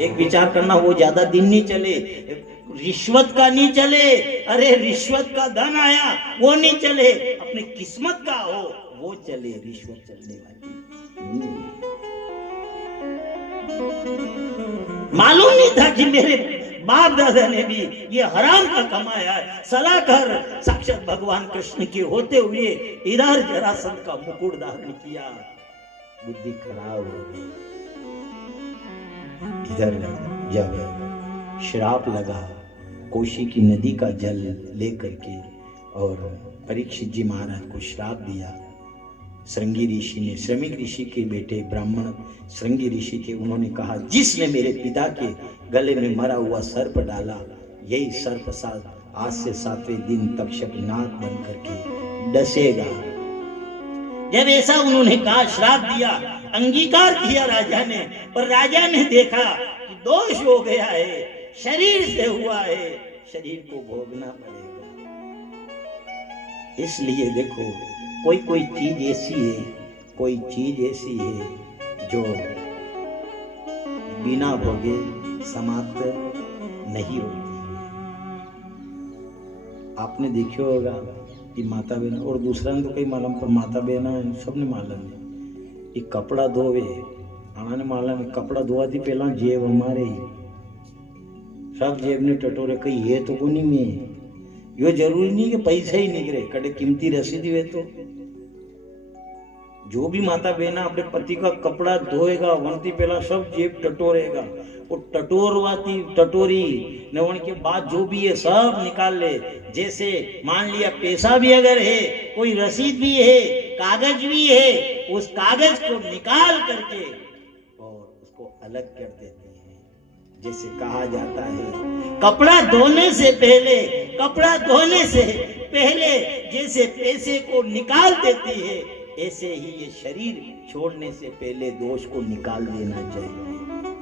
एक विचार करना, वो ज्यादा दिन नहीं चले, रिश्वत का नहीं चले, अरे रिश्वत का धन आया वो नहीं चले, अपनी किस्मत का हो वो चले, रिश्वत चलने वाली मालूम नहीं था कि मेरे बाप दादा ने भी ये हराम का कमाया है। सलाहकार साक्षात भगवान कृष्ण के होते हुए इधर जरासंध का मुकुट धारण किया, बुद्धि खराब हो गई। इधर जब श्राप लगा, कोशी की नदी का जल लेकर के और परीक्षित जी महाराज को श्राप दिया। श्रृंगी ऋषि ने, श्रमिक ऋषि के बेटे ब्राह्मण श्रृंगी ऋषि थे, उन्होंने कहा जिसने मेरे पिता के गले में मरा हुआ सर्प डाला, यही सर्प आज से 7वें दिन तक्षक नाग बन करके डसेगा। जब ऐसा उन्होंने कहा, श्राप दिया, अंगीकार किया राजा ने, और राजा ने देखा कि दोष हो गया है, शरीर से हुआ है, शरीर को भोगना पड़ेगा। इसलिए देखो, कोई चीज ऐसी है, कोई चीज ऐसी है जो बिना भोगे समाप्त नहीं होती। आपने देखा होगा कि माता बहन, और दूसरा ने तो कई मालूम, पर माता बहन सबने मालूम है, ये कपड़ा धोवे आने मालूम है, कपड़ा धोवाती पहला जेब हमारे ही, सब जेब ने टटोरे, कहीं ये तो कोनी में, यो जरूरी नहीं कि पैसा ही निकले, कड़े कीमती रसीद हुए तो जो भी माता बहना अपने पति का कपड़ा धोएगा, वनती पहला सब जेब टटोरेगा, वो टटोरवाती टटोरी नवन के बाद जो भी है सब निकाल ले। जैसे मान लिया पैसा भी अगर है, कोई रसीद भी है, कागज भी है, उस कागज को निकाल करके और उसको अलग कर देती है। जैसे कहा जाता है, कपड़ा धोने से पहले, कपड़ा धोने से पहले जैसे पैसे को निकाल देती है, ऐसे ही ये शरीर छोड़ने से पहले दोष को निकाल देना चाहिए,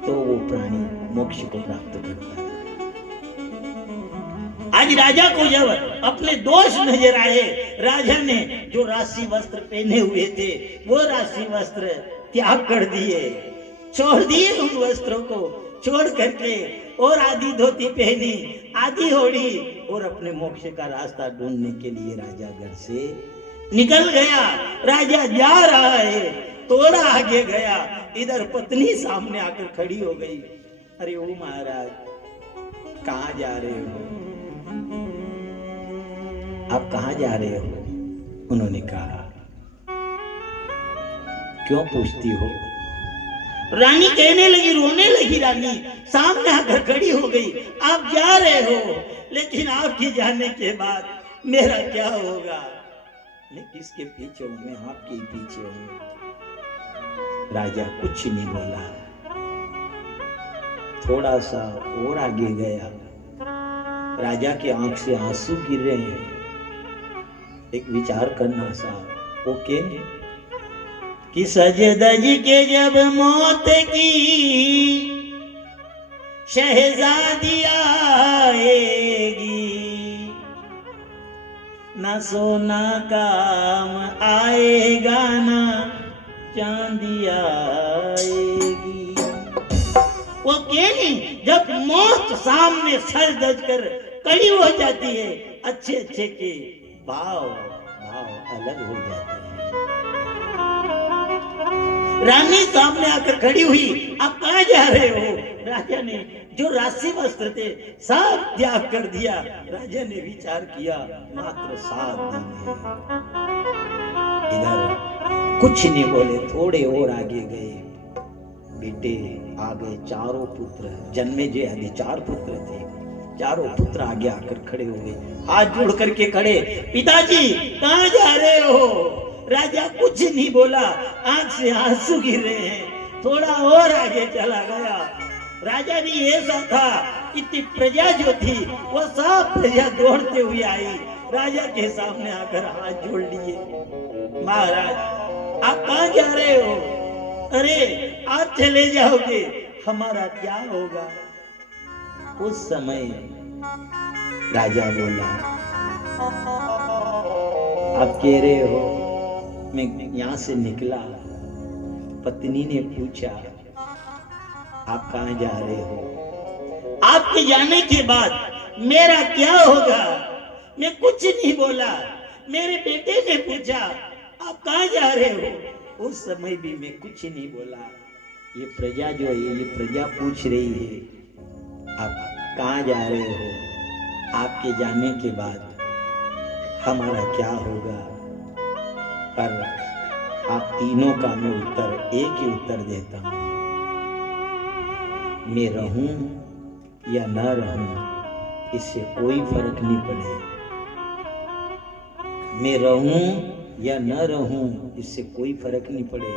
तो वो प्राणी मोक्ष को प्राप्त करता है। आज राजा को जब अपने दोष नजर आए, राजा ने जो राशि वस्त्र पहने हुए थे वो राशि वस्त्र त्याग कर दिए, छोड़ दिए उन वस्त्रों को, छोड़ करके और आधी धोती पहनी, आधी ओढ़ी, और अपने मोक्ष का रास्ता ढूंढने के लिए राजा घर से निकल गया। राजा जा रहा है, थोड़ा आगे गया, इधर पत्नी सामने आकर खड़ी हो गई। अरे ओ महाराज, कहाँ जा रहे हो? आप कहाँ जा रहे हो? उन्होंने कहा, क्यों पूछती हो? रानी कहने लगी, रोने लगी रानी, सामने आकर खड़ी हो गई। आप जा रहे हो, लेकिन आपके जाने के बाद मेरा क्या होगा? मैं किसके पीछे हूं? मैं आपके ही पीछे हूं। राजा कुछ नहीं बोला, थोड़ा सा और आगे गया, राजा की आंख से आंसू गिर रहे हैं। एक विचार करना सा, ओके, कि सज धज के जब मौत की शहजादी आएगी, ना सोना काम आएगा, ना चांदी आएगी। वो नहीं, जब मौत सामने सर धज कर कड़ी हो जाती है, अच्छे अच्छे के भाव अलग हो जाते हैं। रानी सामने आकर खड़ी हुई, आप कहाँ जा रहे हो? राजा ने जो राशि वस्त्र थे सब त्याग कर दिया। राजा ने विचार किया, मात्र 7 दिन है। इधर कुछ नहीं बोले, थोड़े और आगे गए, बेटे आ गए, चारों पुत्र जन्मे जे आदि 4 पुत्र थे, चारों पुत्र आगे आकर खड़े हो गए, हाथ जोड़ करके खड़े, पिताजी कहाँ जा रहे हो? राजा कुछ नहीं बोला, आंख से आंसू गिर रहे हैं, थोड़ा और आगे चला गया। राजा भी ऐसा था, इतनी प्रजा जो थी वो सब प्रजा दौड़ते हुए आई, राजा के सामने आकर हाथ जोड़ लिए, महाराज आप कहाँ जा रहे हो? अरे आप चले जाओगे, हमारा क्या होगा? उस समय राजा बोला, आप कह रहे हो मैं यहां से निकला। पत्नी ने पूछा, आप कहां जा रहे हो? आपके जाने के बाद मेरा क्या होगा? मैं कुछ नहीं बोला। मेरे बेटे ने पूछा आप कहां जा रहे हो? उस समय भी मैं कुछ नहीं बोला। ये प्रजा जो है, ये प्रजा पूछ रही है आप कहां जा रहे हो? आपके जाने के बाद हमारा क्या होगा? पर आप तीनों का मैं उत्तर एक ही उत्तर देता हूं, मैं रहूं या न रहूं इससे कोई फर्क नहीं पड़े। मैं रहूं या न रहूं इससे कोई फर्क नहीं पड़े।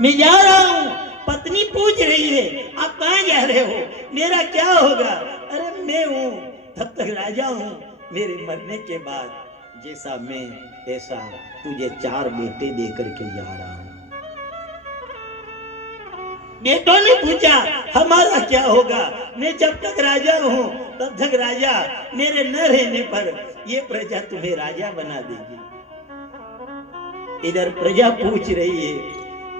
मैं जा रहा हूं। पत्नी पूछ रही है आप कहां जा रहे हो? मेरा क्या होगा? अरे मैं हूं तब तक राजा हूं। मेरे मरने के बाद जैसा मैं ऐसा तुझे 4 बेटे देकर के जा रहा हूं। बेटों ने पूछा हमारा क्या होगा? मैं जब तक राजा हूं तब तक राजा, मेरे न रहने पर ये प्रजा तुम्हें राजा बना देगी। इधर प्रजा पूछ रही है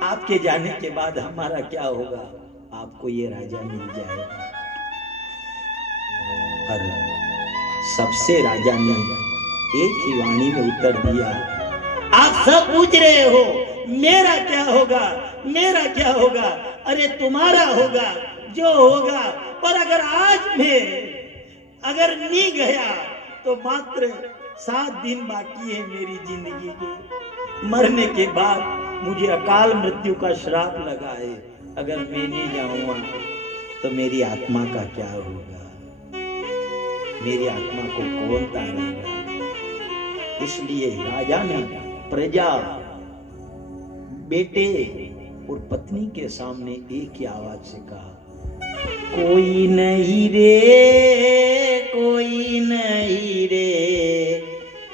आपके जाने के बाद हमारा क्या होगा? आपको ये राजा मिल जाएगा। और सबसे राजा ने एक ही वाणी में उत्तर दिया, आप सब पूछ रहे हो मेरा क्या होगा, मेरा क्या होगा? अरे तुम्हारा होगा जो होगा। पर अगर आज मैं अगर नहीं गया तो मात्र 7 दिन बाकी है मेरी जिंदगी के। मरने के बाद मुझे अकाल मृत्यु का श्राप लगा है। अगर मैं नहीं जाऊंगा तो मेरी आत्मा का क्या होगा? मेरी आत्मा को कौन तारेगा? इसलिए राजा ने प्रजा, बेटे और पत्नी के सामने एक ही आवाज से कहा, कोई नहीं रे, कोई नहीं रे,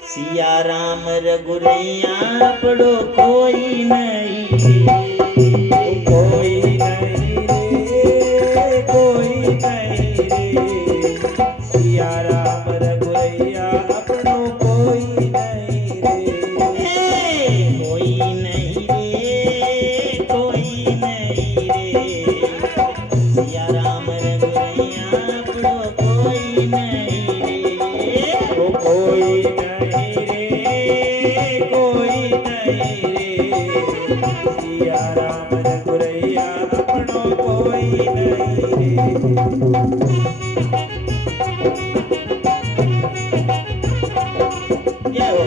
सिया राम रघुरैया पढ़ो कोई नहीं रे, कोई नहीं रे, कोई नहीं रे, सिया राम रघुरैया पढ़ो कोई नहीं रे, कोई नहीं रे, कोई नहीं रे, सिया राम रघुरैया पढ़ो कोई नहीं रे, ओ कोई नहीं रे, कोई नहीं रे, सिया राम रघुरैया पढ़ो कोई नहीं रे। क्या हो?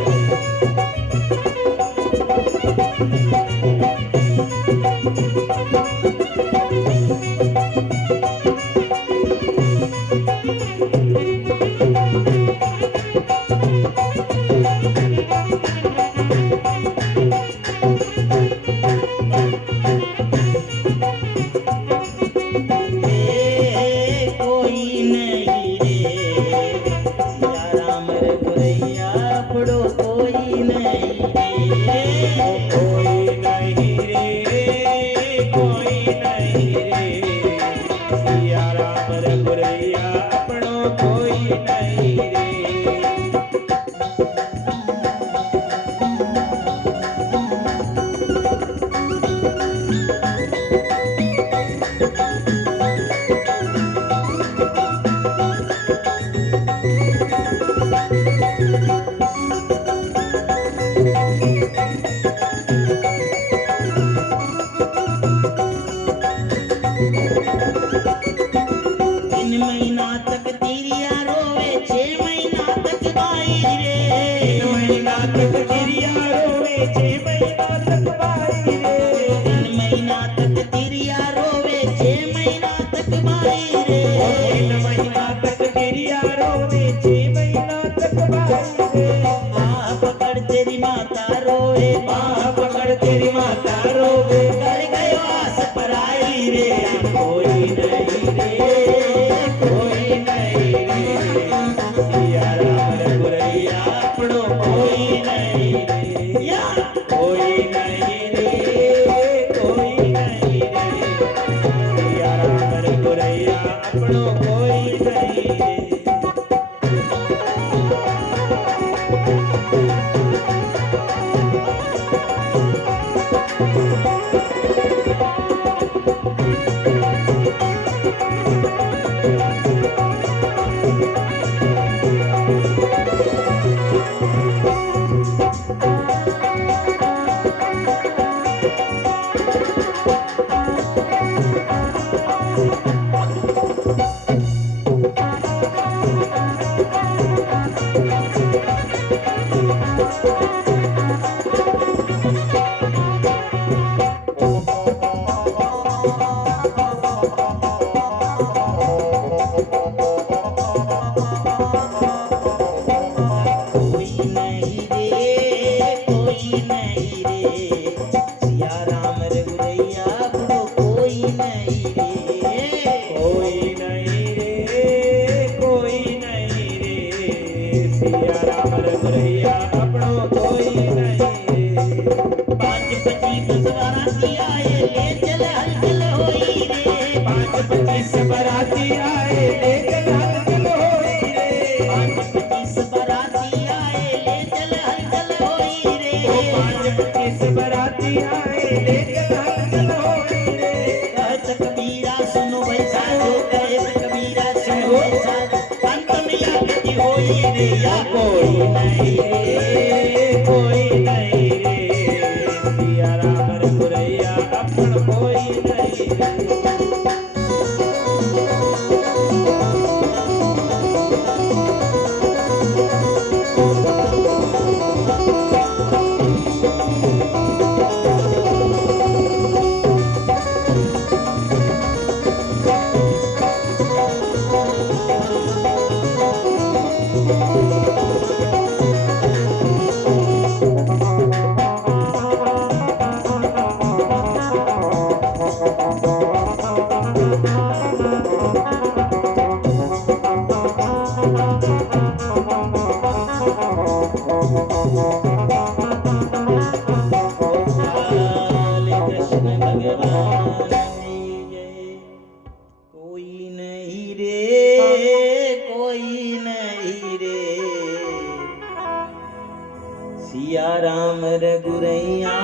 सिया राम रघुरैया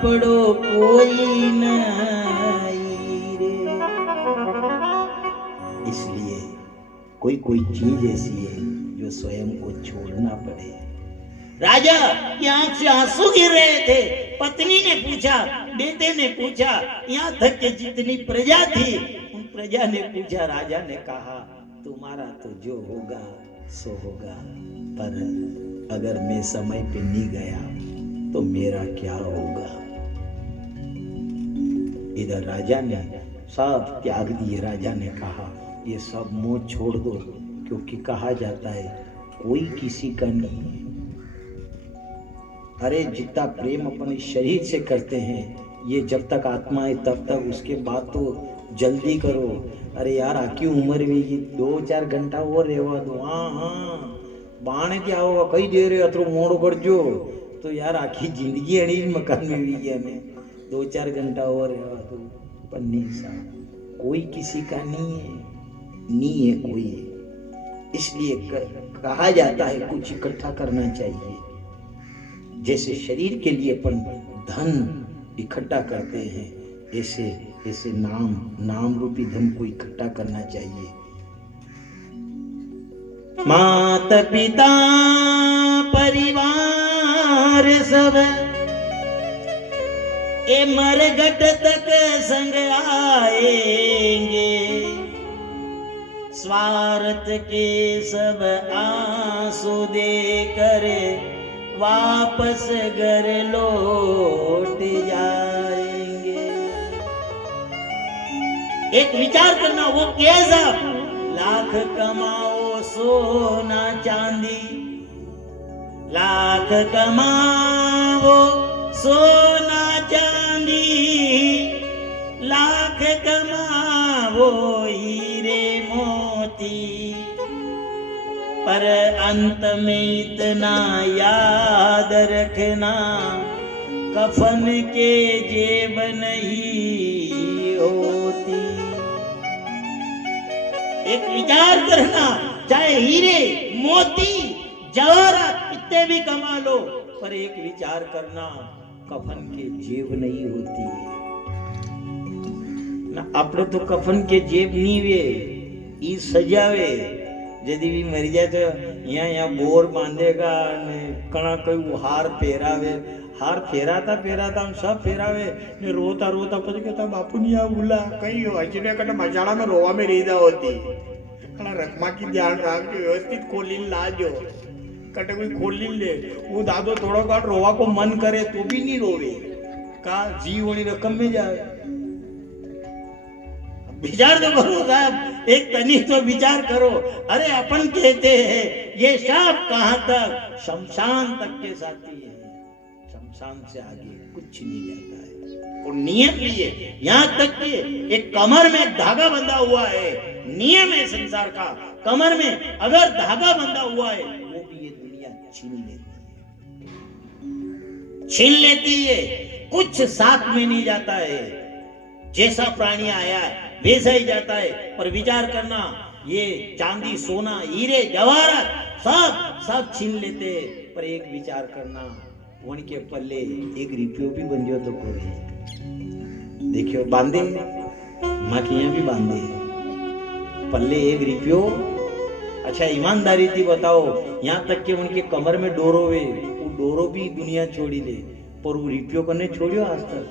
पड़ो कोई नहीं रे। इसलिए कोई कोई चीज ऐसी है जो स्वयं को छोड़ना पड़े। राजा की आंख से आंसू गिर रहे थे। पत्नी ने पूछा, बेटे ने पूछा, यहाँ तक कि जितनी प्रजा थी उन प्रजा ने पूछा। राजा ने कहा तुम्हारा तो जो होगा सो होगा, पर अगर मैं समय पे नहीं गया तो मेरा क्या होगा। इधर राजा ने सब त्याग दिए। राजा ने कहा ये सब मोह छोड़ दो, क्योंकि कहा जाता है कोई किसी का नहीं है। अरे जितना प्रेम अपने शरीर से करते हैं, ये जब तक आत्मा है तब तक, उसके बाद तो जल्दी करो। अरे यार आकी उम्र भी 2-4 घंटा और रेवा दो। हाँ बाण क्या होगा, कई दे रहे अतरो मोड़ कर जो तो यार आखी जिंदगी अड़ी मकान में भी गया ने 2-4 घंटा और रेवा दो। पर नहीं साहब, कोई किसी का नहीं है कोई। इसलिए कहा जाता है कुछ इकट्ठा करना चाहिए। जैसे शरीर के लिए अपन धन इकट्ठा करते हैं, ऐसे नाम रूपी धन को इकट्ठा करना चाहिए। माता पिता परिवार सब ए मरघट तक संग आएंगे, स्वार्थ के सब आंसू दे कर वापस घर लौट जाएंगे। एक विचार करना, वो कैसा? लाख कमाओ सोना चांदी, लाख कमाओ सोना चांदी, लाख कमाओ हीरे मोती, पर अंत में इतना याद रखना कफन के जेब नहीं होती। एक विचार करना, चाहे हीरे मोती जवाहरात कितने भी कमा लो, पर एक विचार करना कफन के जेब नहीं होती ना। अपने तो कफन के जेब नहीं वे, ઈ સજાવે જેથી બી મરી જાય તો અહીંયા બોર બાંધેગા ને કણા કયું હાર પહેરાવે, હાર ફેરાતા ફેરાતા સબ ફેરાવે ને રોતા રોતા પછી કહેતા બાપુની આ ઉલા કઈ હજીને કને મજાડામાં રોવા में રીદા હોતી કણા રખમાં की ध्यान રાખજો, વ્યવસ્થિત ખોલીને લાજો, કટે કોઈ ખોલી ले वो दादो थोड़ा बार रोवा को मन करे तो भी नहीं रोवे का जीव वाली रकम में जाए। विचार तो करो साहब, एक तनिक तो विचार करो। अरे अपन कहते हैं ये सब कहां तक, शमशान तक के साथी है, शमशान से आगे कुछ नहीं जाता है। और नियम भी है, यहाँ तक कि एक कमर में धागा बंधा हुआ है, नियम है संसार का, कमर में अगर धागा बंधा हुआ है वो भी ये दुनिया छीन लेती है, छीन लेती है, कुछ साथ में नहीं जाता है। जैसा प्राणी आया है वैसा ही जाता है। पर विचार करना, ये चांदी सोना हीरे जवाहरात सब सब छीन लेते, पर एक विचार करना उनके पल्ले एक रुपयो भी बन जाओ तो कोई देखियो बांधे माखियां भी बांधे पल्ले एक रुपयो। अच्छा ईमानदारी थी बताओ, यहाँ तक कि उनके कमर में डोरो वे, वो डोरो भी दुनिया छोड़ी ले, पर वो रुपयो को नहीं छोड़ियो आज तक।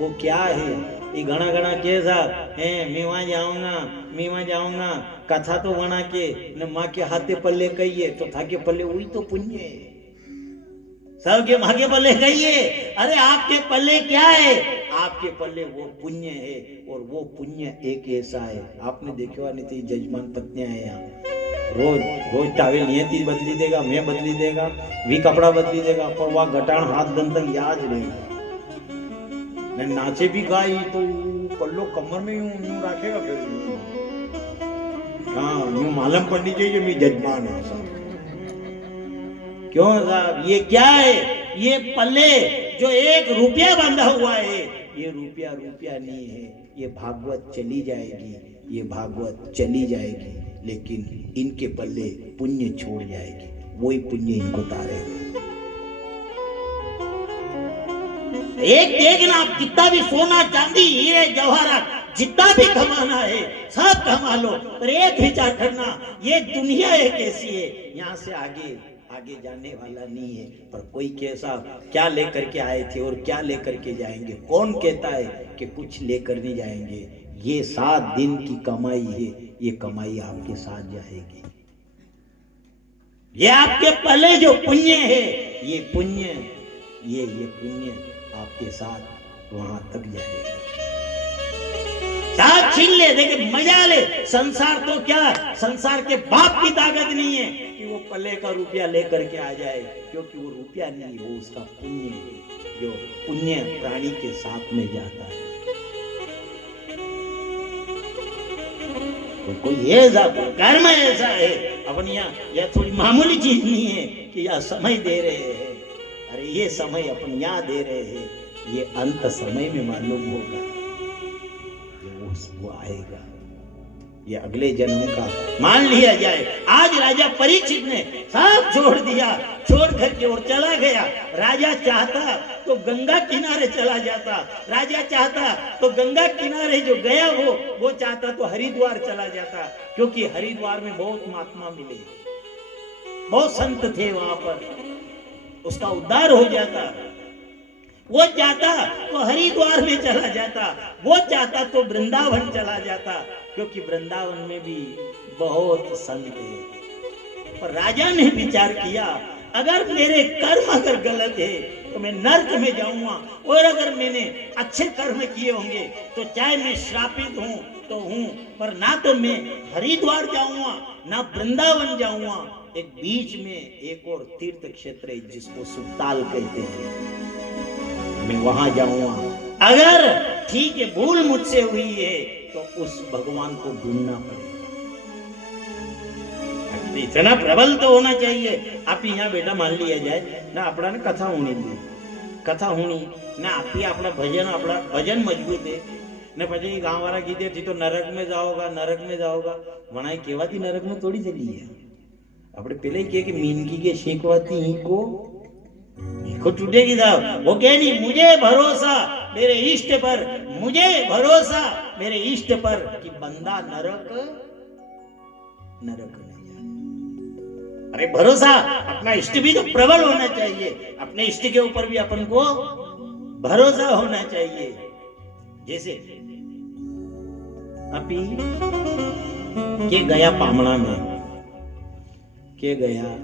वो क्या है ये घना घना के साहब है, मैं वहां जाऊंगा कथा तो बना के न माँ के हाथे पल्ले कहिए तो था के पल्ले वही तो पुण्य है, सबके माँ के पल्ले कहिए। अरे आपके पल्ले क्या है, आपके पल्ले वो पुण्य है, और वो पुण्य एक ऐसा है आपने देखा नहीं थी जजमान पत्नियां है यहाँ रोज रोज टावेल नियति बदली देगा, मैं बदली देगा, वी कपड़ा बदली देगा, पर वह घटाण हाथ गन तक याद रहेगा। नाचे भी गाई तो पल्लो कमर में यूं रखेगा, फिर हाँ यूं मालूम पड़नी चाहिए मैं जजमान हूं साहब। क्यों साहब, ये क्या है, ये पल्ले जो एक रुपया बांधा हुआ है, ये रुपया रुपया नहीं है, ये भागवत चली जाएगी, ये भागवत चली जाएगी, लेकिन इनके पल्ले पुण्य छोड़ जाएगी, वही पुण्य इनको तारेगा। एक देखना आप कितना भी सोना चांदी हीरे जवाहरात जितना भी कमाना है सब कमा लो, पर एक विचार करना ये दुनिया एक ऐसी है, यहाँ से आगे आगे जाने वाला नहीं है। पर कोई कैसा क्या लेकर के आए थे और क्या लेकर के जाएंगे, कौन कहता है कि कुछ लेकर नहीं जाएंगे। ये 7 दिन की कमाई है, ये कमाई आपके साथ जाएगी। ये आपके पहले जो पुण्य है, ये पुण्य आपके साथ वहां तक जाएगा। साथ छीन ले, देखे मजा ले। संसार तो क्या, संसार के बाप की ताकत नहीं है कि वो पल्ले का रुपया लेकर के आ जाए, क्योंकि वो रुपया नहीं, वो उसका पुण्य है, जो पुण्य प्राणी के साथ में जाता है। तो कोई ऐसा कर्म ऐसा है अपन यहाँ, यह थोड़ी मामूली चीज नहीं है कि यह समय दे रहे हैं। अरे ये समय अपन यहाँ दे रहे हैं, ये अंत समय में मालूम होगा, वो आएगा, ये अगले जन्म का मान लिया जाए। आज राजा परीक्षित ने सब छोड़ दिया, छोड़ करके और चला गया। राजा चाहता तो गंगा किनारे चला जाता, राजा चाहता तो गंगा किनारे जो गया वो चाहता तो हरिद्वार चला जाता, क्योंकि हरिद्वार में बहुत महात्मा मिले, बहुत संत थे वहां पर, उसका उद्धार हो जाता। वो चाहता तो हरिद्वार में चला जाता, वो चाहता तो वृंदावन चला जाता, क्योंकि वृंदावन में भी बहुत संत है। पर राजा ने विचार किया, अगर मेरे कर्म अगर गलत है तो मैं नर्क में जाऊंगा, और अगर मैंने अच्छे कर्म किए होंगे तो चाहे मैं श्रापित हूं तो हूं, पर ना तो मैं हरिद्वार जाऊंगा ना वृंदावन जाऊंगा। एक बीच में एक और तीर्थ क्षेत्र है जिसको सुल्ताल कहते हैं, मैं वहां जाऊंगा। अगर ठीक है भूल मुझसे हुई है तो उस भगवान को ढूंढना पड़ेगा। इतना प्रबल तो होना चाहिए। आप यहाँ बेटा मान लिया जाए ना, अपना ने कथा होनी दी, कथा होनी ना, आप ही अपना भजन मजबूत है ने પછી ગામ વાળા કીધે થી તો નરક में जाओगा વણાય કેવાથી નરક में થોડી ચલી है। આપણે પેલે કહે કે મીનકી के શેકવાથી को टूटेगी साहब, वो कह नहीं, मुझे भरोसा मेरे इष्ट पर, मुझे भरोसा मेरे इष्ट पर कि बंदा नरक नरक नहीं जाए। अरे भरोसा अपना इष्ट भी तो प्रबल होना चाहिए, अपने इष्ट के ऊपर भी अपन को भरोसा होना चाहिए। जैसे अभी के गया पामणा में के गया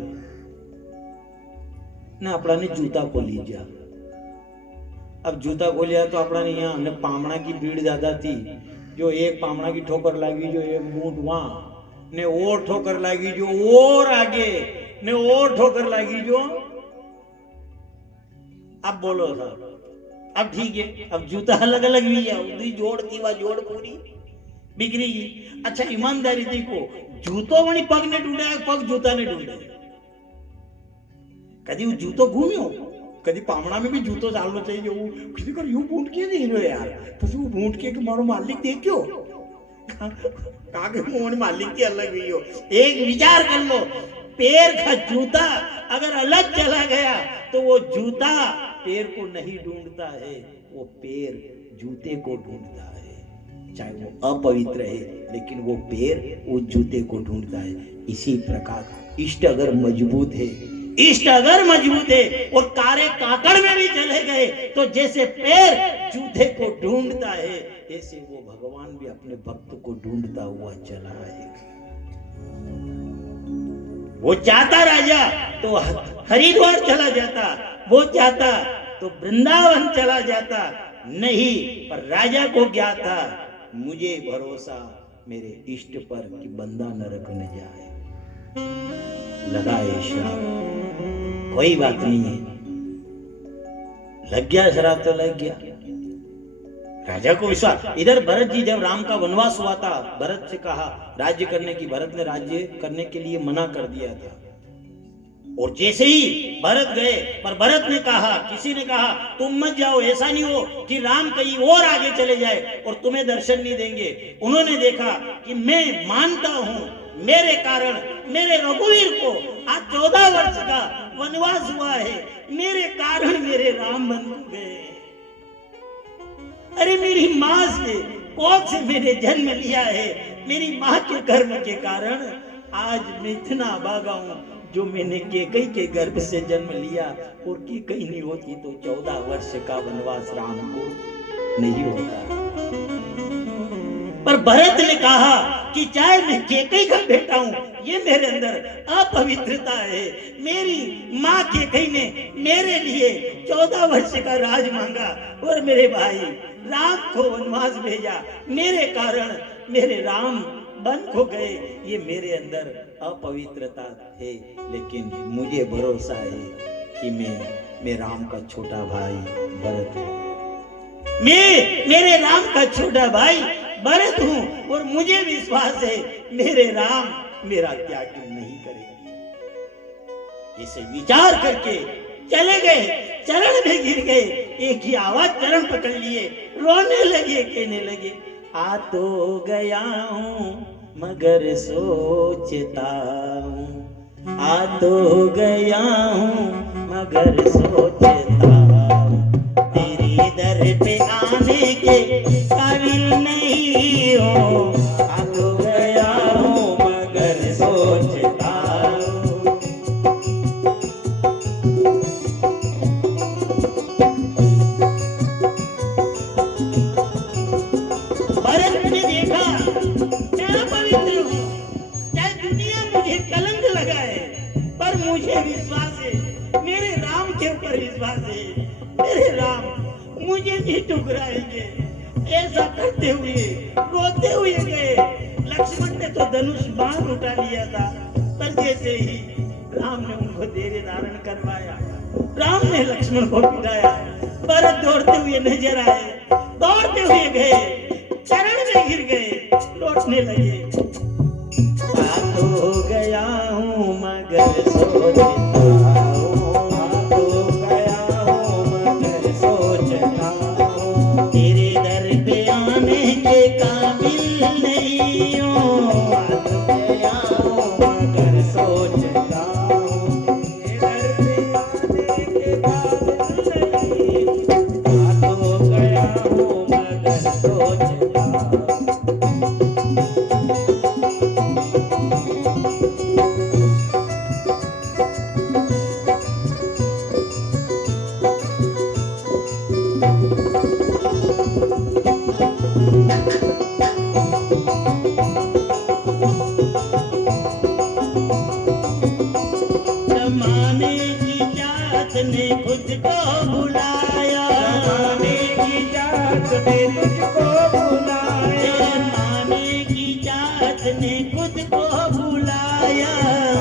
ना अपना ने जूता खोली जा। अब जूता खोलिया तो अपना यहाँ हमने पामणा की भीड़ ज्यादा थी, जो एक पामणा की ठोकर लगी, जो एक बूट वहां ने और ठोकर लगी, जो और आगे ने और ठोकर लगी, जो अब बोलो साहब अब ठीक है, अब जूता अलग अलग भी है, उधरी जोड़ थी वह जोड़ पूरी बिक्री की। अच्छा ईमानदारी देखो, जूतो वही पग ने ढूंढा, पग जूता ने ढूंढे। कभी वो जूतो घूमियो, कभी पामणा में भी जूतो चालना चाहिए। वो किसी को यूं बूट के नहीं रो यार, तो वो बूट के मारो मालिक देखियो कागे मोहन मालिक की अलग हुई हो। एक विचार कर लो, पैर का जूता अगर अलग चला गया तो वो जूता पैर को नहीं ढूंढता है, वो पैर जूते को ढूंढता है। चाहे वो अपवित्र है लेकिन वो पैर वो जूते को ढूंढता है। इसी प्रकार इष्ट अगर मजबूत है, इष्ट अगर मजबूत है और कारे काकड़ में भी चले गए तो जैसे पैर जूते को ढूंढता है, ऐसे वो भगवान भी अपने भक्त को ढूंढता हुआ चला आएगा। वो चाहता राजा तो हरिद्वार चला जाता, वो चाहता तो वृंदावन चला जाता, नहीं पर राजा को क्या था, मुझे भरोसा मेरे इष्ट पर कि बंदा नरक न जाए। लगा है श्राप, कोई बात नहीं है, लग गया श्राप तो लग गया। राजा को विश्वास। इधर भरत जी जब राम का वनवास हुआ था, भरत से कहा राज्य करने की, भरत ने राज्य करने के लिए मना कर दिया था। और जैसे ही भरत गए, पर भरत ने कहा, किसी ने कहा तुम मत जाओ, ऐसा नहीं हो कि राम कहीं और आगे चले जाए और तुम्हें दर्शन नहीं देंगे। उन्होंने देखा कि मैं मानता हूं मेरे कारण मेरे रघुवीर को आज 14 वर्ष का वनवास हुआ है, मेरे कारण मेरे राम बन गए। अरे मेरी माँ से कोख से मैंने जन्म लिया है, मेरी माँ के कर्म के कारण आज मैं इतना भागा हूं। जो मैंने केकई के गर्भ से जन्म लिया और केकई नहीं होती तो 14 वर्ष का वनवास राम को नहीं होता। पर भरत ने कहा कि चाहे मैं केकई का बेटा हूं, ये मेरे अंदर अपवित्रता है। मेरी माँ केकई ने मेरे लिए 14 वर्ष का राज मांगा और मेरे भाई राम को वनवास भेजा, मेरे कारण मेरे राम बंद हो गए। ये मेरे अंदर अपवित्रता है, लेकिन मुझे भरोसा है कि मैं राम का छोटा भाई भरत हूँ। मैं मेरे राम का छोटा भाई भरत हूँ और मुझे विश्वास है मेरे राम मेरा त्याग नहीं करेंगे। इसे विचार करके चले गए, चरण में गिर गए, एक ही आवाज चरण पकड़ लिए, रोने लगे, कहने लगे आ तो गया हूँ मगर सोचता हूँ, आ तो गया हूँ मगर सोचता हूँ, तेरी दर पे आने के काबिल नहीं हो, आ तो गया हूँ मगर सोचता हूँ। भरत ने देखा मैं पवित्र हूँ, चाहे दुनिया मुझे कलंक लगाए, पर मुझे विश्वास है, मेरे राम के ऊपर विश्वास है, मेरे राम मुझे नहीं ठुकराएंगे। ऐसा करते हुए रोते हुए गए। लक्ष्मण ने तो धनुष बाण उठा लिया था, पर जैसे ही राम ने उनको धैर्य धारण करवाया, राम ने लक्ष्मण को पिटाया। भरत दौड़ते हुए नजर आए, दौड़ते हुए गए, चरण में गिर गए, लौटने लगे। आ तो गया हूँ मगर सोचता हूँ, आ तो गया हूँ मगर सोचता हूँ, तेरे दर पे आने के काबिल नहीं हूँ, आ तो गया हूँ मगर सोचता हूँ, तेरे दर पे आने के काबिल नहीं हूँ, आ तो गया हूँ मगर सोचता हूँ। तुझको बुलाया, जमाने की जात ने तुझको बुलाया, माने की जात ने खुद को बुलाया,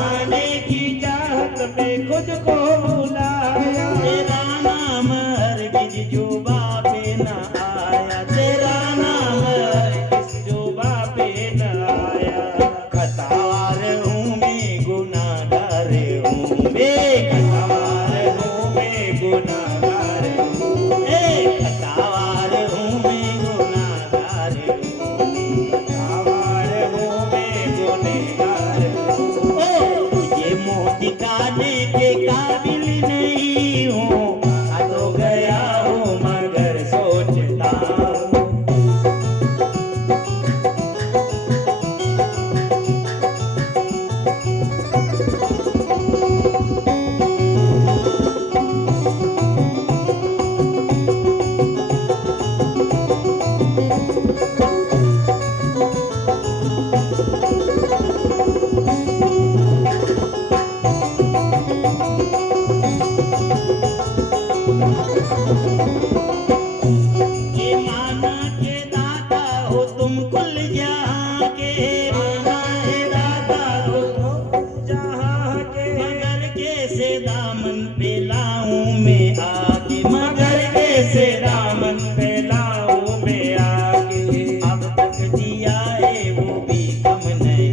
आने की जात में खुद को बुलाया। तेरा नाम हरगिज जुबा पे न आया, तेरा नाम हरगिज जुबा पे न आया। खतावार हूँ मैं, गुनाहगार हूँ मैं, खतावार हूँ मैं, गुनाहगार हूँ। खतावार हूँ मैं, गुनाहगार हूँ मैं। खतावार हूँ मैं, गुनहगार हूँ। तुझे मुँह दिखाने के काबिल नहीं हूँ, आ तो गया हूँ मगर सोचता हूँ। ये माना के दाता हो तुम कुल जहाँ के, माना है दाता हो जहाँ के मगर कैसे दामन पे लाऊं मैं आगे, मगर कैसे दामन पे लाऊं मैं आगे। अब तक जिया है वो भी कम नहीं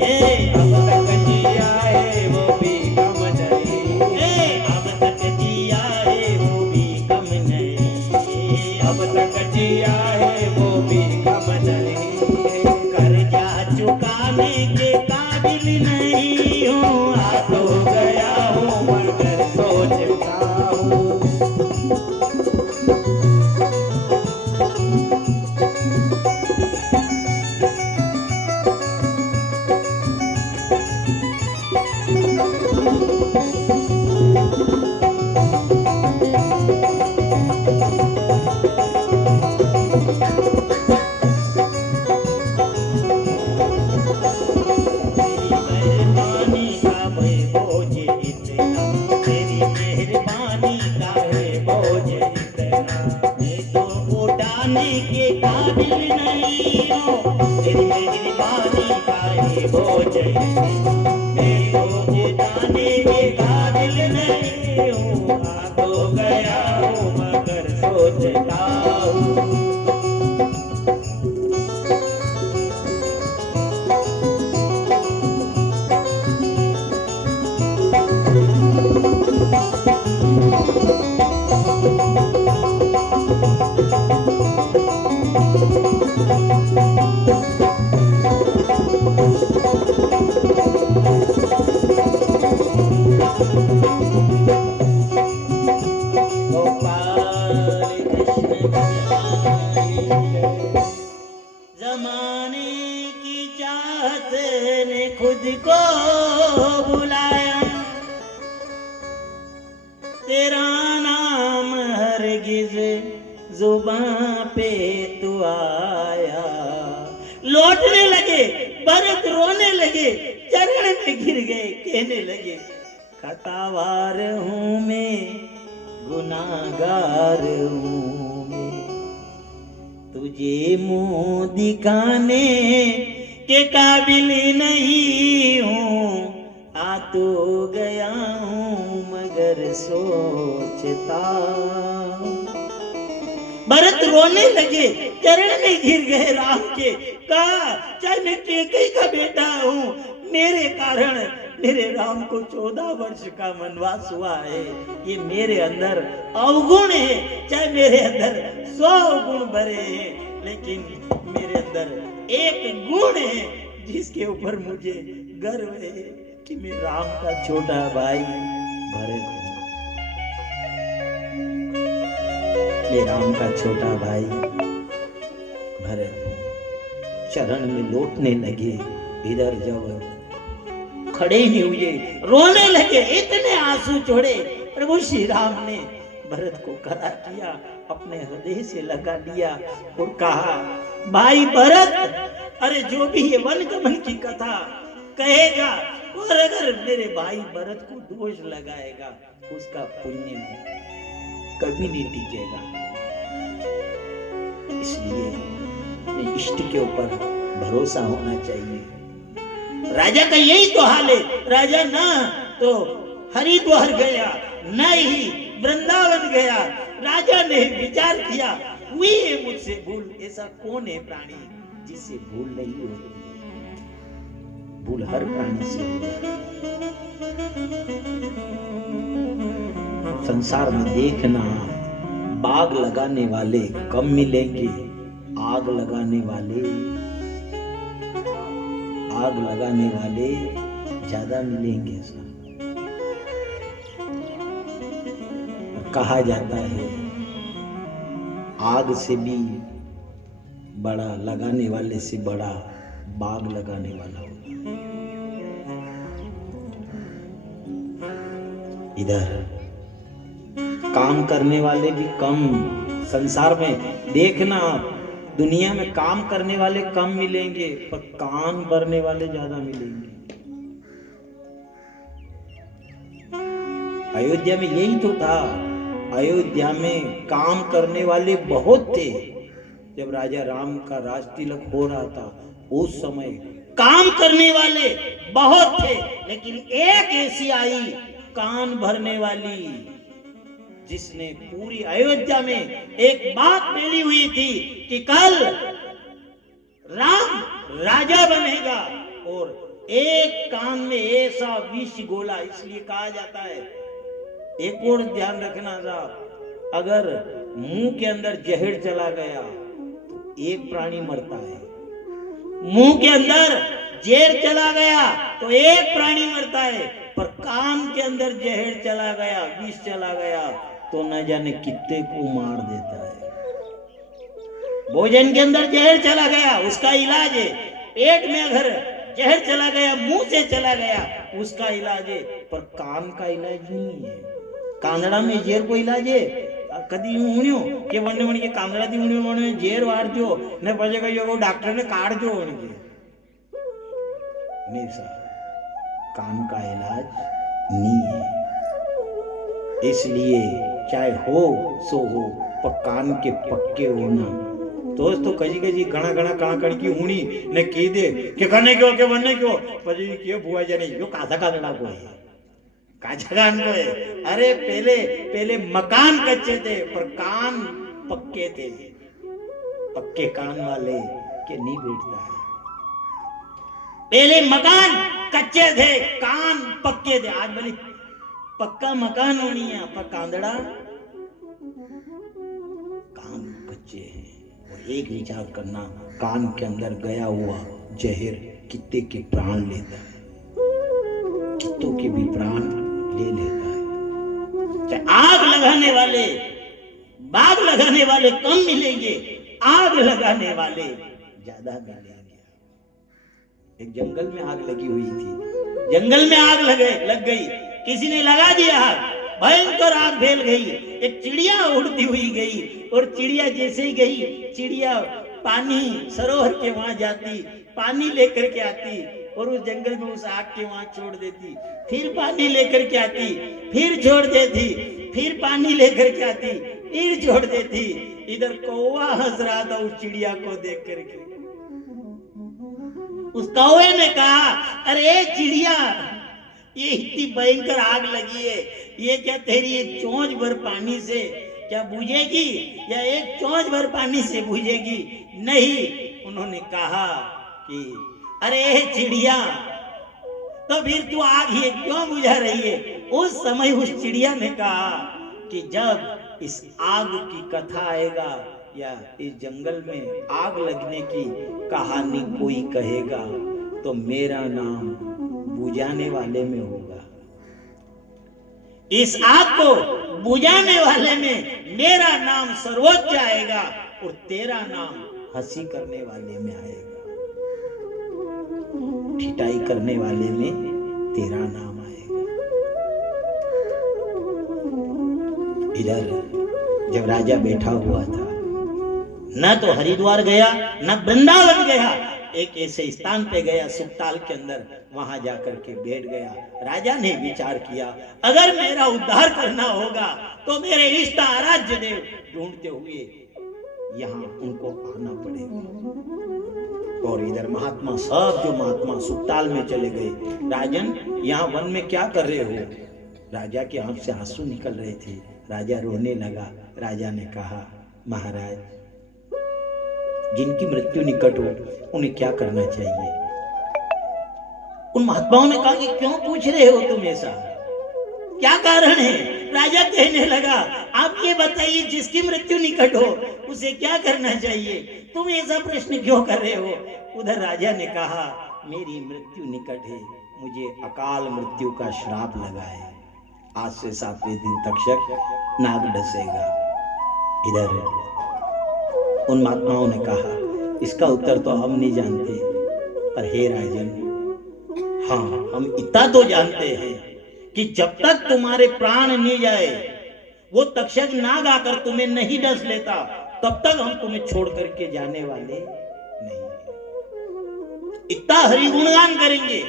है, अब तक जिया है वो भी कम नहीं है। अब तक जिया है वो भी कम नहीं है, अब तक जिया है वो भी कम नहीं है। कर्जा चुकाने के काबिल नहीं हूँ, आ तो गया हूँ मगर सोचता हूँ। तेरी मेहरबानी का है बोझ इतना, तेरी मेहरबानी का है बोझ इतना, मैं तो उठाने के काबिल नहीं हूँ, तेरी मेहरबानी का है बोझ इतना, मैं तो उठाने के काबिल नहीं हूँ, आ तो गया हूँ मगर सोचता हूँ। गोपाल कृष्ण मुरारी, जमाने की चाहत ने खुद को बुलाया, तेरा नाम हरगिज जुबां पे तू आया। लौटने लगे, भरत रोने लगे, चरण में गिर गए, कहने लगे खतावार हूँ मैं, गुनाहगार हूँ मैं, तुझे मुंह दिखाने के काबिल नहीं हूँ, आ तो गया हूँ मगर सोचता हूँ। भरत रोने लगे, चरण में गिर गए राम के, कहा चाहे मैं कैकेयी का बेटा हूँ, मेरे कारण मेरे राम को 14 वर्ष का वनवास हुआ है, ये मेरे अंदर अवगुण है, चाहे मेरे अंदर 100 गुण भरे हैं, लेकिन मेरे अंदर एक गुण है जिसके ऊपर मुझे गर्व है कि मैं राम का छोटा भाई भरत हूं। मैं राम का छोटा भाई भरत हूं। चरण में लौटने लगे, इधर जब खड़े ही हुए, रोने लगे, इतने आंसू छोड़े। प्रभु श्री राम ने भरत को खड़ा किया, अपने हृदय से लगा लिया और कहा भाई भरत, अरे जो भी ये वन गमन की कथा कहेगा और अगर मेरे भाई भरत को दोष लगाएगा उसका पुण्य है, कभी नहीं टिकेगा। इसलिए इष्ट के ऊपर भरोसा होना चाहिए। राजा का यही तो हाल है। राजा ना तो हरिद्वार गया, न ही वृंदावन गया। राजा ने विचार किया, हुई है मुझसे भूल। ऐसा कौन है प्राणी जिससे भूल नहीं होती है? भूल हर प्राणी से होती है। संसार में देखना, बाग लगाने वाले कम मिलेंगे, आग लगाने वाले ज्यादा मिलेंगे। ऐसा कहा जाता है, आग से भी बड़ा, लगाने वाले से बड़ा बाग लगाने वाला होगा। इधर काम करने वाले भी कम। संसार में देखना, दुनिया में काम करने वाले कम मिलेंगे, पर कान भरने वाले ज्यादा मिलेंगे। अयोध्या में यही तो था। अयोध्या में काम करने वाले बहुत थे। जब राजा राम का राज तिलक हो रहा था, उस समय काम करने वाले बहुत थे, लेकिन एक ऐसी आई कान भरने वाली, जिसने पूरी अयोध्या में एक बात फैली हुई थी कि कल राम राजा बनेगा। और एक कान में ऐसा विष गोला। इसलिए कहा जाता है, एक और ध्यान रखना साहब, अगर मुंह के अंदर जहर चला गया तो एक प्राणी मरता है। मुंह के अंदर जहर चला गया तो एक प्राणी मरता है, पर कान के अंदर जहर चला गया, विष चला गया, तो न जाने कितने को मार देता है। भोजन के अंदर जहर चला गया, उसका इलाज है। पेट में अगर जहर चला गया, मुंह से चला गया, उसका इलाज है। पर कान का इलाज नहीं है। कांदड़ा में जहर को इलाज है? कदी ऊण्यो के वने वने के कांदड़ा दी ऊण्यो वने जहर वारजो ने પછી કયો डॉक्टर ने काटजो उनके। नहीं सर, कान का इलाज नहीं है। इसलिए चाहे हो सो हो, पर कान के पक्के होना। दोस्तों कजी कजी घना घना कण की ऊणी ने कही दे कि कने क्यों के वने क्यों, પછી के बुआ जाने यो काधा कादड़ा को है, काजा कान को है। अरे पहले मकान कच्चे थे पर कान पक्के थे। पक्के कान वाले के नहीं बैठता है। पहले मकान कच्चे थे, कान पक्के थे। आज भले पक्का मकान होनी है, पर कांदड़ा कान कच्चे हैं। और एक विचार करना, कान के अंदर गया हुआ जहर कितने के प्राण लेता है, कितों के भी प्राण ले लेता है। चाहे आग लगाने वाले, बाग लगाने वाले कम मिलेंगे, आग लगाने वाले ज्यादा मिलेंगे। एक जंगल में आग लगी हुई थी। जंगल में आग लग गई, किसी ने लगा दिया आग, भयंकर आग फैल गई। एक चिड़िया उड़ती हुई गई, और चिड़िया जैसे ही गई, चिड़िया पानी सरोवर के वहां जाती, पानी लेकर के आती, और उस जंगल में उस आग के वहां छोड़ देती। फिर पानी लेकर के आती, फिर छोड़ देती, फिर पानी लेकर के आती, फिर छोड़ देती। इधर कौवा हंस रहा था उस चिड़िया को देख करके। उस कौवे ने कहा, अरे चिड़िया, ये इतनी भयंकर आग लगी है, ये क्या तेरी एक चोंच भर पानी से क्या बुझेगी, या एक चोंच भर पानी से बुझेगी? नहीं। उन्होंने कहा कि अरे चिड़िया, तो फिर तू आग ये क्यों बुझा रही है? उस समय उस चिड़िया ने कहा कि जब इस आग की कथा आएगा, या इस जंगल में आग लगने की कहानी कोई कहेगा, तो मेरा नाम बुझाने वाले में होगा। इस आग को बुझाने वाले में मेरा नाम सर्वोच्च आएगा, और तेरा नाम हंसी करने वाले में आएगा, ठिठाई करने वाले में तेरा नाम आएगा। इधर जब राजा बैठा हुआ था, न तो हरिद्वार गया, न वृंदावन गया, एक ऐसे स्थान पे गया सुकताल के अंदर, वहां जाकर के बैठ गया। राजा ने विचार किया, अगर मेरा उद्धार करना होगा तो मेरे इष्ट आराध्य देव ढूंढते हुए यहाँ उनको आना पड़ेगा। और इधर महात्मा, सब जो महात्मा सुकताल में चले गए। राजन, यहाँ वन में क्या कर रहे हो? राजा के आंख से आंसू निकल रहे थे। राजा रोने लगा। राजा ने कहा, महाराज, जिनकी मृत्यु निकट हो उन्हें क्या करना चाहिए? उन महात्माओं ने कहा कि क्यों पूछ रहे हो तुम ऐसा, क्या कारण है? राजा कहने लगा, आप ये बताइए, जिसकी मृत्यु निकट हो उसे क्या करना चाहिए? तुम ऐसा प्रश्न क्यों कर रहे हो? उधर राजा ने कहा, मेरी मृत्यु निकट है, मुझे अकाल मृत्यु का श्राप लगा है। आज से 7वें दिन तक्षक नाग डसेगा। इधर उन महात्माओं ने कहा, इसका उत्तर तो हम नहीं जानते, पर हे राजन, हाँ, हम इतना तो जानते हैं कि जब तक तुम्हारे प्राण नहीं जाए, वो तक्षक नाग आकर तुम्हें नहीं डस लेता, तब तक हम तुम्हें छोड़ करके जाने वाले नहीं। इतना हरिगुणगान करेंगे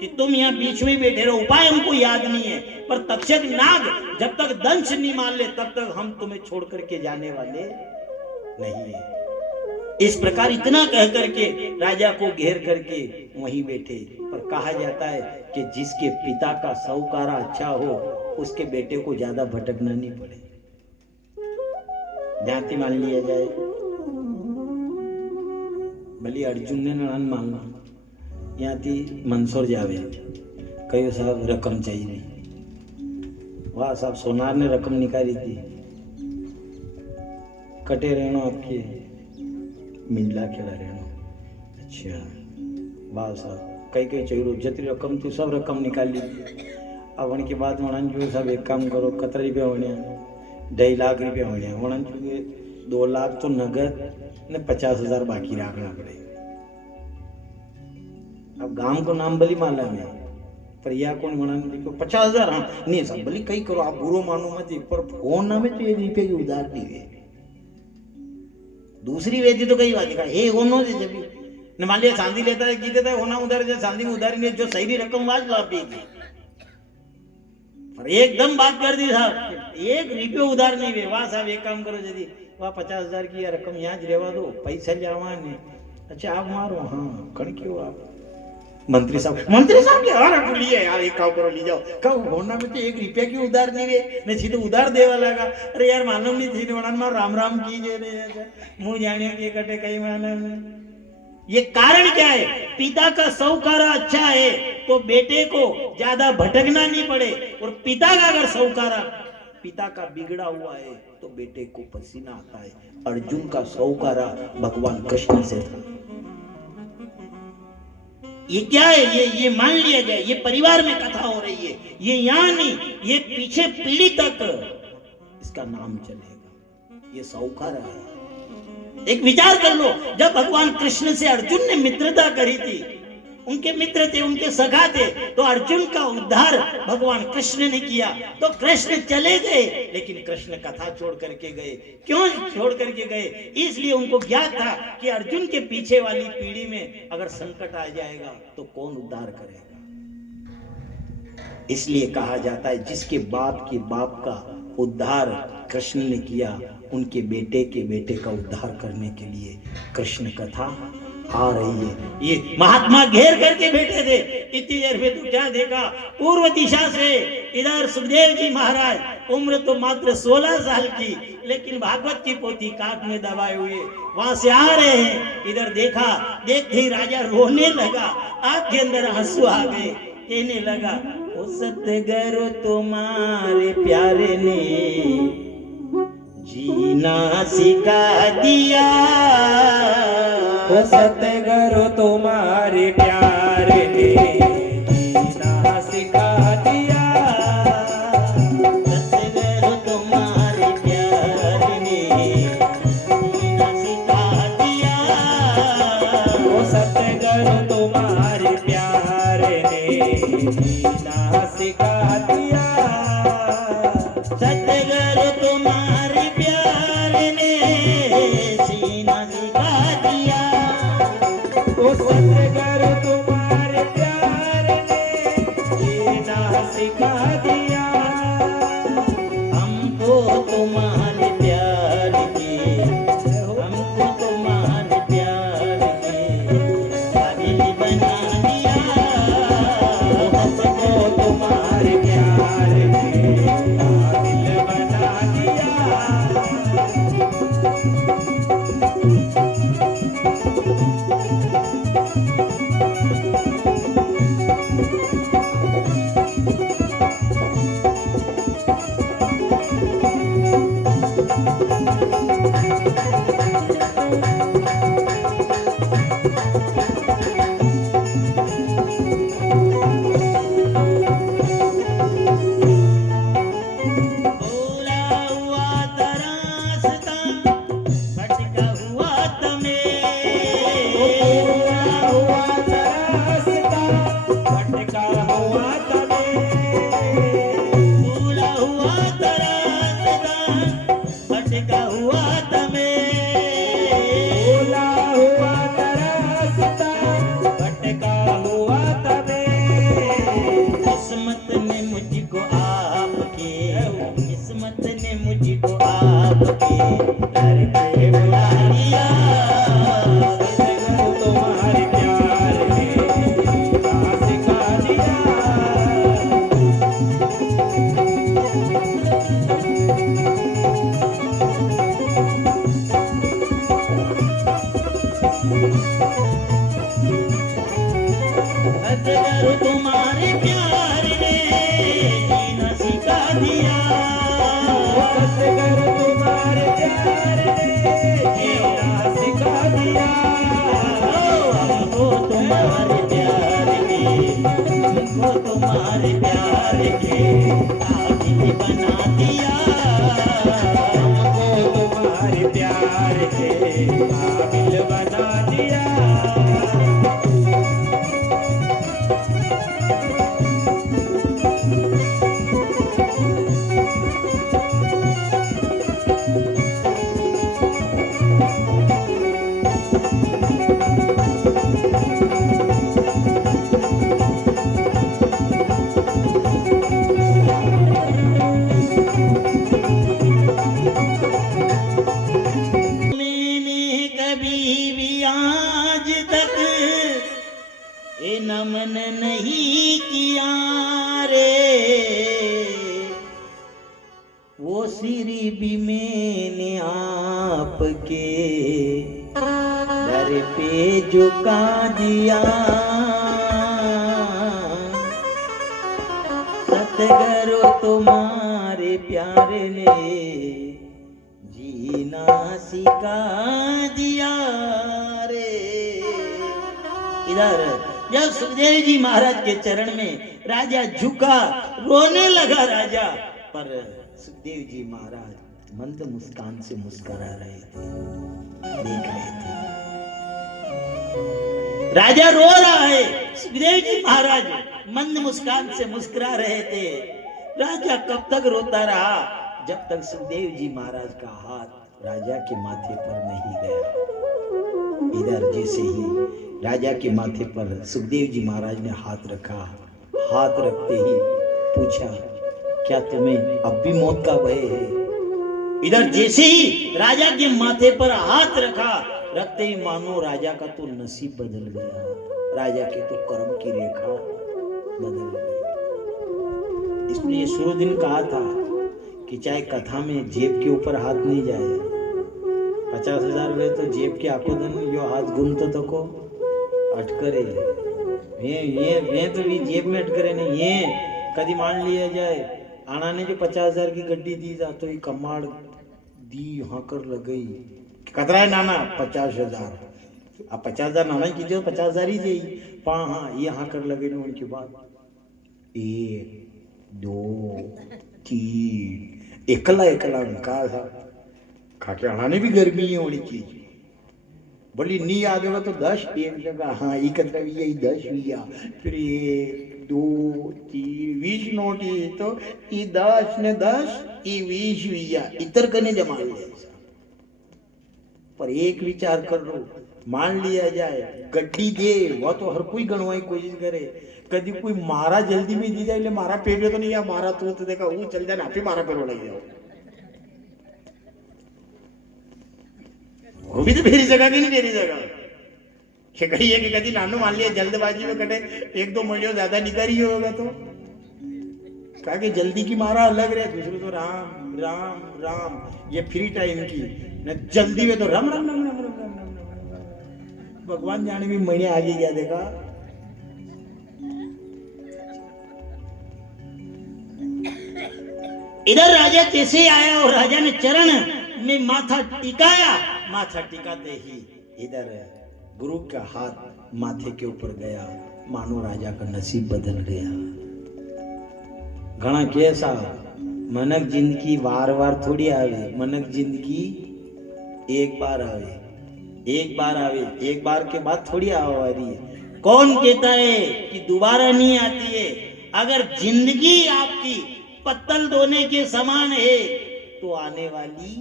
कि तुम यहाँ बीच में बैठे रहो, उपाय हमको याद नहीं है, पर तक्षक नाग जब तक दंश नहीं मार ले तब तक हम तुम्हें छोड़ करके जाने वाले नहीं है। इस प्रकार इतना कह करके राजा को घेर करके वहीं बैठे। पर कहा जाता है कि जिसके पिता का सौकारा अच्छा हो उसके बेटे को ज्यादा भटकना नहीं पड़े। जाति मान लिया जाए, भले अर्जुन ने नणन मांगा, यहाँ थी मंसूर जावे, कहो साहब रकम चाहिए, वाह साहब सोनार ने रकम निकाली थी, कटे रहना आपके मिंडला खेला रहना, अच्छा वाह साहब, कई कई चाहिए जितनी रकम थी सब रकम निकाल ली। अब उनके बाद वणन जो साहब एक काम करो, कतरा रुपया होने, 2.5 लाख रुपया होने, वणन चुके 2 लाख तो नगद ने 50,000 बाकी रखना पड़ेगा। अब गांव को नाम भली माला में, पर या कौन वणन देखो 50,000, हाँ नहीं साहब भली कई करो, आप बुरो मानो मत, पर फोन ना में तो 1 रुपये की उधार दी है, दूसरी वेदी तो कई बात दिखा एक होनो से जब न मान लिया चांदी लेता है की देता है होना उधार, जो चांदी में उधारी नहीं, जो सही रकम वाज ला देगी, पर एकदम बात कर दी साहब 1 रुपये उधार नहीं वे। वाह साहब एक काम करो, यदि वाह 50,000 की रकम यहाँ रेवा दो, पैसा जावा ने, अच्छा आप मारो, हाँ कण क्यों आप मंत्री साहब के अरे बोलिए यार एक काम करो, ले जाओ, कब होना में तो 1 रुपया की उधार नहीं वे, ने सीधे उधार देवा लगा। अरे यार मालूम नहीं थी वणन में राम राम कीजिए रे, मुंह जाने के कटे कई मालूम नहीं। ये कारण क्या है? पिता का सौकारा अच्छा है तो बेटे को ज्यादा भटकना नहीं पड़े, और पिता का अगर सौकारा पिता का बिगड़ा हुआ है तो बेटे को पसीना आता है। अर्जुन का सौकारा भगवान कृष्ण से था। ये क्या है? ये मान लिया जाए, ये परिवार में कथा हो रही है, ये यहाँ नहीं, ये पीछे पीढ़ी तक इसका नाम चलेगा। ये सौकारा है। एक विचार कर लो, जब भगवान कृष्ण से अर्जुन ने मित्रता करी थी, उनके मित्र थे, उनके सखा थे, तो अर्जुन का उद्धार भगवान कृष्ण ने किया। तो कृष्ण चले गए, लेकिन कृष्ण कथा छोड़ करके गए। क्यों छोड़ करके गए? इसलिए उनको ज्ञात था कि अर्जुन के पीछे वाली पीढ़ी में अगर संकट आ जाएगा तो कौन उद्धार करेगा। इसलिए कहा जाता है जिसके बाप के बाप का उद्धार कृष्ण ने किया, उनके बेटे के बेटे का उद्धार करने के लिए कृष्ण कथा आ रही है। ये महात्मा घेर करके बैठे थे। इतनी देर में तो क्या देखा, पूर्व दिशा से इधर सुखदेव जी महाराज, उम्र तो मात्र 16 साल की, लेकिन भागवत की पोथी काट में दबाए हुए वहां से आ रहे हैं। इधर देखा, देखते ही राजा रोने लगा, आंख के अंदर आंसू आ गए, कहने लगा, ओ सतगुरु तुम्हारे प्यारे ने जीना सिखा दिया, ओ सतगुरु तुम्हारे प्यारे ने जीना सिखा दिया, सतगुरु तुम्हारे प्यारे ने जीना सिखा दिया, ओ सतगुरु तुम्हारे प्यारे ने जीना सिखा दिया, सतगुरु तुम्हारे प्यारे ने जीना सिखा दिया। ओ सतगुरु तुम्हारे प्यार ने जीना सिखा दिया, सतगुरु तुम्हारे प्यार ने जीना सिखा दिया। हमको तुम्हारे प्यार के, हमको तुम्हारे प्यार के काबिल बना दिया, हमको तुम्हारे प्यार के काबिल बना दिया। नमन नहीं किया रे, वो सिरी भी मैंने आपके दर पे झुका दिया। सतगुरु तुम्हारे प्यार ने जीना सिखा दिया रे। इधर जब सुखदेव जी महाराज के चरण में राजा झुका, रोने लगा राजा, पर सुखदेव जी महाराज मंद मुस्कान से मुस्कुरा रहे थे, देख रहे थे। राजा रो रहा है, सुखदेव जी महाराज मंद मुस्कान से मुस्कुरा रहे थे। राजा कब तक रोता रहा, जब तक सुखदेव जी महाराज का हाथ राजा के माथे पर नहीं गया। इधर जैसे ही राजा के माथे पर सुखदेव जी महाराज ने हाथ रखा, हाथ रखते ही पूछा, क्या तुम्हें अब भी मौत का भय है? इधर जैसे ही राजा के माथे पर हाथ रखा, रखते ही मानो राजा का तो नसीब बदल गया, राजा के तो कर्म की रेखा बदल गई। इसलिए शुरुदिन कहा था कि चाहे कथा में जेब के ऊपर हाथ नहीं जाए, 50,000 रुपये तो जेब के आखो दिन यो हाथ घूमतो तो को अटकरे, ये तो भी जेब में अटकरे नहीं। ये कभी मान लिया जाए आना ने जो 50,000 की गड्डी दी जा तो ये कमाड़ दी हाकर लगई कतरा है नाना 50,000, अब 50,000 नाना की जो 50,000 ही जाई पा। हाँ ये हाकर लगे ना उनके बाद 1 2 3 एकला एकला कहा था खाके आना ने भी गर्मी है होनी चीज बोली नी आ गए तो 10 एक जगह। हाँ ये कतरा भी यही 10 हुआ, फिर 1 2 3 20 नोट ये तो ये 10 ने 10 ये 20 हुआ, इतर कने जमा लिया। पर एक विचार कर लो, मान लिया जाए गड्डी दे वो तो हर कोई गणवाई कोशिश करे, कभी कोई मारा जल्दी में दी जाए मारा पेड़ तो नहीं या मारा तो देखा वो चल जाए ना फिर मारा पेड़ लग जाओ, वो भी तो मेरी जगह की नहीं मेरी जगह कि कहीं है कि कभी नानू मान लिया जल्दबाजी में कटे 1-2 महीनों ज्यादा निकारी होगा तो कहा कि जल्दी की मारा अलग रहे, दूसरे तो राम राम राम ये फ्री टाइम की न जल्दी में तो राम राम राम राम राम राम राम। भगवान जाने भी महीने आगे क्या देखा। इधर राजा जैसे आया और राजा ने चरण में माथा टिकाया, माथा टिकाते ही इधर गुरु का हाथ माथे के ऊपर गया, मानो राजा का नसीब बदल गया। घना कैसा मनक जिंदगी वार वार थोड़ी आवे, मनक जिंदगी एक बार आवे, एक बार आवे, एक बार के बाद थोड़ी आवारी है। कौन कहता है कि दोबारा नहीं आती है? अगर जिंदगी आपकी पत्तल धोने के समान है तो आने वाली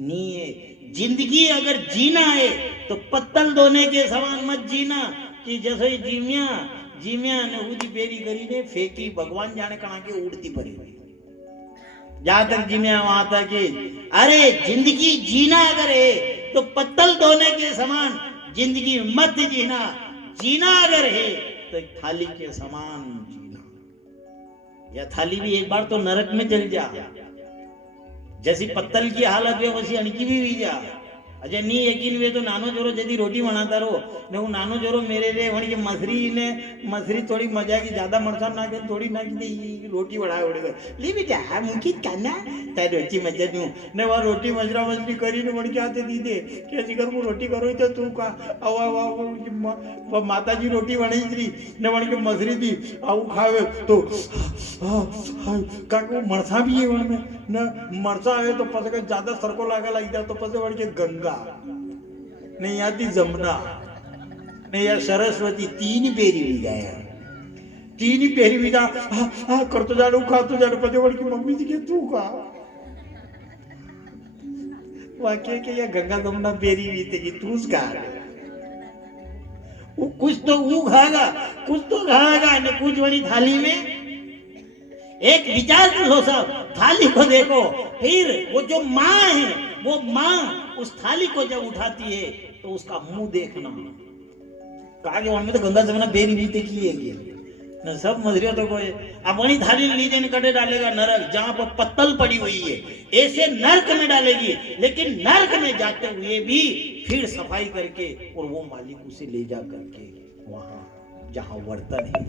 नहीं है। जिंदगी अगर जीना है तो पत्तल धोने के समान मत जीना कि जैसे जीमिया ने उदी बेरी करी ने फेंकी, भगवान जाने कहाँ के उड़ती पड़ी हुई। जहां तक जीमिया वहां तक अरे जिंदगी जीना अगर है तो पत्तल धोने के समान जिंदगी मत जीना, जीना अगर है तो थाली के समान जीना। या थाली भी एक बार तो नरक में चल जा, जैसी पत्तल की हालत है वैसी अणकी भी हुई जा। अजय नहीं यकीन वे तो नानो जोरो जदी रोटी बनाता रहो ने वो नानो जोरो मेरे लिए वणी के मसरी थोड़ी मजा की ज्यादा मरसा नाखे थोड़ी नाखी दे ई रोटी बनाए ओड़े ली बेटा मुकी काना ताई रोटी मजा दूं ने वो रोटी मजरा मजरी करी ने वणी के हाथे दी दे के जिगर मु रोटी करो तो तू का आवा वो माताजी रोटी बनाई थी ने वणी के मसरी दी आऊ खावे तो काको मरसा भी है वण में न मरसा है तो पसे के ज्यादा सरको लागा लग जा तो पसे वणी के गंगा नहीं आती जमुना नहीं या सरस्वती तीन पेरी भी गया तीन पेरी भी जा करतो जाणू खातो जाणू पसे वणी की मम्मी जी के तू का वाक्य के या गंगा जमुना पेरी भी ते की तूच का वो कुछ तो वो खाएगा कुछ तो खाएगा ने कुछ वणी थाली में एक विचार कर लो सब थाली को देखो फिर वो जो माँ है वो माँ उस थाली को जब उठाती है तो उसका मुंह देखना कहा कि में तो गंगा जमुना बेरी बीते की है न सब मजरिया तो कोई अपनी थाली लीजिए ने कटे डालेगा नरक जहां पर पत्तल पड़ी हुई है ऐसे नरक में डालेगी लेकिन नरक में जाते हुए भी फिर सफाई करके और वो मालिक उसे ले जा करके वहां जहां बर्तन है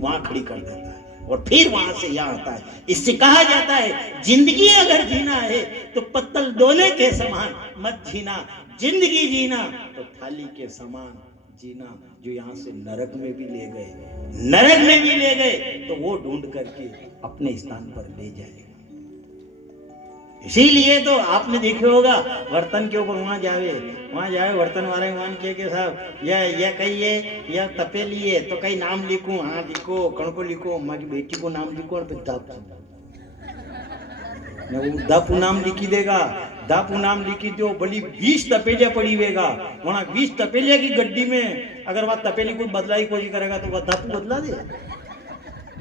वहां खड़ी कर देता है और फिर वहां से यहाँ आता है। इससे कहा जाता है जिंदगी अगर जीना है तो पत्तल डोले के समान मत जीना, जिंदगी जीना तो थाली के समान जीना। जो यहाँ से नरक में भी ले गए तो वो ढूंढ करके अपने स्थान पर ले जाएगा। इसीलिए तो आपने देखे होगा बर्तन के ऊपर वहां जावे बर्तन वाले मान के साहब यह कहिए यह तपेली है तो कहीं नाम लिखूं, हाँ लिखो, कण को लिखो, हमारी बेटी को नाम लिखो और फिर दप नाम लिखी देगा। दप नाम लिखी दो भली 20 तपेलियां पड़ी हुएगा वहां 20 तपेलिया की गड्डी में अगर वह तपेली कोई बदलाई कोई करेगा तो वह दप बदला दे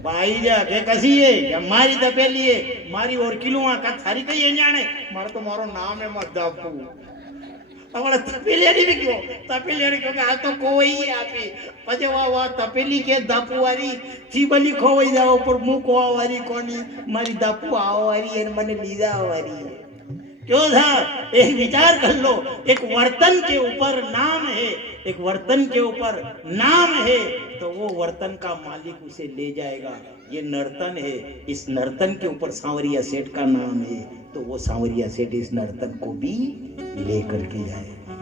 भाई जा के कसी है या मारी तपेली है मारी और किलो का थारी कई है जाने मारे तो मारो नाम है मत दपू हमारा तपेलिया नहीं क्यों तपेलिया नहीं क्योंकि आज तो कोई है आपी पजे वाह तपेली के दपू वाली थी भली खोई जाओ पर मुंह को वाली कोनी मारी दपू आओ वाली है मने लीजा वाली है क्यों था एक विचार कर लो एक वर्तन के ऊपर नाम है एक वर्तन के ऊपर नाम है तो वो वर्तन का मालिक उसे ले जाएगा। ये नर्तन है इस नर्तन के ऊपर सांवरिया सेठ का नाम है तो वो सांवरिया सेठ इस नर्तन को भी लेकर के जाएगा।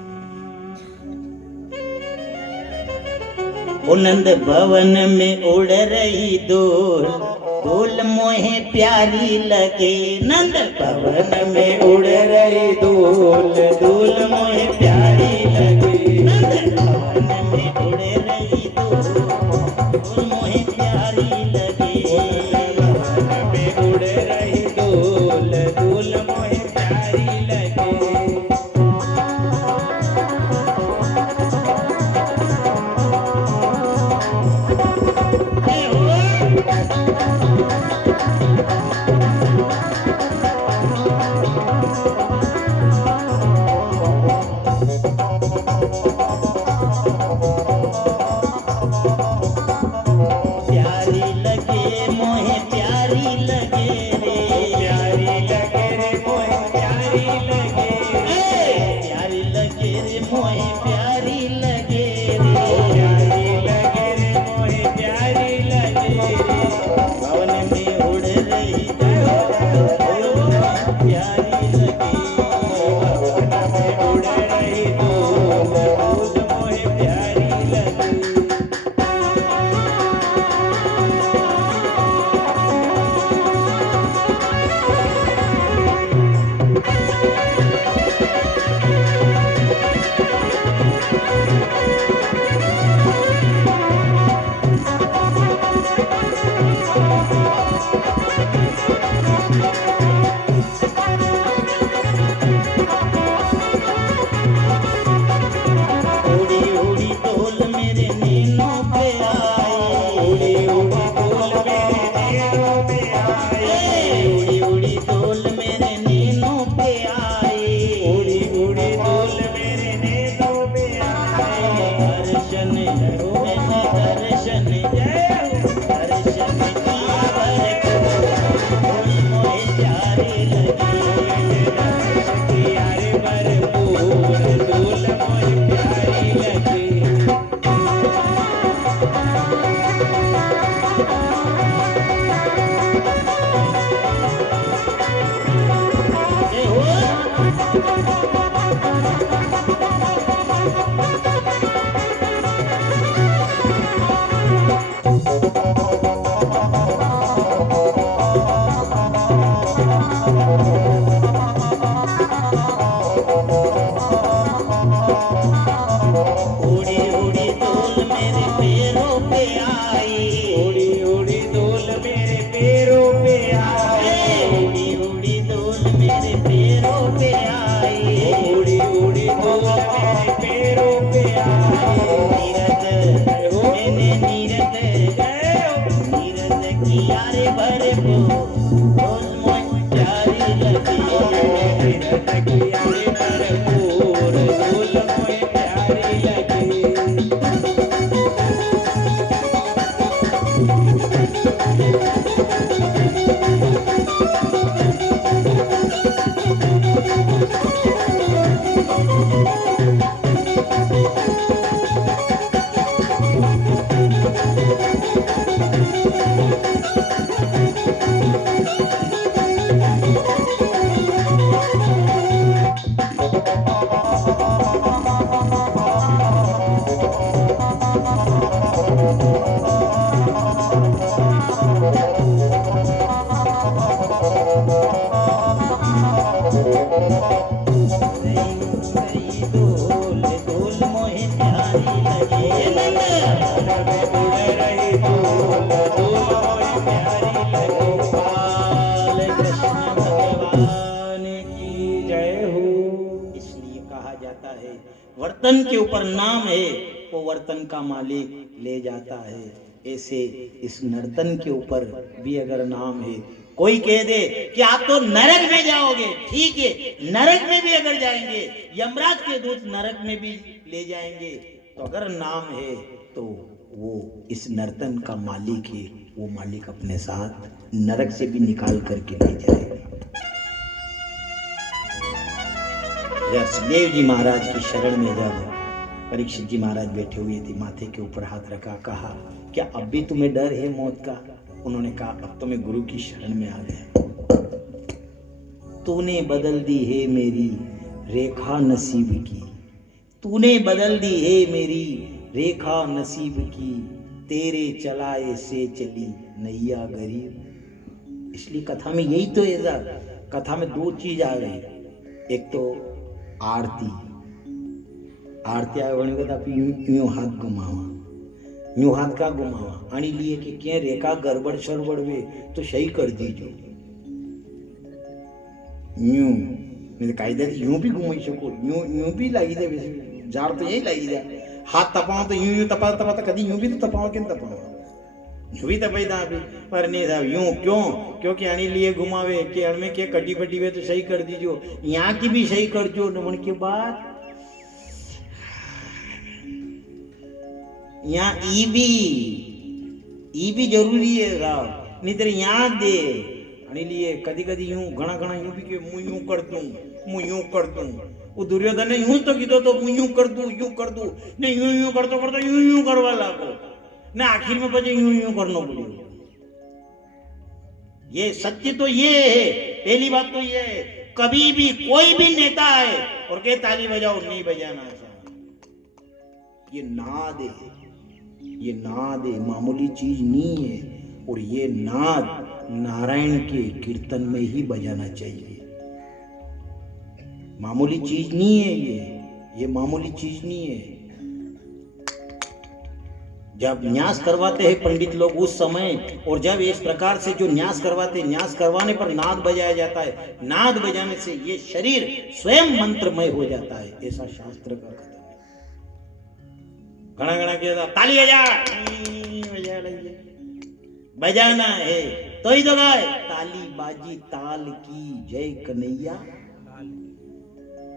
नंद भवन में उड़ रही धूल मोहे प्यारी लगे नंद भवन में उड़ रही धूल मोहे प्यारी लगे नंद भवन में उड़ रही धूल मोहे प्यारी लगे भवन में उड़ रही धूल मोहे प्यारी लगे। आई, उड़ी उड़ी धूल मेरे पैरों पे आई, उड़ी उड़ी धूल मेरे पैरों पे आई, उड़ी उड़ी धूल मेरे पैरों पे आई। नीरद मैंने नीरद नीरद किया रे भरे को रोज मोई प्यारी लगी, नीरद किया रे भरपूर धूल मोहे प्यारी लगी। धूल धूल मोहे प्यारी लगी, उड़ रही धूल धूल मोहे प्यारी लगी। गोपाल कृष्ण भगवान की जय हो। इसलिए कहा जाता है वर्तन के ऊपर नाम है वो वर्तन का मालिक ले जाता है, ऐसे इस नर्तन के ऊपर भी अगर नाम है, कोई कह दे कि आप तो नरक में जाओगे, ठीक है, नरक में भी अगर जाएंगे, यमराज के दूत नरक में भी ले जाएंगे, तो अगर नाम है तो वो इस नर्तन का मालिक है, वो मालिक अपने साथ नरक से भी निकाल करके ले जाएगा। सुखदेव जी महाराज की शरण में जब परीक्षित जी महाराज बैठे हुए थे, माथे के ऊपर हाथ रखा, कहा क्या अब भी तुम्हें डर है मौत का? उन्होंने कहा अब तो मैं गुरु की शरण में आ गया। तूने बदल दी है मेरी रेखा नसीब की, तूने बदल दी है मेरी रेखा नसीब की, तेरे चलाए से चली नैया गरीब। इसलिए कथा में यही तो है, कथा में दो चीज आ गई, एक तो आरती, आरती आवे यूं हाथ घुमावा, यूं हाथ का घुमावा आणि लिए कि क्या रेखा गड़बड़ शरबड़ वे तो सही कर दीजो, यूं नहीं कायदे यूं भी घुमाई सको, यूं यूं भी लागी दे, जार तो यही लागी दे, हाथ तपाओ तो यूं यूं तपा तपा तो कभी यूं भी तो तपाओ कि तपाओ, यूं भी तपाई था अभी, पर नहीं था यूं, क्यों? क्योंकि आने लिए घुमावे कि अणमें के कटी पटी वे तो सही कर दीजो, यहाँ की भी सही कर दो, नमन के बाद यहाँ ई भी जरूरी है राव, नहीं तेरे यहाँ दे आणि लिए कधी कधी यूं घना घना यूं भी के मुँह यूं कर दूं, मुँह यूं कर दूं, वो दुर्योधन ने यूं तो कीधो तो मुँह यूं कर दूं, नहीं यूं यूं करतो करतो यूं यूं करवा लागो ने आखिर में પછી यूं यूं करनो पड़ियो। ये सत्य तो ये है, पहली बात तो ये है, कभी भी कोई भी नेता है और के ताली बजाओ, नहीं बजाना ऐसा, ये नाद है, ये नाद है, मामूली चीज नहीं है, और ये नाद नारायण के कीर्तन में ही बजाना चाहिए, मामूली चीज नहीं है ये मामूली चीज नहीं है। जब न्यास करवाते हैं पंडित लोग उस समय, और जब इस प्रकार से जो न्यास करवाते, न्यास करवाने पर नाद बजाया जाता है, नाद बजाने से ये शरीर स्वयं मंत्रमय हो जाता है, ऐसा शास्त्र का कथन है। घना घना किया ताली बजा, बजा लगे, बजाना है तो ही तो गाए, ताली बाजी ताल की जय कन्हैया।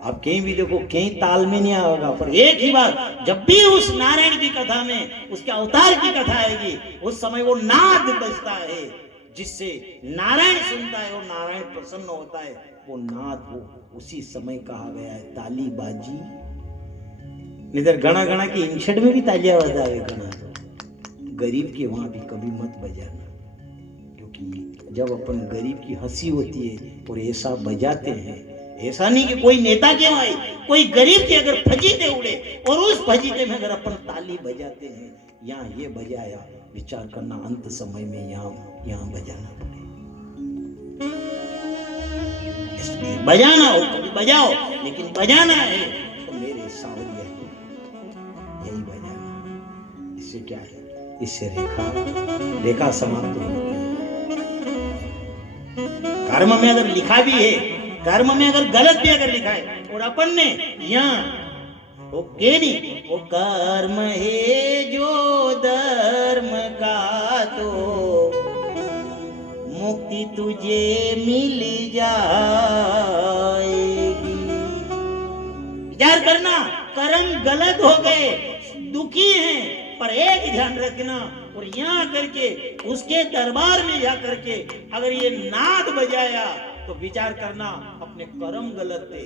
आप कहीं भी देखो, कहीं ताल में नहीं आएगा, पर एक ही बात, जब भी उस नारायण की कथा में उसके अवतार की कथा आएगी, उस समय वो नाद बजता है, जिससे नारायण सुनता है और नारायण प्रसन्न होता है, वो नाद वो उसी समय कहा गया है ताली बाजी। इधर गणा गणा की इंशट में भी तालियां बजावे गणा, तो गरीब के वहां भी कभी मत बजाना, क्योंकि जब अपन गरीब की हंसी होती है और ऐसा बजाते हैं, ऐसा नहीं कि कोई नेता क्यों आए, कोई गरीब की अगर फजीते उड़े और उस फजीते में अगर अपन ताली बजाते हैं, यहाँ ये बजाया, विचार करना अंत समय में यहाँ बजाना पड़े। इसलिए बजाना हो कभी बजाओ, लेकिन बजाना है तो मेरे सावरिया यही बजाना। इससे क्या है, इससे रेखा समाप्त हो गई। कर्म में अगर लिखा भी है, कर्म में अगर गलत भी अगर लिखा है और अपन ने यहाँ ओके नहीं, वो कर्म है जो धर्म का तो मुक्ति तुझे मिल जाएगी। विचार करना, कर्म गलत हो गए, दुखी हैं, पर एक ध्यान रखना, और यहाँ करके उसके दरबार में जा करके अगर ये नाद बजाया तो विचार करना अपने कर्म गलत थे,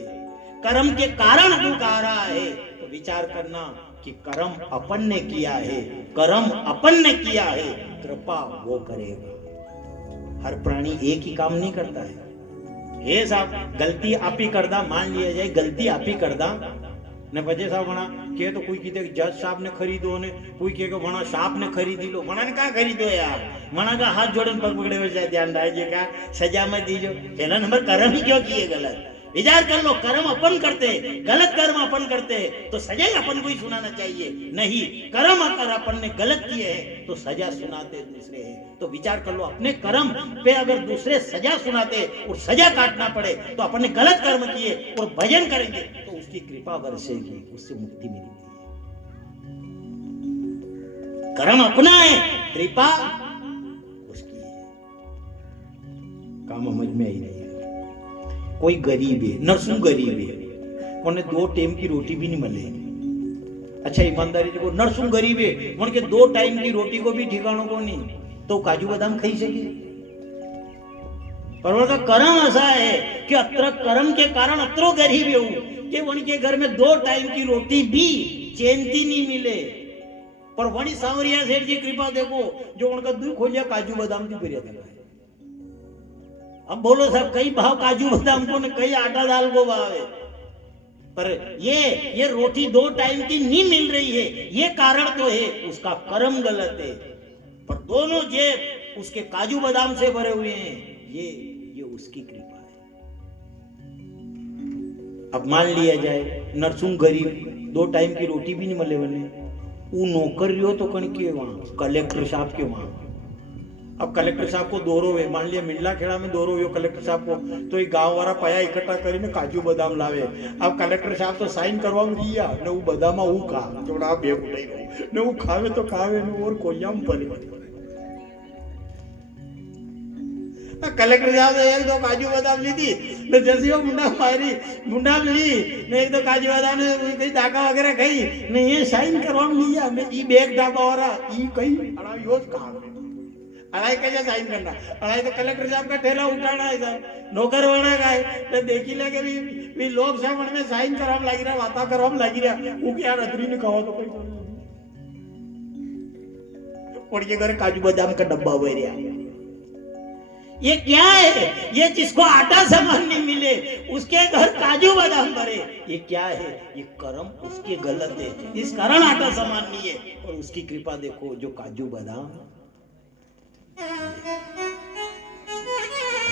कर्म के कारण दुख आ रहा है, तो विचार करना कि कर्म अपन ने किया है, कर्म अपन ने किया है, कृपा वो करेगा। हर प्राणी एक ही काम नहीं करता है। ये साहब गलती आप ही करदा, मान लिया जाए गलती आप ही करदा ने वजह साहब बना के तो कोई कहते जज साहब ने खरीदो ने कोई कहे कि वना साहब ने खरीदी लो, वना ने क्या खरीदो यार, वना का हाथ जोड़न पग पकड़े हुए ध्यान डालिए का सजा मत दीजो। पहला नंबर कर्म ही क्यों किए गलत, विचार कर लो, कर्म अपन करते, गलत कर्म अपन करते तो सजा अपन को ही सुनाना चाहिए, नहीं कर्म अगर अपन ने गलत किए हैं तो सजा सुनाते दूसरे हैं। तो विचार कर लो, अपने कर्म पे अगर दूसरे सजा सुनाते और सजा काटना पड़े तो अपन ने गलत कर्म किए और भजन करेंगे तो उसकी कृपा बरसेगी, उससे मुक्ति मिलेगी। कर्म अपना है, कृपा उसकी है। काम समझ में आई नहीं। कोई गरीब है, नरसू गरीब है, उन्हें 2 टाइम की रोटी भी नहीं मिले। अच्छा ईमानदारी देखो, नरसू गरीब है, उनके 2 टाइम की रोटी को भी ठिकानों को नहीं, तो काजू बादाम खाई सके। पर उनका कर्म ऐसा है कि अत्र कर्म के कारण अत्रो गरीब है कि उनके घर में 2 टाइम की रोटी भी चैनती नहीं मिले। पर वही सांवरिया सेठ जी कृपा देखो, जो उनका दुख हो जाए काजू बादाम की प्रिय है। अब बोलो साहब, कई भाव काजू बादाम को ने, कई आटा दाल को भाव है, पर ये रोटी 2 टाइम की नहीं मिल रही है, ये कारण तो है, उसका कर्म गलत है। पर दोनों जेब उसके काजू बादाम से भरे हुए हैं, ये उसकी कृपा है। अब मान लिया जाए नरसुंग गरीब, 2 टाइम की रोटी भी नहीं मिले बने, वो नौकर रहो तो कण के वहां कलेक्टर साहब के वहां। अब कलेक्टर साहब को दौरो है, मान लिया मिंडला खेड़ा में दौरो हो कलेक्टर साहब को, तो एक गांव वाला पया इकट्ठा કરીને काजू बादाम लावे। अब कलेक्टर साहब तो साइन करवा दिया ने वो बादाम वो खा जोड़ा बे उठाई गई ने वो खावे तो खावे ने और कोयाम पड़े। कलेक्टर साहब ने 1-2 काजू बादाम ली थी ने जैसे वो मुंडा ली ने 1-2 काजू बादाम ने कहीं दाका वगैरह खाई ने ये साइन करवा लिया ने ई बैग डाबा वाला ई कहीं अड़ा योज कहा अड़ाई कैसे साइन करना, अड़ाई तो कलेक्टर साहब का ठेला उठाना है साहब, नौकर वाला का है तो देखी लगे भी लोग साहब में साइन कराम लगी रहा, वाता कराम लगी रहा, वो क्या रतरी ने कहा तो कोई और ये घर काजू बादाम का डब्बा भर रहा। ये क्या है, ये जिसको आटा सामान नहीं मिले उसके घर काजू बादाम भरे, ये क्या है, ये कर्म उसके गलत है, इस कारण आटा सामान नहीं है। और उसकी कृपा देखो, जो काजू बादाम,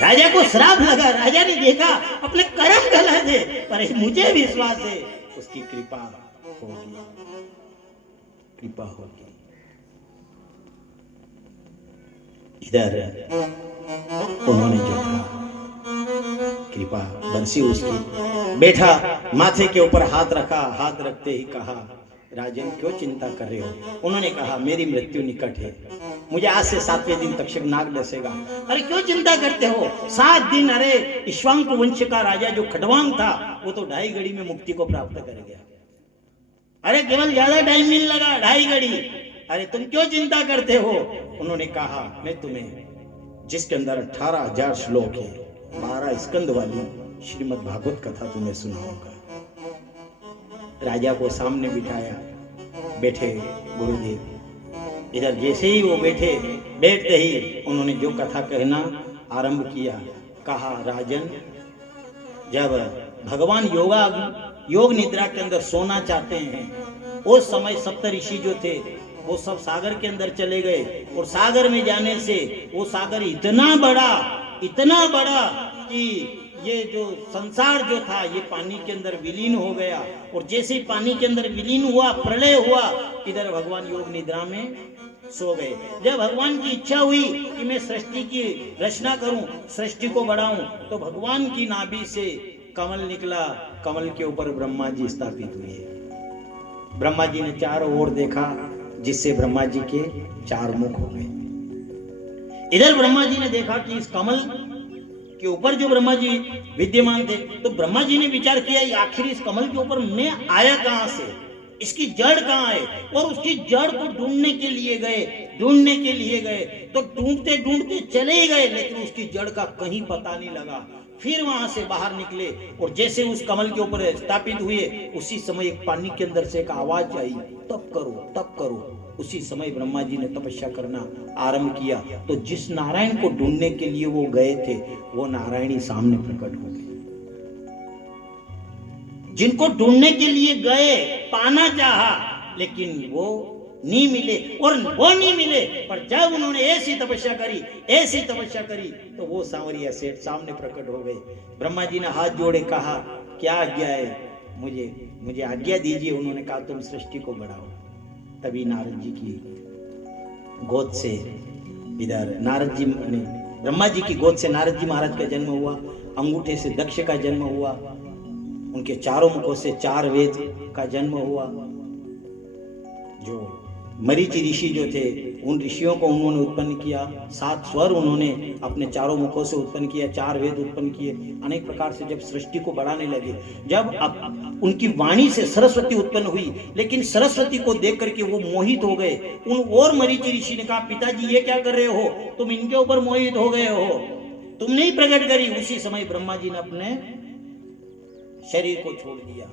राजा को श्राप लगा, राजा ने देखा अपने कर्म गलत है, पर मुझे विश्वास है उसकी कृपा होगी, कृपा होगी। इधर उन्होंने जो कहा, कृपा बरसी उसकी, बैठा माथे के ऊपर हाथ रखा, हाथ रखते ही कहा, राजन क्यों चिंता कर रहे हो? उन्होंने कहा, मेरी मृत्यु निकट है, मुझे आज से 7वें दिन तक्षक नाग डसेगा। अरे क्यों चिंता करते हो? 7 दिन, अरे इक्ष्वाकु वंश का राजा जो खडवांग था वो तो 2.5 घड़ी में मुक्ति को प्राप्त कर गया। अरे केवल ज्यादा टाइम नहीं लगा, 2.5 घड़ी, अरे तुम क्यों चिंता करते हो? उन्होंने कहा, मैं तुम्हें जिसके अंदर 18,000 श्लोक है, 12 स्कंद वाली श्रीमद् भागवत कथा तुम्हें सुनाऊंगा। राजा को सामने बिठाया, बैठे गुरुदेव। इधर जैसे ही वो बैठते ही उन्होंने जो कथा कहना आरंभ किया, कहा, राजन, जब भगवान योग निद्रा के अंदर सोना चाहते हैं, उस समय 7 ऋषि जो थे वो सब सागर के अंदर चले गए, और सागर में जाने से वो सागर इतना बड़ा कि ये जो संसार जो था ये पानी के अंदर विलीन हो गया। और जैसे ही पानी के अंदर विलीन हुआ, प्रलय हुआ, इधर भगवान योग निद्रा में सो गए। जब भगवान की इच्छा हुई कि मैं सृष्टि की रचना करूं, सृष्टि को बढ़ाऊं, तो भगवान की नाभि से कमल निकला। कमल के ऊपर ब्रह्मा जी स्थापित हुए। ब्रह्मा जी ने चारों ओर देखा, जिससे ब्रह्मा जी के 4 मुख हो गए। इधर ब्रह्मा जी ने देखा कि इस कमल के ऊपर जो ब्रह्मा जी विद्यमान थे, तो ब्रह्मा जी ने विचार किया आखिर इस कमल के ऊपर मैं आया कहां से, इसकी जड़ कहां है, और उसकी जड़ को ढूंढने के लिए गए। तो ढूंढते ढूंढते चले ही गए, लेकिन उसकी जड़ का कहीं पता नहीं लगा। फिर वहां से बाहर निकले और जैसे उस कमल के ऊपर स्थापित हुए, उसी समय एक पानी के अंदर से एक आवाज आई, तप करो। उसी समय ब्रह्मा जी ने तपस्या करना आरंभ किया। तो जिस नारायण को ढूंढने के लिए वो गए थे, वो नारायणी सामने प्रकट हो गए। जिनको ढूंढने के लिए गए, पाना चाहा, लेकिन वो नहीं मिले। पर जब उन्होंने ऐसी तपस्या करी, तो वो सांवरिया सेठ सामने प्रकट हो गए। ब्रह्मा जी ने हाथ जोड़े, कहा क्या आज्ञा है, मुझे आज्ञा दीजिए। उन्होंने कहा तुम सृष्टि को बढ़ाओ। तभी नारद जी की गोद से ब्रह्मा जी की गोद से नारद जी महाराज का जन्म हुआ। अंगूठे से दक्ष का जन्म हुआ। उनके चारों मुखों से 4 वेद का जन्म हुआ। जो मरीचि ऋषि जो थे, उन ऋषियों को उन्होंने उत्पन्न किया। 7 स्वर उन्होंने अपने चारों मुखों से उत्पन्न किया। 4 वेद उत्पन्न किए। अनेक प्रकार से जब सृष्टि को बढ़ाने लगे, जब उनकी वाणी से सरस्वती उत्पन्न हुई, लेकिन सरस्वती को देख करके वो मोहित हो गए। उन और मरीचि ऋषि ने कहा पिताजी ये क्या कर रहे हो, तुम इनके ऊपर मोहित हो गए हो, तुमने ही प्रकट करी। उसी समय ब्रह्मा जी ने अपने शरीर को छोड़ दिया,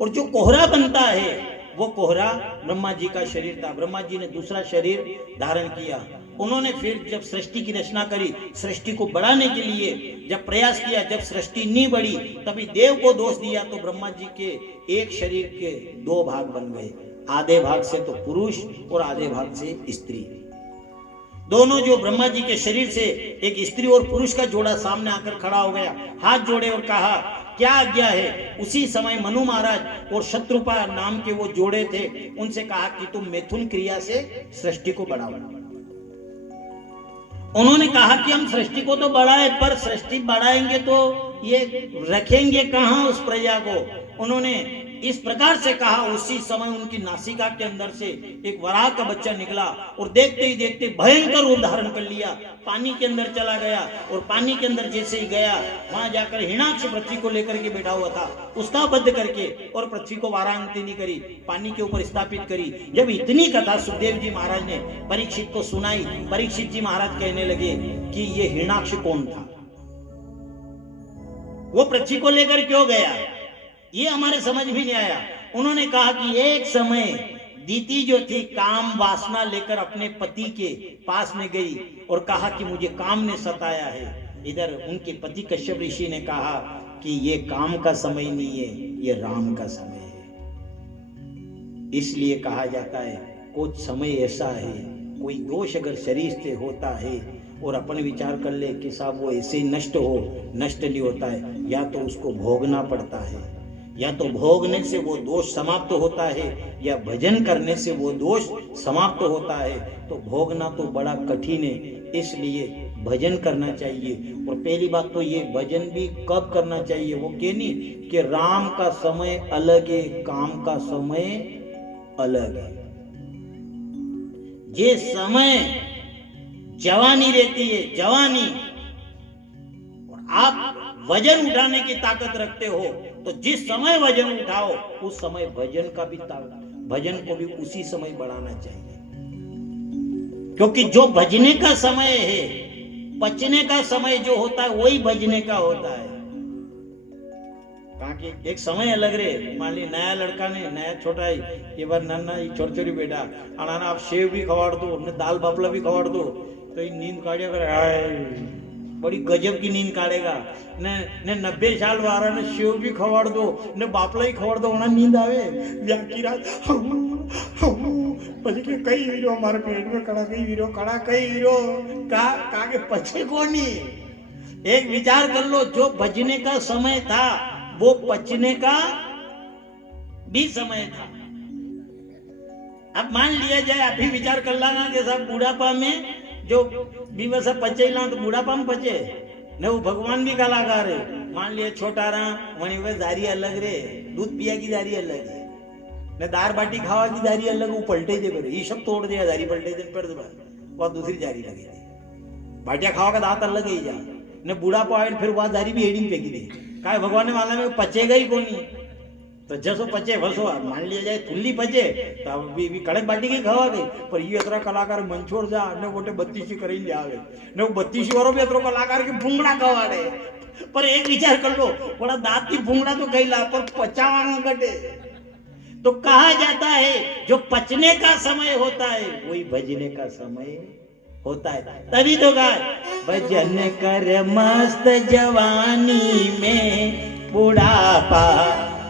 और जो कोहरा बनता है वो कोहरा ब्रह्मा जी का शरीर था। ब्रह्मा जी ने दूसरा शरीर धारण किया। उन्होंने फिर जब सृष्टि की रचना करी, सृष्टि को बढ़ाने के लिए जब प्रयास किया, जब सृष्टि नहीं बढ़ी, तभी देव को दोष दिया। तो ब्रह्मा जी के एक शरीर के 2 भाग बन गए। आधे भाग से तो पुरुष और आधे भाग से स्त्री। दोनों जो ब्रह्मा जी के शरीर से एक स्त्री और पुरुष का जोड़ा सामने आकर खड़ा हो गया, हाथ जोड़े और कहा क्या आज्ञा है। उसी समय मनु महाराज और शत्रुपा नाम के वो जोड़े थे, उनसे कहा कि तुम मैथुन क्रिया से सृष्टि को बढ़ाओ। उन्होंने कहा कि हम सृष्टि को तो बढ़ाए, पर सृष्टि बढ़ाएंगे तो ये रखेंगे कहां उस प्रजा को। उन्होंने इस प्रकार से कहा। उसी समय उनकी नासिका के अंदर से एक वराह का बच्चा निकला और देखते ही देखते भयंकर रूप धारण कर लिया। पानी के अंदर चला गया, और पानी के अंदर जैसे ही गया, वहां जाकर हिरण्याक्ष पृथ्वी को लेकर के बैठा हुआ था, उसका वध करके और पृथ्वी को वारांतिनी करी, पानी के ऊपर स्थापित करी। जब इतनी कथा सुखदेव जी महाराज ने परीक्षित को सुनाई, परीक्षित जी महाराज कहने लगे कि ये हिरण्याक्ष कौन था, वो पृथ्वी को लेकर क्यों गया, ये हमारे समझ भी नहीं आया। उन्होंने कहा कि एक समय दीति जो थी काम वासना लेकर अपने पति के पास में गई और कहा कि मुझे काम ने सताया है। इधर उनके पति कश्यप ऋषि ने कहा कि ये काम का समय नहीं है, ये राम का समय है। इसलिए कहा जाता है कुछ समय ऐसा है, कोई दोष अगर शरीर से होता है और अपन विचार कर ले कि साहब वो ऐसे नष्ट नहीं होता है, या तो उसको भोगना पड़ता है, या तो भोगने से वो दोष समाप्त होता है, या भजन करने से वो दोष समाप्त होता है। तो भोगना तो बड़ा कठिन है, इसलिए भजन करना चाहिए। और पहली बात तो ये भजन भी कब करना चाहिए, वो कहनी कि राम का समय अलग है, काम का समय अलग है। ये समय जवानी रहती है, जवानी, और आप वजन उठाने की ताकत रखते हो, तो जिस समय वजन उठाओ उस समय भजन को भी उसी समय बढ़ाना चाहिए। क्योंकि जो भजने का समय है, पचने का समय जो होता है वही भजने का होता है। कहा कि एक समय अलग रे, मान ली नया लड़का ने, नया छोटा ही ये बार नन्ना छोरी बेटा अनाना आप सेव भी खवाड़ दो ने दाल बापला भी खवाड़ दो तो ये नींद काढ़िया करे, बड़ी गजब की नींद काढ़ेगा। ने 90 साल वाला ने सेव भी खवाड़ दो ने बापला ही खवाड़ दो, होना नींद आवे व्याकी रात પછી કે કઈ વીરો મારા પેટ में कड़ा कई वीरो कड़ा कई वीरो का के पछे कोनी। एक विचार कर लो, जो भजने का समय था वो पचने का भी समय था। अब मान लिया जाए, आप ही विचार कर लाना कि साहब बुढ़ापा में जो दिवस पचे ला तो बुढ़ापा में पचे ने, वो भगवान भी कलाकार है। मान लिया छोटा रहा वही वे दारी अलग रे, दूध पिया की दारी अलग है ने, दार बाटी खावा की दारी अलग, वो पलटे दे करे, ये सब तोड़ दिया दारी पलटे दिन पर वह दूसरी दारी लगी थी। बाटिया खावा का दांत अलग ही जा ने, बुढ़ापा आए फिर वह दारी भी एडिंग फेंकी दी। काय भगवान ने माला में पचेगा ही कोनी, तो जसो पचे वसो। मान लिया जाए फुल्ली पचे तो अभी कड़क बाटी की खवा गई, पर ये अतरा कलाकार मंचोड़ जा ने गोटे 32 करीने आवे ने, वो 32 वारो भी अतरो कलाकार के भूंगड़ा खवाड़े। पर एक विचार कर लो, बड़ा दांत की भूंगड़ा तो कही ला, पर पचावाना घटे। तो कहा जाता है जो पचने का समय होता है वही भजने का समय होता है। तभी तो गाय भजन कर मस्त जवानी में बुढ़ापा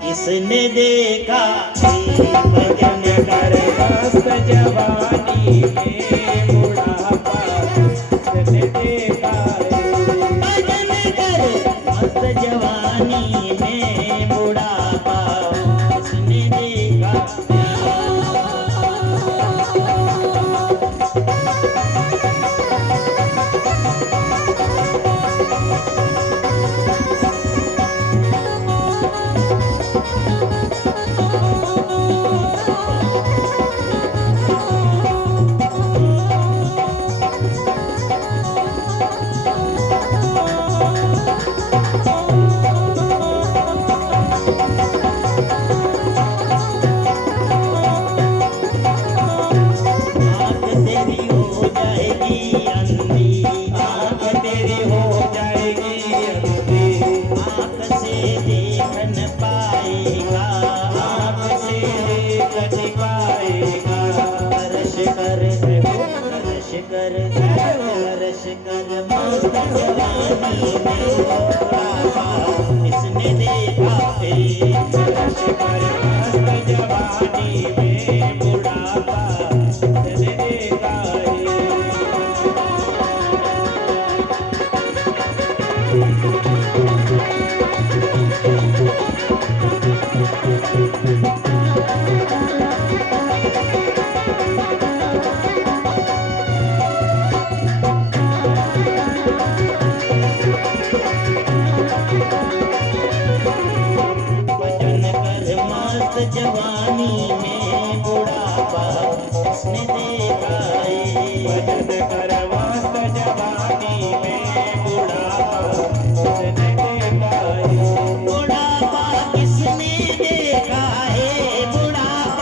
इसने देखा, भजन कर मस्त जवानी में बुढ़ापा इसने देखा, भजन कर मस्त जवानी में बुढ़ापा इसने देखा। इसने देखा जवानी में बुढ़ापा इसने देखा। जवानी में बुढ़ापा इसने देखा है, भजन कर मस्त जवानी में बुढ़ापा इसने देखा है, बुढ़ापा किसने देखा है, बुढ़ापा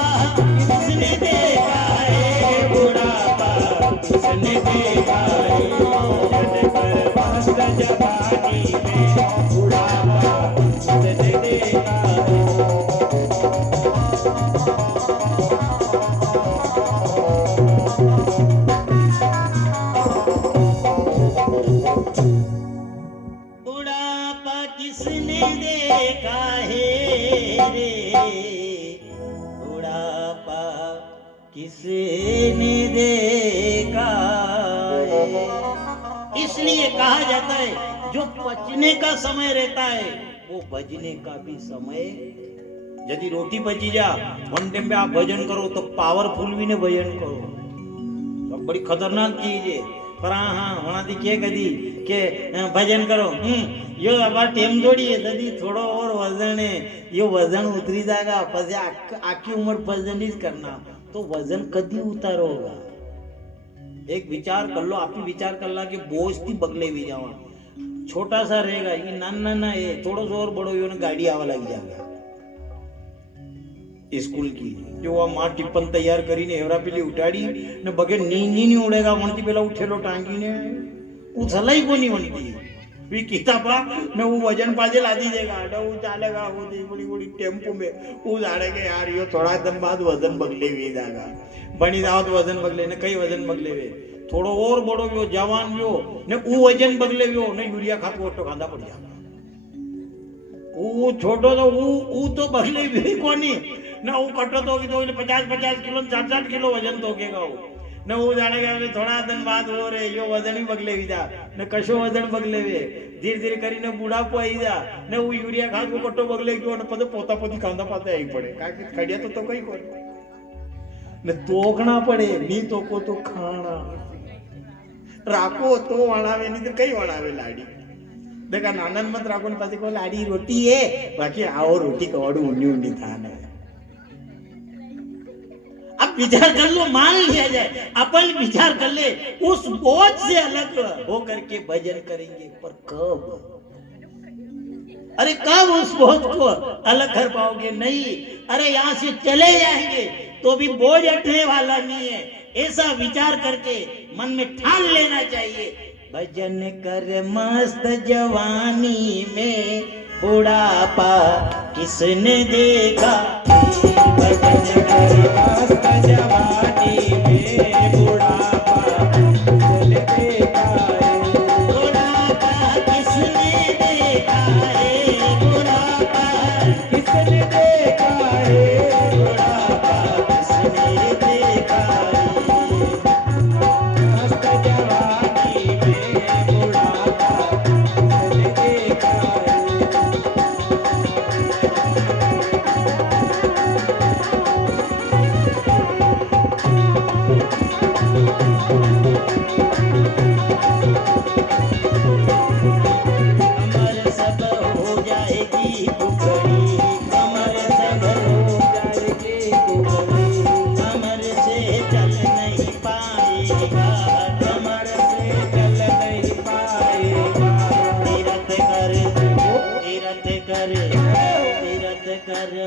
किसने देखा है, बुढ़ापा किसने देखा है, भजन कर मस्त जवानी में बुढ़ापा इसने देखा है। बुढ़ापा किसने देखा है रे, बुढ़ापा किसने देखा है। इसलिए कहा जाता है जो पचने का समय रहता है वो भजने का भी समय। यदि रोटी पची जा वन टाइम पे आप भजन करो तो पावरफुल भी ने भजन करो, तो बड़ी खतरनाक चीज है। पर हाँ होना थी के कदी के भजन करो यो अबार टेम जोड़ी है ददी थोड़ो और वजन है, यो वजन उतरी जाएगा पछे आखी उम्र भजन ही करना, तो वजन कदी उतारोगा। एक विचार कर लो, आप ही विचार कर ला कि बोझ थी बगले भी जावा, छोटा सा रहेगा ये नाना ना है, थोड़ो सा और बड़ो यो गाड़ी आवा लग जाएगा स्कूल की। जो आ मां टिप्पण तैयार કરીને हेवरा पेली उठाड़ी ने बगे नी उड़ेगा वणती पेला उठेलो टांगीने उछलाई कोनी वणती वी किताबा ने वो वजन पाजे लादी देगा वो चालेगा वो बड़ी बड़ी टेम्पो में वो जाड़ेगा यार यो थोड़ा दिन बाद वजन बगले वी जाएगा बनी जाओ तो वजन बगले ने कई वजन बगले वे थोड़ो और बड़ो व्यो जवान व्यो ने वो वजन बगले व्यो ने यूरिया खातो ओटो खांदा पड़ जाएगा। वो छोटो तो वो तो बगले भी कोनी ना वो कटो तो 50-50 किलो 60 किलो वजन तो केगा वो ने वो जानेगा थोड़ा दिन बाद हो रे यो वजन ही बगले वी जा ने कशो वजन बगले वे धीरे धीरे करीने बुढ़ापो आई जा ने वो यूरिया खाद को कटो बगले गयो ने पते पोता पोती कांदा पाते आई पड़े का कि खड़िया तो कई कोई ને તોકણા પડે ની તોકો તો ખાણા રાખો તો વણાવે નહીં તો કઈ વણાવે લાડી દેખા નાનન મત રાખો ને પછી કહો લાડી રોટી है बाकी आओ रोटी कवाड़ू उन्नी उन्नी था ना अब विचार कर लो मान लिया जाए अपन विचार कर ले उस बोझ से अलग होकर के भजन करेंगे पर कब अरे कब उस बोझ को अलग कर पाओगे नहीं अरे यहाँ से चले जाएंगे तो भी बोझ हटने वाला नहीं है ऐसा विचार करके मन में ठान लेना चाहिए भजन कर मस्त जवानी में बुढ़ापा किसने देखा भजन कर मस्त जवानी में बुढ़ापा किसने देखा है बुढ़ापा किसने देखा है बुढ़ापा किसने देखा है बुढ़ापा किसने देखा है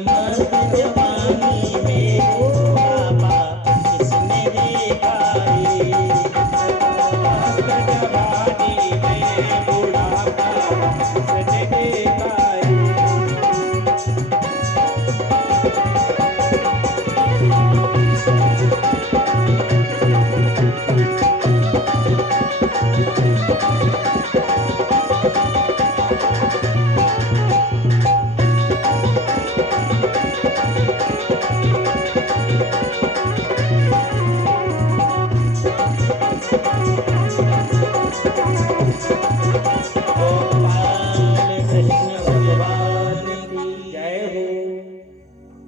मस्त जवानी में बुढ़ापा किसने देखा है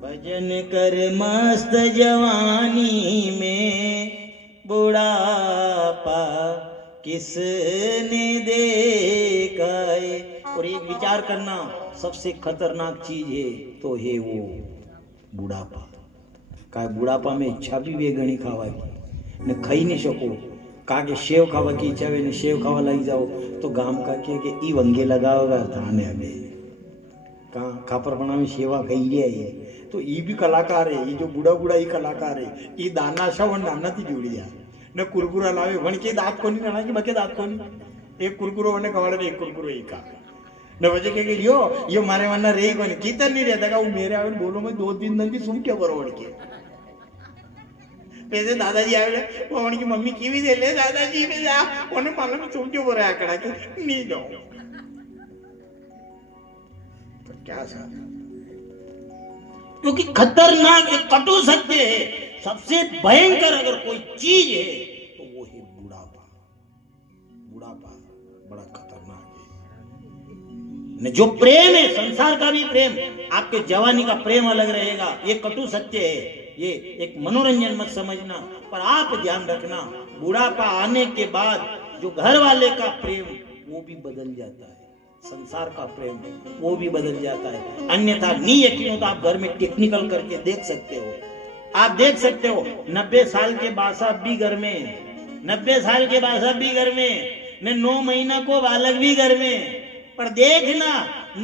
भजन कर मस्त जवानी में बुढ़ापा किसने देखा है और एक विचार करना सबसे खतरनाक चीज है तो है वो बुढ़ापा काय बुढ़ापा में इच्छा भी वेगणी खावाकी ने खाई नहीं सको का के शेव खावा की इच्छा ने शेव खावा लगी जाओ तो गाम का के ई वंगे लगाओगा थाने अबे कहाँ खापरपना में सेवा कही है तो ये भी कलाकार है ये जो बूढ़ा बूढ़ा ही कलाकार है ये दाना शव नाना थी जोड़िया ने कुरकुरा लावे वण के दांत कोनी नाना की बके दांत कोनी एक कुरकुरो वने कवाड़े एक कुरकुरो ही का ने वजह के यो मारे वना रे कोनी कीतन नहीं रहता का वो मेरे आवे बोलो में 2 दिन नंदी सुन क्या करो वण के पैसे दादाजी आवे वो वण की मम्मी कीवी दे ले दादाजी ने जा ओने मालूम में सुन क्यों बोल रहा आकड़ा के नहीं जाओ तो क्या सर क्योंकि खतरनाक कटु सत्य है सबसे भयंकर अगर कोई चीज है तो वो है बुढ़ापा बुढ़ापा बड़ा खतरनाक है न जो प्रेम है संसार का भी प्रेम आपके जवानी का प्रेम अलग रहेगा ये कटु सत्य है ये एक मनोरंजन मत समझना पर आप ध्यान रखना बुढ़ापा आने के बाद जो घर वाले का प्रेम वो भी बदल जाता है संसार का प्रेम वो भी बदल जाता है अन्यथा नहीं यकीन हो तो आप घर में टेक्निकल करके देख सकते हो आप देख सकते हो 90 साल के बासाब भी घर में 90 साल के बासाब भी घर में ने 9 महीना को बालक भी घर में पर देखना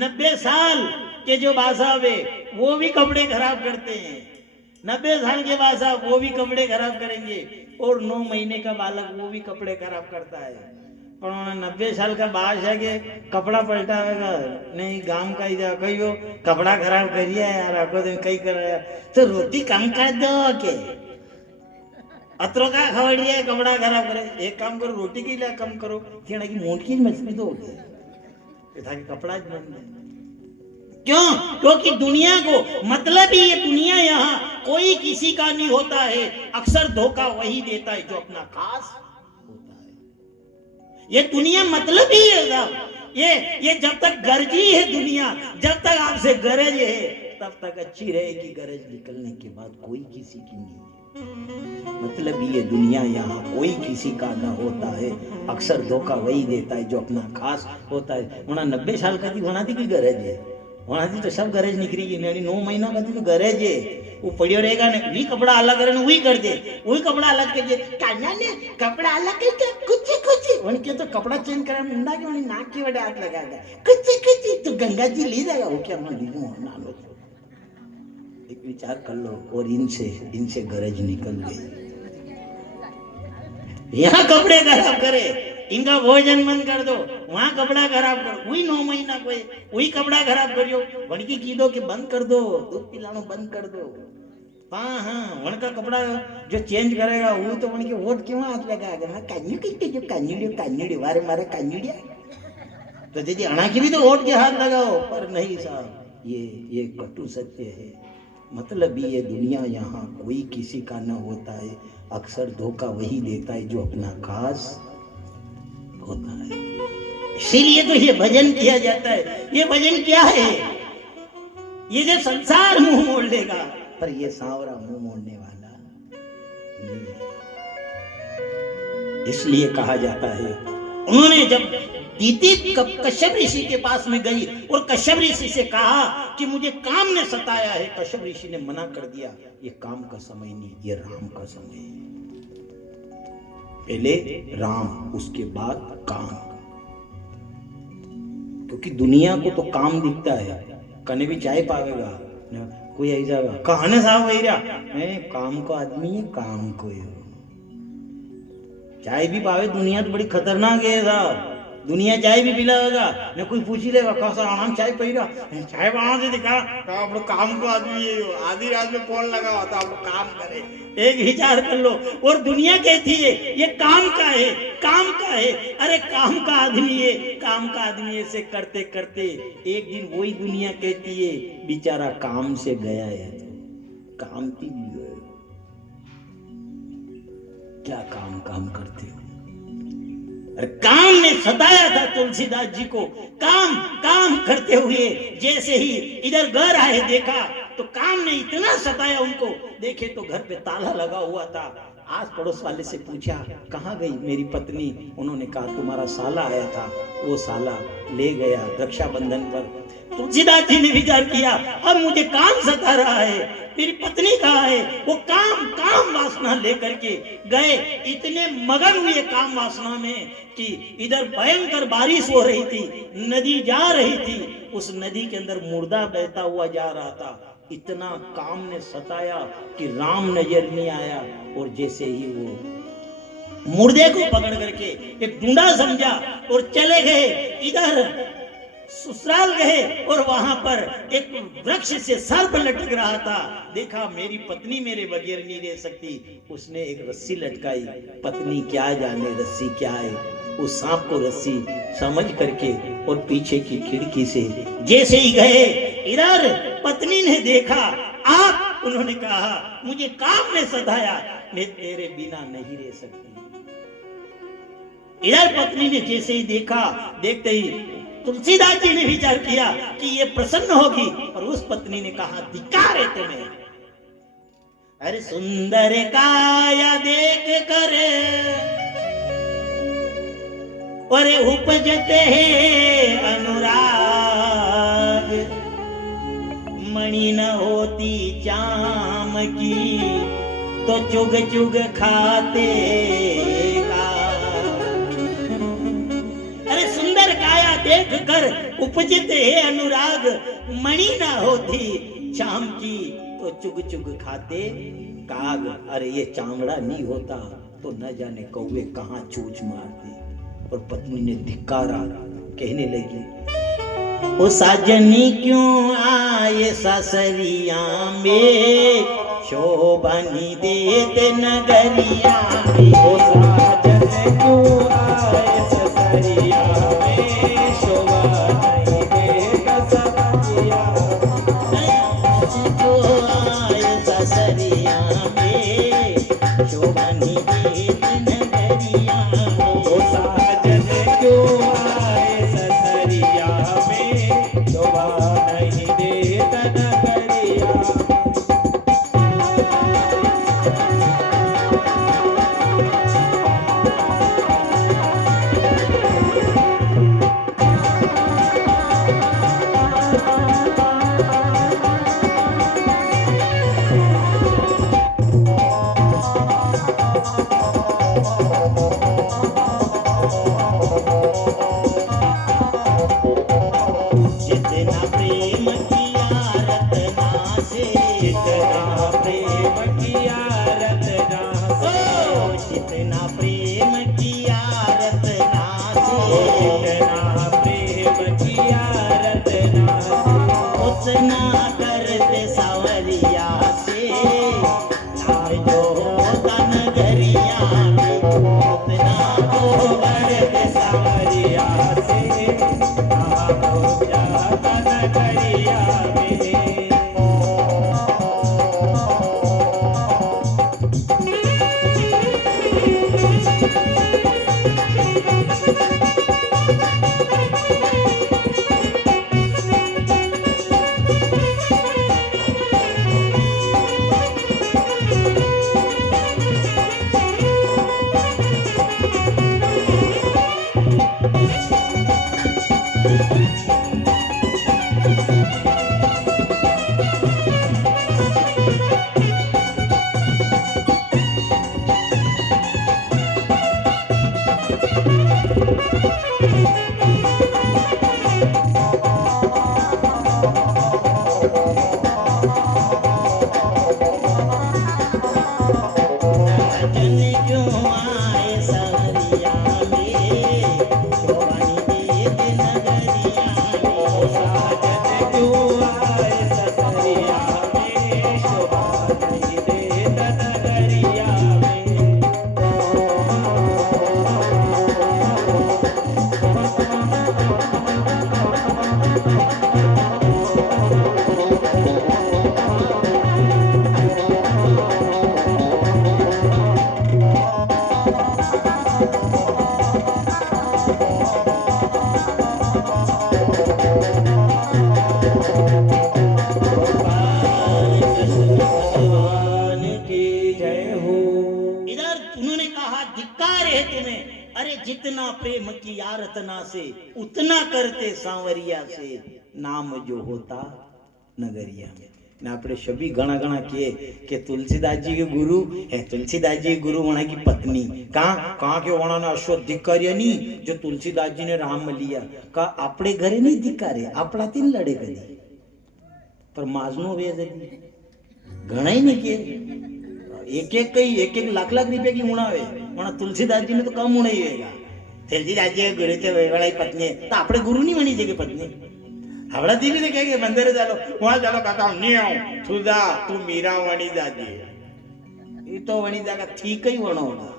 90 साल के जो बासाब है वो भी कपड़े खराब करते हैं 90 साल के बासाब वो भी कपड़े खराब करेंगे और 9 महीने का बालक वो भी कपड़े खराब करता है પણ 90 साल का बास है कि कपड़ा पलटावेगा नहीं गांव का ही जा कही हो कपड़ा खराब करिए यार आखो दिन कई कर तो रोटी कम कर दो के अतरो का खवड़िए कपड़ा खराब करे एक काम करो रोटी के लिए कम करो कहना की मोटकी मछली तो होगी ताकि कपड़ा ज बन जाए क्यों क्योंकि दुनिया को मतलब ही ये दुनिया यहाँ कोई किसी का नहीं होता है अक्सर धोखा वही देता है जो अपना खास ये दुनिया मतलब ही है साहब ये जब तक गरजी है दुनिया जब तक आपसे गरज है तब तक अच्छी रहेगी गरज निकलने के बाद कोई किसी की नहीं है मतलब ये दुनिया यहाँ कोई किसी का न होता है, अक्सर धोखा वही देता है जो अपना खास होता है। वहाँ 90 साल का थी, वहाँ थी की गरज है, वहाँ थी तो सब गरज निकली गई। मेरी 9 महीना का थी तो गरज है, वो पड़ियो रहेगा ने वही कपड़ा अलग करे वही कर दे, वही कपड़ा अलग कर दे, कान्हा ने कपड़ा अलग करके कुछ उनके तो कपड़ा चेंज करे मुंडा के वनी नाक के वडे हाथ लगाएगा कुछ तो गंगा जी ले जाएगा वो क्या मन दी ना लो। एक विचार कर लो, और इनसे गरज निकल गई। यहाँ कपड़े खराब करे, इनका भोजन बंद कर दो, वहां कपड़ा खराब कर, वही 9 महीना को वही कपड़ा खराब करियो, वनकी की दो कि बंद कर दो, दूध पिलानो बंद कर दो। हाँ वन का कपड़ा जो चेंज करेगा वो तो वन के वोट क्यों हाथ लगाएगा, मैं कान्यूड़ी वारे मारे कान्यूड़िया तो दीदी अणा की भी तो वोट के हाथ लगाओ। पर नहीं साहब, ये कटु सत्य है। मतलब ये दुनिया यहाँ कोई किसी का न होता है, अक्सर धोखा वही देता है जो अपना खास होता है। इसीलिए तो ये भजन किया जाता है। ये भजन क्या है? ये जो संसार मुंह मोड़ लेगा, पर ये सांवरा मुंह मोड़ने वाला नहीं है। इसलिए कहा जाता है, उन्होंने जब दीति कश्यप ऋषि के पास में गई और कश्यप ऋषि से कहा कि मुझे काम ने सताया है, कश्यप ऋषि ने मना कर दिया, ये काम का समय नहीं, ये राम का समय है। पहले राम, उसके बाद काम। क्योंकि दुनिया को तो काम दिखता है, कने भी चाय पावेगा कोई ऐसा कहने साहब वही रहा काम को आदमी है, काम को चाय भी पावे। दुनिया तो बड़ी खतरनाक है साहब, दुनिया चाय भी पिलावेगा न कोई पूछ ही लेगा कैसा आराम चाय पी रहा, चाय वहां से दिखा तो आप लोग काम को आदमी है, आधी रात में फोन लगा हुआ था आप लोग काम करे। एक विचार कर लो, और दुनिया कहती है ये काम का है, काम का है। अरे काम का आदमी है, काम का आदमी ऐसे करते करते एक दिन वही दुनिया कहती है बेचारा काम से गया है, तो काम की क्या काम करते हो। काम ने सताया था तुलसीदास जी को, काम करते हुए जैसे ही इधर घर आए देखा तो काम ने इतना सताया उनको। देखे तो घर पे ताला लगा हुआ था। आस पड़ोस वाले से पूछा कहाँ गई मेरी पत्नी, उन्होंने कहा तुम्हारा साला आया था, वो साला ले गया रक्षाबंधन पर। तुलसीदास जी ने विचार किया अब मुझे काम सता रहा है, मेरी पत्नी कहाँ है। वो काम वासना लेकर के गए, इतने मगन हुए काम वासना में कि इधर भयंकर बारिश हो रही थी, नदी जा रही थी, उस नदी के अंदर मुर्दा बहता हुआ जा रहा था। इतना काम ने सताया कि राम नजर नहीं आया, और जैसे ही वो मुर्दे को पकड़ करके एक डूंडा समझा और चले गए इधर ससुराल गए, और वहां पर एक वृक्ष से सर्प लटक रहा था। देखा मेरी पत्नी मेरे बगैर नहीं रह सकती, उसने एक रस्सी लटकाई। पत्नी क्या जाने रस्सी क्या है, उस सांप को रस्सी समझ करके और पीछे की खिड़की से जैसे ही गए, इधर पत्नी ने देखा आप, उन्होंने कहा मुझे काम ने सताया, मैं तेरे बिना नहीं रह सकती। इधर पत्नी ने जैसे ही देखा, देखते ही तुलसीदास जी ने विचार किया कि ये प्रसन्न होगी, और उस पत्नी ने कहा धिक्कार है तुम्हें। अरे सुंदर काया देख कर और उपजते है अनुराग, मणि न होती चाम की तो चुग चुग खाते का। अरे सुंदर काया देख कर उपजते है अनुराग, मणि न होती चाम की तो चुग चुग खाते काग। अरे ये चामड़ा नहीं होता तो न जाने कौवे कहाँ चोच मारते। और पत्नी ने धिक्कारा, कहने लगी ओ साजनी क्यों आए ससरिया में, शोभा नहीं देते नगरिया में। ओ साजन क्यों आए ससरिया में, शोभा नहीं देते ससरिया में। क्यों आए ससरिया में, शोभा नहीं देते नगरिया में। ओ साजन क्यों आए ससरिया में, शोभा नहीं देता नगरिया। बड़े सावरिया से कहाँ हो जाता नगरिया में। जितना प्रेम की आराधना से उतना करते सांवरिया से नाम जो होता नगरिया में। ने આપણે સભી ઘણા ઘણા કે તુલસીદાસ जी के गुरु है, तुलसीदास जी के गुरु वहां की पत्नी कहाँ के वहां ने अश्व धिक्कार्य नहीं जो तुलसीदास जी ने राम लिया का अपने घरे नहीं धिक्कारे अपना तीन लड़े करी पर माजनो वेद घना ही नहीं किए एक एक लाख लाख रुपये की उड़ावे પણ तुलसीदास जी ने तो कम उड़ाई होगा। तुलसीदास जी के गुरु थे वाला पत्नी तो अपने गुरु नहीं बनी जगह पत्नी हवड़ा दीवी ने कहेंगे मंदिर चलो वहां चलो कहता हूं नहीं आऊं तू जा तू मीरा वणी जाती ये तो वणी जाएगा ठीक ही वणो होगा।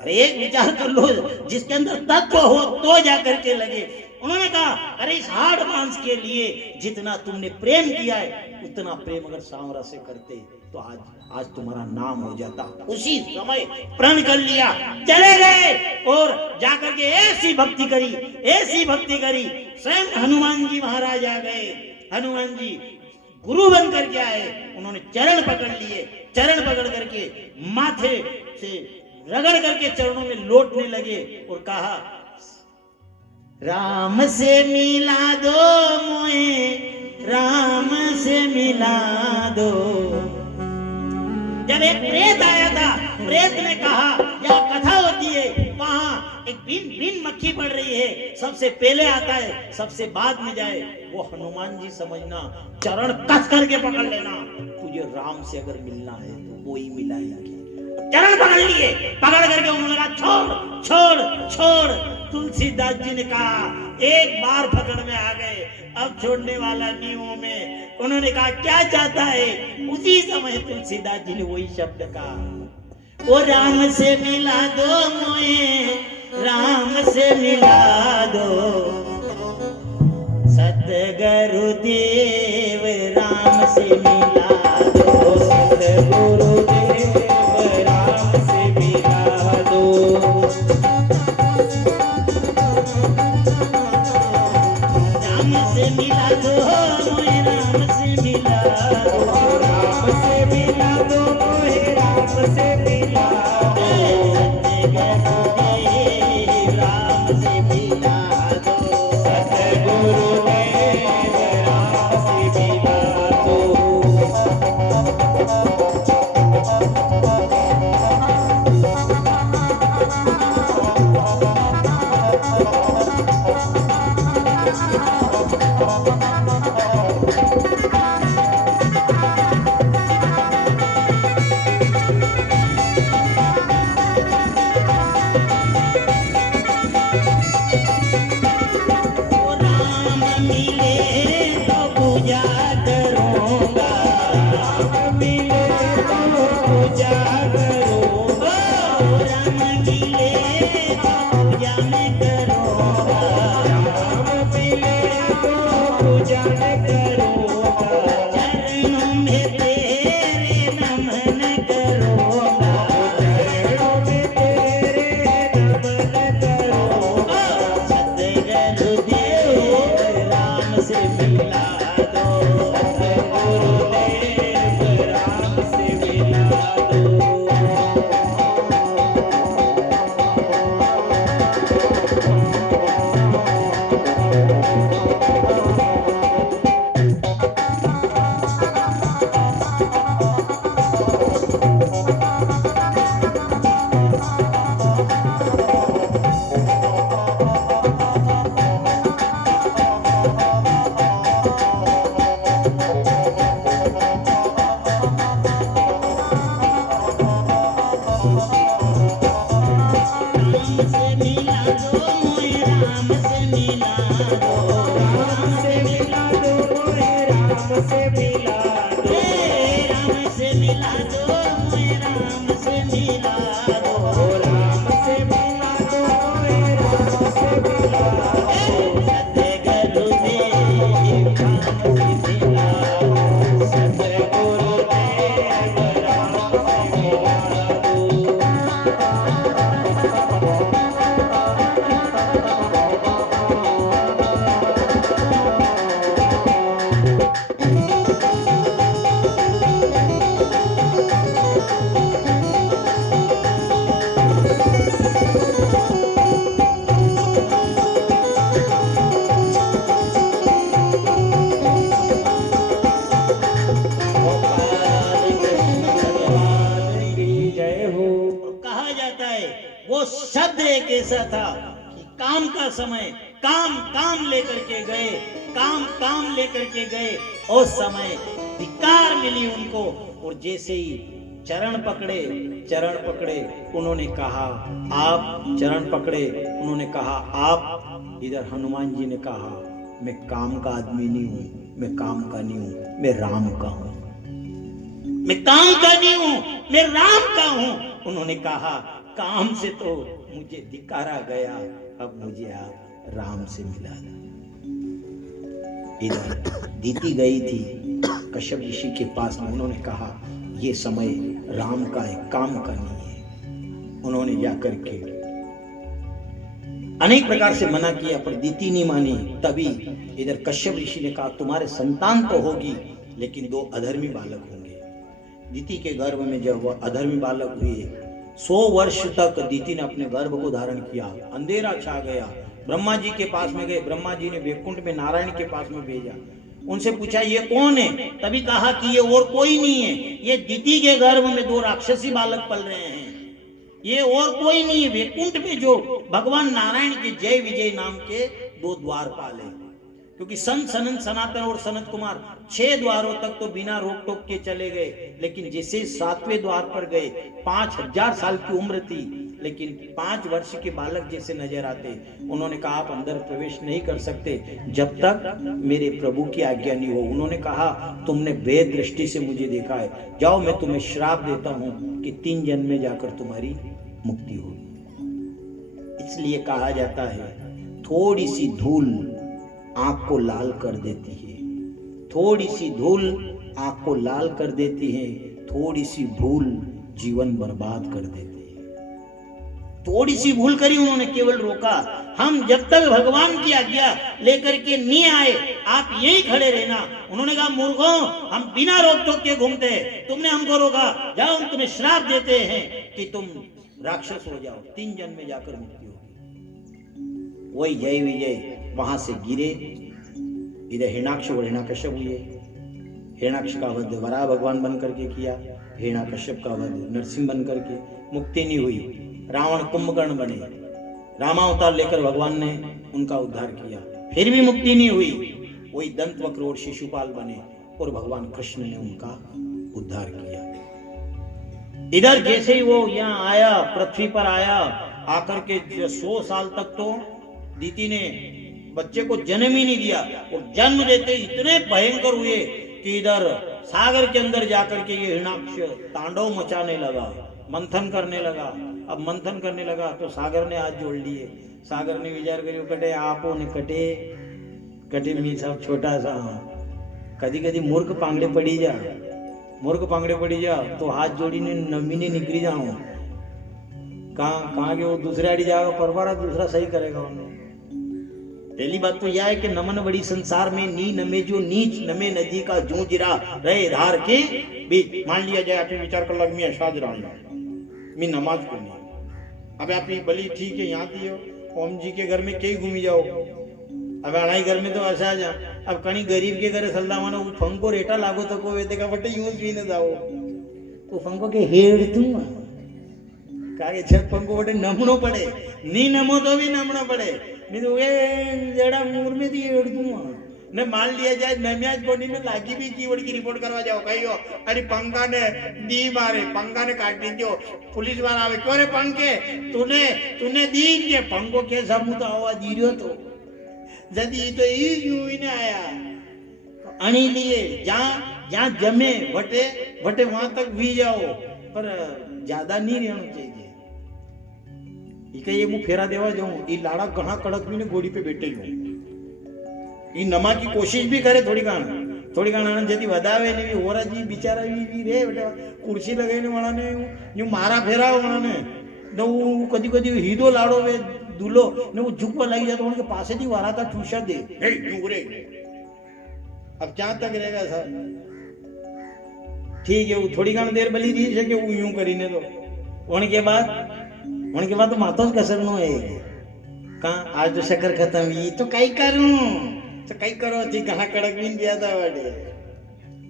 अरे एक विचार कर लो जिसके अंदर तत्व हो तो जाकर के लगे। उन्होंने कहा अरे इस हाड़ मांस के लिए जितना तुमने प्रेम किया है उतना प्रेम अगर सांवरा से करते तो आज तुम्हारा नाम हो जाता। उसी समय प्रण कर लिया चले गए और जाकर के ऐसी भक्ति करी स्वयं हनुमान जी महाराज आ गए। हनुमान जी गुरु बन करके आए, उन्होंने चरण पकड़ लिए, चरण पकड़ करके माथे से रगड़ करके चरणों में लौटने लगे और कहा राम से मिला दो मोए राम से मिला दो। जब एक प्रेत आया था, प्रेत ने कहा यह कथा होती है वहां एक बीन मक्खी पड़ रही है, सबसे पहले आता है सबसे बाद में जाए वो हनुमान जी समझना, चरण कस करके पकड़ लेना, तुझे राम से अगर मिलना है तो वो ही मिलाएंगे। चरण पकड़ लिए, पकड़ करके उन्होंने कहा छोड़ छोड़ छोड़। तुलसीदास जी ने कहा एक बार पकड़ में आ गए अब छोड़ने वाला नहीं हूं मैं। उन्होंने कहा क्या चाहता है? उसी समय तुलसीदास जी ने वही शब्द कहा ओ राम से मिला दो मोए राम से मिला दो। सतगुरु देव राम से मिला दो, सतगुरु देव राम से मिला दो। राम से मिला दो मोए राम से मिला दो, राम से मिला दो मोए राम से मिला दो। सतगुरु देव राम से मिला मिले तो पूजा में करूँगा, राम मिले तो पूजा में करूँगा, चरणों में तेरे नमन करूँगा, चरणों में तेरे नमन करूँगा। सतगुरुदेव राम से मिला दो, गुरुदेव राम से मिला दो। राम से मिला दो मोए राम से मिला दो, राम से मिला दो मोहे राम से मिला दो, राम से मिला दो मोए राम से मिला दो, राम से मिला दो मोहे राम से मिला दो। सतगुरुदेव राम से मिला दो, सतगुरुदेव राम से मिला दो। भगवान की जय हो। कहा जाता है वो शब्द एक ऐसा था कि काम का समय काम काम लेकर के गए, काम काम लेकर के गए, उस समय धिक्कार मिली उनको, और जैसे ही चरण पकड़े उन्होंने कहा आप, चरण पकड़े उन्होंने कहा आप। इधर हनुमान जी ने कहा मैं काम का आदमी नहीं हूं, मैं काम का नहीं हूं, मैं राम का हूं, मैं काम का नहीं हूं, मैं राम का हूं। उन्होंने कहा काम से तो मुझे धिक्कारा गया, अब मुझे आप राम से मिला दो। इधर दीति गई थी कश्यप ऋषि के पास में, उन्होंने कहा ये समय राम का है, काम का नहीं है। उन्होंने जाकर के अनेक प्रकार से मना किया पर दीति नहीं मानी। तभी इधर कश्यप ऋषि ने कहा तुम्हारे संतान तो होगी लेकिन दो अधर्मी बालक होंगे। दीति के गर्भ में जब वह अधर्मी बालक हुए, 100 वर्ष तक दीति ने अपने गर्भ को धारण किया। अंधेरा छा गया, ब्रह्मा जी के पास में गए, ब्रह्मा जी ने वैकुंठ में नारायण के पास में भेजा। उनसे पूछा ये कौन है? तभी कहा कि ये और कोई नहीं है, ये दीति के गर्भ में 2 राक्षसी बालक पल रहे हैं, ये और कोई नहीं है। वैकुंठ में जो भगवान नारायण के जय विजय नाम के 2 द्वारपाल हैं, क्योंकि संत सनंत सनातन और सनत कुमार 6 द्वारों तक तो बिना रोक टोक के चले गए, लेकिन जैसे 7वें द्वार पर गए, 5000 साल की उम्र थी, लेकिन 5 वर्ष के बालक जैसे नजर आते। उन्होंने कहा आप अंदर प्रवेश नहीं कर सकते जब तक मेरे प्रभु की आज्ञा नहीं हो। उन्होंने कहा तुमने वेद दृष्टि से मुझे देखा है, जाओ मैं तुम्हें श्राप देता हूं कि 3 जन्म में जाकर तुम्हारी मुक्ति होगी। इसलिए कहा जाता है थोड़ी सी धूल आंख को लाल कर देती है, थोड़ी सी धूल आंख को लाल कर देती है, थोड़ी सी भूल जीवन बर्बाद कर देती है। थोड़ी सी भूल करी उन्होंने, केवल रोका हम जब तक भगवान की आज्ञा लेकर के नहीं आए आप यहीं खड़े रहना। उन्होंने कहा मूर्खों हम बिना रोक टोक के घूमते हैं, तुमने हमको रोका, जाओ हम तुम्हें श्राप देते हैं कि तुम राक्षस हो जाओ, 3 जन्म में जाकर मुक्ति होगी। वही जय विजय वहां से गिरे। इधर हिरण्याक्ष और हिरण्यकश्यप हुए। हिरण्याक्ष का वध वराह भगवान बन करके किया, हिरण्यकश्यप का वध नरसिंह बन करके। मुक्ति नहीं हुई, रावण कुंभकर्ण बने, रामावतार लेकर भगवान ने उनका उद्धार किया, फिर भी मुक्ति नहीं हुई। वही दंतवक्र और शिशुपाल बने और भगवान कृष्ण ने उनका उद्धार किया। इधर जैसे ही वो यहाँ आया, पृथ्वी पर आया, आकर के 100 साल तक तो दीति ने बच्चे को जन्म ही नहीं दिया, और जन्म देते इतने भयंकर हुए कि इधर सागर के अंदर जाकर के ये हिरण्याक्ष तांडव मचाने लगा, मंथन करने लगा। अब मंथन करने लगा तो सागर ने हाथ जोड़ लिए। सागर ने विचार કર્યો કટે આપો ને કટે મી સાહેબ छोटा सा कदी कदी मूर्ख પાંગડે પડી जा तो हाथ जोड़ीने नमीने निकली जाओ कहाँ गए वो दूसरे आड़ी जाएगा परवारा दूसरा सही करेगा उन्हें। पहली बात तो यह है कि नमन बड़ी संसार में नी नमे जो नीच नमे नदी का जूझरा रहे धार के बीच। मान लिया जाए आप विचार कर लग मैं शाद रहा मैं नमाज को नहीं अब आप भली ठीक है यहाँ थी ओम जी के घर में कई घूमी जाओ। अब अणाई घर में तो ऐसा जा अब कहीं गरीब के घर सल्ला मानो फंको रेटा लागो तो को वेते का बटे यूं भी न जाओ तो फंको के हेड़ तू कागे छत फंको बटे नमणो पड़े नी नमो तो भी नमणो पड़े नहीं तो ये जड़ा मूर में दी हेड़ तू ने मान लिया जाए नमियाज बॉडी में लागी भी कीवर्ड की रिपोर्ट करवा जाओ कहियो अरे पंखा ने दी मारे पंखा ने काट दी जो पुलिस वाला आवे क्यों रे पंखे तूने दी के पंखो के सब तो आवाज दी रहो तो जदी तो यू ने आया तो अणी लिए जहां जमे वटे वहां तक भी जाओ पर ज्यादा नहीं रहना चाहिए। ये कहीं मु फेरा देवा जाऊं ये लाड़ा घना कड़क भी ने गोड़ी पे बैठे हूं ये नमा की कोशिश भी करे थोड़ी गाना जदी वधावे ने ओरा जी बिचारा भी रे बेटा कुर्सी लगाने वाला ने न्यू मारा फेरा वाला ने नो कदी हीदो लाड़ो वे दूल्हो ने वो झुकवा लगी जाता उनके पास ही वारा था ठूसा दे रे अब क्या तक रहेगा सर ठीक है वो थोड़ी घणी देर भली रही है कि वो यूं करीने तो उनके बाद तो मातो कसर नो है कहाँ आज तो शक्कर खत्म हुई तो कई करो थी कहाँ कड़क भी दिया था वाडे।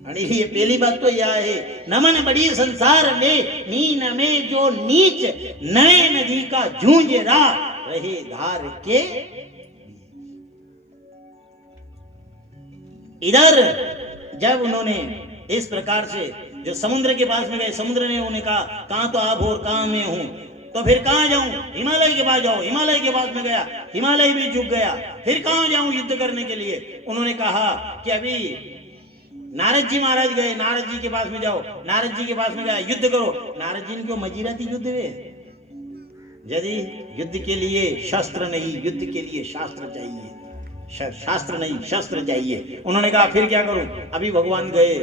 अरे ये पहली बात तो यह है नमन बड़ी संसार में नीन में जो नीच नए नदी का जूझ रहा रहे धार के। इधर जब उन्होंने इस प्रकार से जो समुद्र के पास में गए समुद्र ने उन्हें कहा कहां तो आप और कहां मैं हूं तो फिर कहां जाऊं हिमालय के पास जाओ। हिमालय के पास में गया हिमालय भी झुक गया फिर कहां जाऊं युद्ध करने के लिए। उन्होंने कहा कि अभी नारद जी महाराज गए नारद जी के पास में जाओ नारद जी के पास में गया युद्ध करो। नारद जी को मजीरा थी युद्ध में यदि युद्ध के लिए शस्त्र नहीं युद्ध के लिए शास्त्र चाहिए शास्त्र नहीं शस्त्र चाहिए। उन्होंने कहा फिर क्या करूं अभी भगवान गए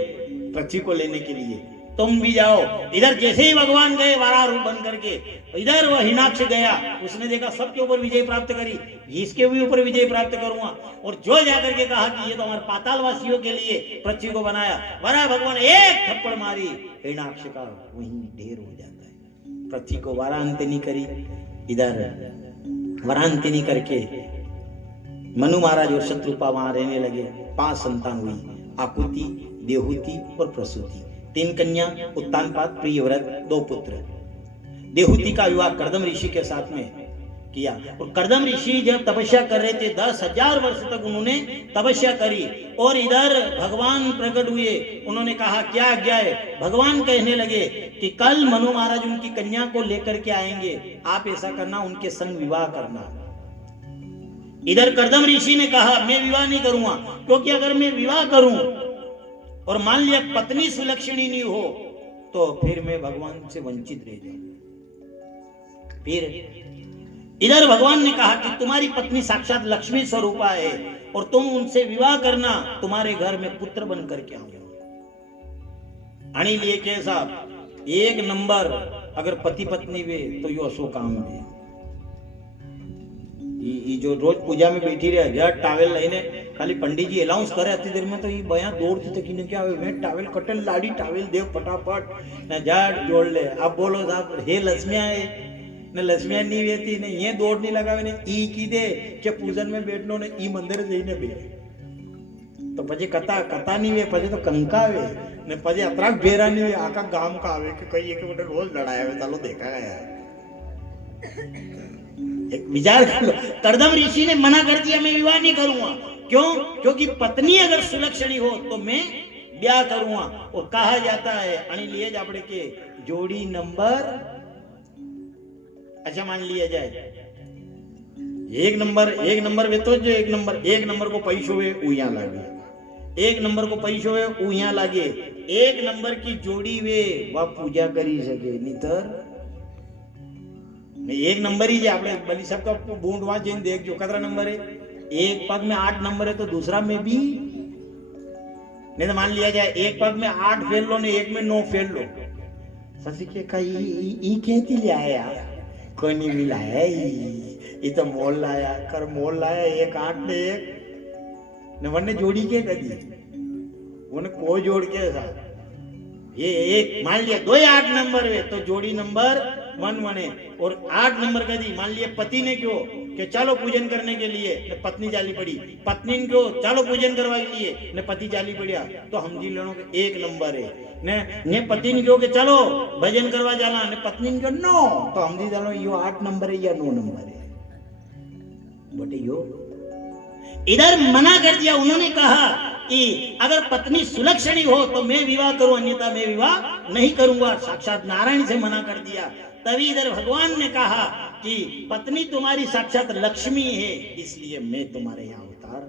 पृथ्वी को लेने के लिए तुम भी जाओ। इधर जैसे ही भगवान गए वारा रूप बन करके इधर वह हिरण्याक्ष गया उसने देखा सबके ऊपर विजय प्राप्त करी इसके भी ऊपर विजय प्राप्त करूंगा और जो जाकर के कहा कि ये तो हमारे पातालवासियों के लिए पृथ्वी को बनाया वरा भगवान एक थप्पड़ मारी हिरण्याक्ष का वहीं ढेर हो जाता है। पृथ्वी को वारांत नहीं करी इधर वारांत नहीं करके मनु महाराज और शत्रुपा वहां रहने लगे। 5 संतान हुई आकुति देहुति और प्रसूति 3 कन्या उत्तानपाद प्रियव्रत 2 पुत्र। देहुति का विवाह कर्दम ऋषि के साथ में किया और कर्दम ऋषि जब तपस्या कर रहे थे 10,000 वर्ष तक उन्होंने तपस्या करी और इधर भगवान प्रकट हुए। उन्होंने कहा क्या आज्ञा है। भगवान कहने लगे कि कल मनु महाराज उनकी कन्या को लेकर के आएंगे आप ऐसा करना उनके संग विवाह करना। इधर कर्दम ऋषि ने कहा मैं विवाह नहीं करूंगा क्योंकि अगर मैं विवाह करूं और मान लिया पत्नी सुलक्षणी नहीं हो तो फिर मैं भगवान से वंचित रह जाऊं। फिर इधर भगवान ने कहा कि तुम्हारी पत्नी साक्षात लक्ष्मी स्वरूपा है और तुम उनसे विवाह करना तुम्हारे घर में पुत्र बन करके आऊंगा। अणी लिए के साहब 1 नंबर अगर पति पत्नी वे तो यो असो काम है। ये जो रोज पूजा में बैठी रहे जड़ टावेल लईने खाली पंडित जी अनाउंस करे अति देर में तो ये बया दौड़ती तक ने क्या मैं टावेल कटल लाड़ी टावेल देव फटाफट न जड़ जोड़ ले। अब बोलो साहब हे लक्ष्मिया है ने लक्ष्मिया नहीं वेती ने ये दौड़ नहीं लगावे ने ई की दे के पूजन में बैठनो ने ई मंदिर जईने बे तो पजे कथा नहीं वे पजे तो कंका वे ने पजे अतरा बेरा नहीं वे आका गाम का आवे कि कई एक बटे रोज लड़ाया वे चलो देखा गया। एक विचार कर लो कर्दम ऋषि ने मना कर दिया मैं विवाह नहीं करूंगा क्यों क्योंकि पत्नी अगर सुलक्षणी हो तो मैं ब्याह करूंगा। और कहा जाता है अनिल लिए जापड़े के जोड़ी नंबर अच्छा मान लिया जाए 1 नंबर वे तो जो 1 नंबर को पैसो वे उया लागे 1 नंबर को पैसो वे उया लागे 1 नंबर की जोड़ी वे वह पूजा करी सके नितर ને એક નંબર ही આપણે બલી सबका बूंद वहां जैन देखજો कतरा नंबर है, एक पग में 8 नंबर है तो दूसरा में भी नहीं तो मान लिया जाए एक पग में 8 फेल लो ने एक में 9 फेल लो, ससी के कई ई कहती ले आया कोई नहीं मिलाया ये तो मोल लाया कर मोल लाया, एक 8 ने एक ने वने जोड़ी के कदी उन्हें को जोड़ के था ये एक मान लिया 2 8 नंबर है तो जोड़ी नंबर 1 बने और 8 नंबर का दी मान लिया पति ने क्यों कि चलो पूजन करने के लिए ने पत्नी चाली पड़ी, पत्नी ने क्यों चलो पूजन करवा के लिए ने पति चाली पड़ा तो हम जी लोगों के 1 नंबर है ने पति ने क्यों कि चलो भजन करवा जाला ने पत्नी ने क्यों नो तो हम जी जानो यो 8 नंबर है या 9 नंबर है बोटे यो इधर मना कर दिया। उन्होंने कहा कि अगर पत्नी सुलक्षणी हो तो मैं विवाह करूं, अन्यथा मैं विवाह नहीं करूंगा। साक्षात नारायण से मना कर दिया। तभी इधर भगवान ने कहा कि पत्नी तुम्हारी साक्षात लक्ष्मी है, इसलिए मैं तुम्हारे यहाँ अवतार।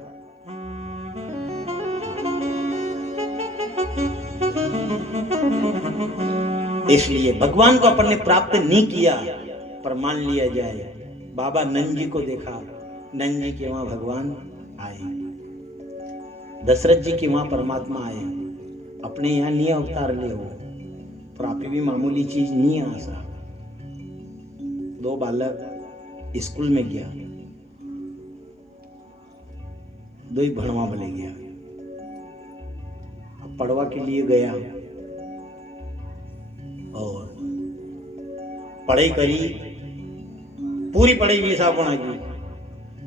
इसलिए भगवान को अपन ने प्राप्त नहीं किया, पर मान लिया जाए बाबा नंद जी को देखा, नंद जी के वहां भगवान आए, दशरथ जी के वहां परमात्मा आए, अपने यहाँ नहीं अवतार ले हो, पर आप भी मामूली चीज नहीं है आसा। 2 बालक स्कूल में गया, 2 ही भणवा भले गया, अब पढ़वा के लिए गया और पढ़ाई करी, पूरी पढ़ाई भी साफ होना की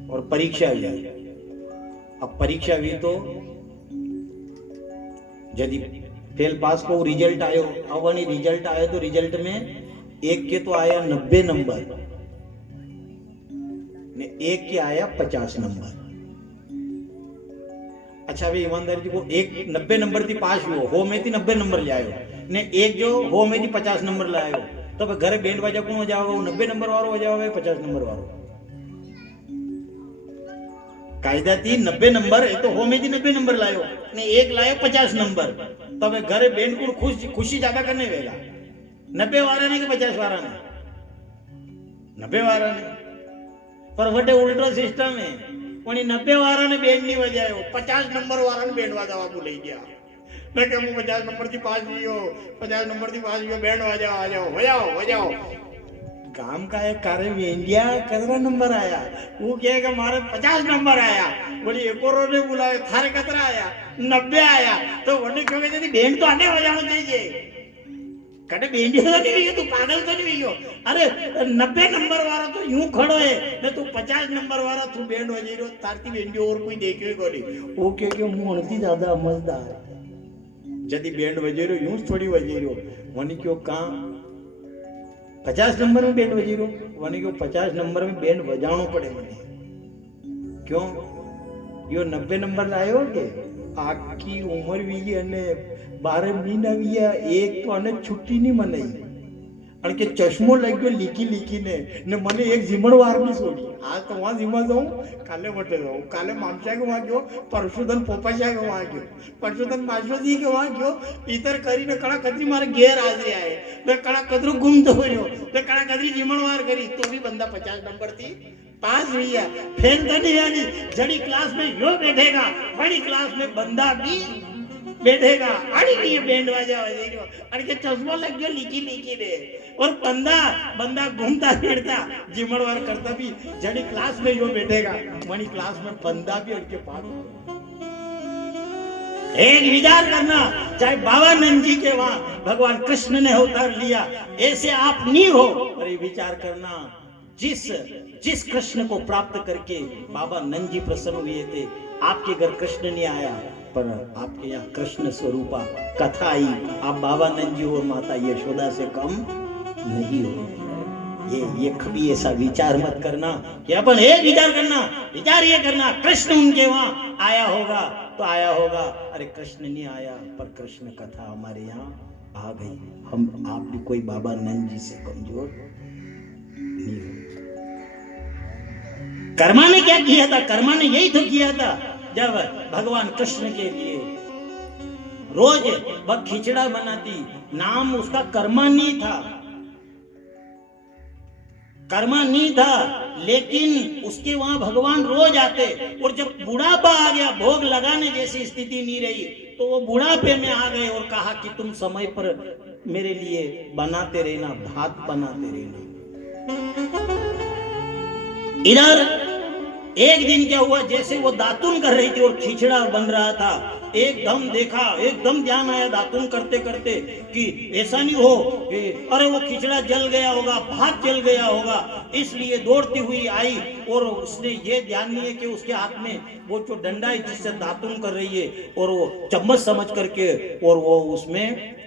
और परीक्षा हुई। अब परीक्षा हुई तो यदि फेल पास को रिजल्ट आयो, अब रिजल्ट आयो तो रिजल्ट में एक के तो आया 90 नंबर ने एक के आया 50 नंबर। अच्छा भाई ईमानदारी को एक 90 नंबर थी पास हुआ, हो में थी 90 नंबर ले आयो ने एक जो हो में थी 50 नंबर लायो, तो घर बैंड बाजा कौन हो जाओगे, 90 नंबर वालों हो जाओगे 50 नंबर वालों। कायदा थी 90 नंबर है तो हो में थी 90 नंबर लायो ने एक लायो 50 नंबर, तब घरे बैंड को खुशी ज्यादा करने वेगा 90 वाला ने कि 50 वाला ने, 90 वाला ने, पर वटे उल्टो सिस्टम है, कोनी 90 वाला ने बैंड नहीं बजायो, 50 नंबर वाला ने बैंड बजावा भूल गया। मैं कहूं 50 नंबर थी पास लियो, 50 नंबर थी पास लियो, बैंड बजाओ, आ जाओ बजाओ बजाओ। काम का एक कार्य में इंडिया कितना नंबर आया, वो कहेगा मारे 50 नंबर आया, बोली एक और ने बुलाया थारे कितना आया 90 आया, तो वने क्यों कहते बैंड तो आने बजाना चाहिए, कटे बैंड तो नहीं हुई, तू पागल तो नहीं हुई, अरे 90 नंबर वाला तो यूं खड़ो है ने तू 50 नंबर वाला तू बैंड बजे रहो, तारती बैंड और कोई देखे को नहीं, वो कह के मुंह अणती ज्यादा समझदार यदि बैंड बजे रहो यूं थोड़ी बजे रहो, वनी क्यों कहां 50 नंबर में बैंड बजी रो, वने क्यों 50 नंबर में बैंड बजानो पड़े मने, क्यों यो 90 नंबर लायो के आखी उम्र भी अने 12 महीना भी एक तो अने छुट्टी नहीं मनाई, अण के चश्मो लग गयो लीकी लीकी ने मने एक जीमण वार नहीं छोड़ी, आज तो वहां जीमा जाऊं, काले वटे जाऊं, काले मामशा के वहां गयो, परशुधन पोपाशा के वहां गयो, परशुधन माशोजी के वहां गयो, इतर करीने कड़ा कतरी मारे घेर हाजरी आए, मैं कड़ा कदरू गुम तो होयो, मैं कड़ा कदरी जीमण वार करी, तो भी बंदा 50 नंबर थी पास हुई है, फेल तो नहीं आनी, जड़ी क्लास में यो बैठेगा, बड़ी क्लास में बंदा भी बैठेगा, अड़ी नहीं है बैंड बाजा बजेगा, अड़ के चश्मा लग गया लीकी लीकी ने, और बंदा घूमता फिरता जिमड़वार करता भी, जड़ी क्लास में यो बैठेगा, वही क्लास में बंदा भी अड़ के पास। एक विचार करना, चाहे बाबा नंद जी के वहां भगवान कृष्ण ने अवतार लिया, ऐसे आप नहीं हो, अरे विचार करना, जिस कृष्ण को प्राप्त करके बाबा नंद जी प्रसन्न हुए थे, आपके घर कृष्ण नहीं आया, पर आपके यहाँ कृष्ण स्वरूपा कथा आई, आप बाबा नंद जी और माता यशोदा से कम नहीं हो। ये कभी ऐसा विचार मत करना कि अपन एक विचार करना, विचार ये करना कृष्ण उनके वहां आया होगा तो आया होगा, अरे कृष्ण नहीं आया, पर कृष्ण कथा हमारे यहाँ आ गई, हम आप भी कोई बाबा नंद जी से कमजोर नहीं हो। कर्मा ने क्या किया था, कर्मा ने यही तो किया था, जब भगवान कृष्ण के लिए रोज वह खिचड़ा बनाती, नाम उसका कर्मा नहीं था, कर्मा नहीं था, लेकिन उसके वहां भगवान रोज आते। और जब बुढ़ापा आ गया, भोग लगाने जैसी स्थिति नहीं रही, तो वो बुढ़ापे में आ गए और कहा कि तुम समय पर मेरे लिए बनाते रहना, भात बनाते रहना। इधर एक दिन क्या हुआ, जैसे वो दातुन कर रही थी और खिचड़ा बन रहा था, एकदम देखा, एकदम ध्यान आया दातुन करते करते कि ऐसा नहीं हो कि अरे वो खिचड़ा जल गया होगा, भात जल गया होगा। इसलिए दौड़ती हुई आई और उसने ये ध्यान नहीं है कि उसके हाथ में वो जो डंडा है जिससे दातुन कर रही है, और वो चम्मच समझ करके और वो उसमें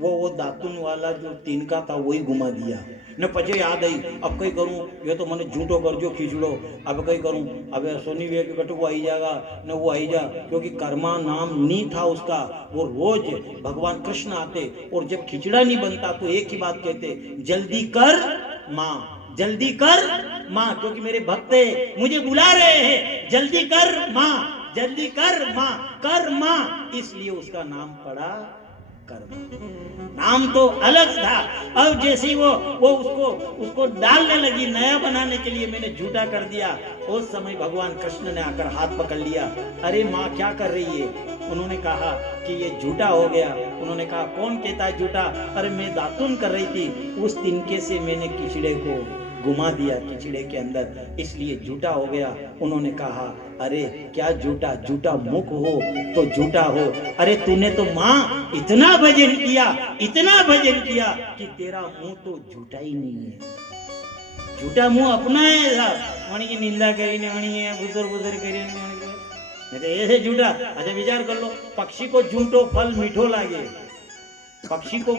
वो दातुन वाला जो तिनका था वही घुमा दिया ने। पचे याद आई, अब कई करूं, ये तो मैंने झूठो कर जो खींचड़ो, अब कई करूं, अब सोनी वे के कटु वो आई जाएगा न वो आई जा, क्योंकि कर्मा नाम नहीं था उसका। वो रोज भगवान कृष्ण आते और जब खिचड़ा नहीं बनता तो एक ही बात कहते, जल्दी कर माँ, जल्दी कर माँ, क्योंकि मेरे भक्त मुझे बुला रहे हैं, जल्दी कर माँ, जल्दी कर माँ, कर माँ। इसलिए उसका नाम पड़ा कर्मा। नाम तो अलग था। अब जैसे वो उसको डालने लगी, नया बनाने के लिए मैंने झूठा कर दिया, उस समय भगवान कृष्ण ने आकर हाथ पकड़ लिया। अरे माँ क्या कर रही है? उन्होंने कहा कि ये झूठा हो गया। उन्होंने कहा कौन कहता है झूठा? अरे मैं दातुन कर रही थी, उस तिनके से मैंने खिचड़े को घुमा दिया खिचड़े के अंदर, इसलिए झूठा हो गया। उन्होंने कहा अरे क्या झूठा, झूठा मुख हो तो झूठा हो। अरे तूने तो माँ इतना भजन किया, इतना भजन किया कि तेरा मुंह तो झूठा ही नहीं है। झूठा मुंह अपना है, वणी की निंदा करीने, वणी बुजुर्ग बुजुर्ग करीने, ऐसे झूठा। अच्छा विचार कर लो, पक्षी को झूठो फल मीठो लागे, पक्षी को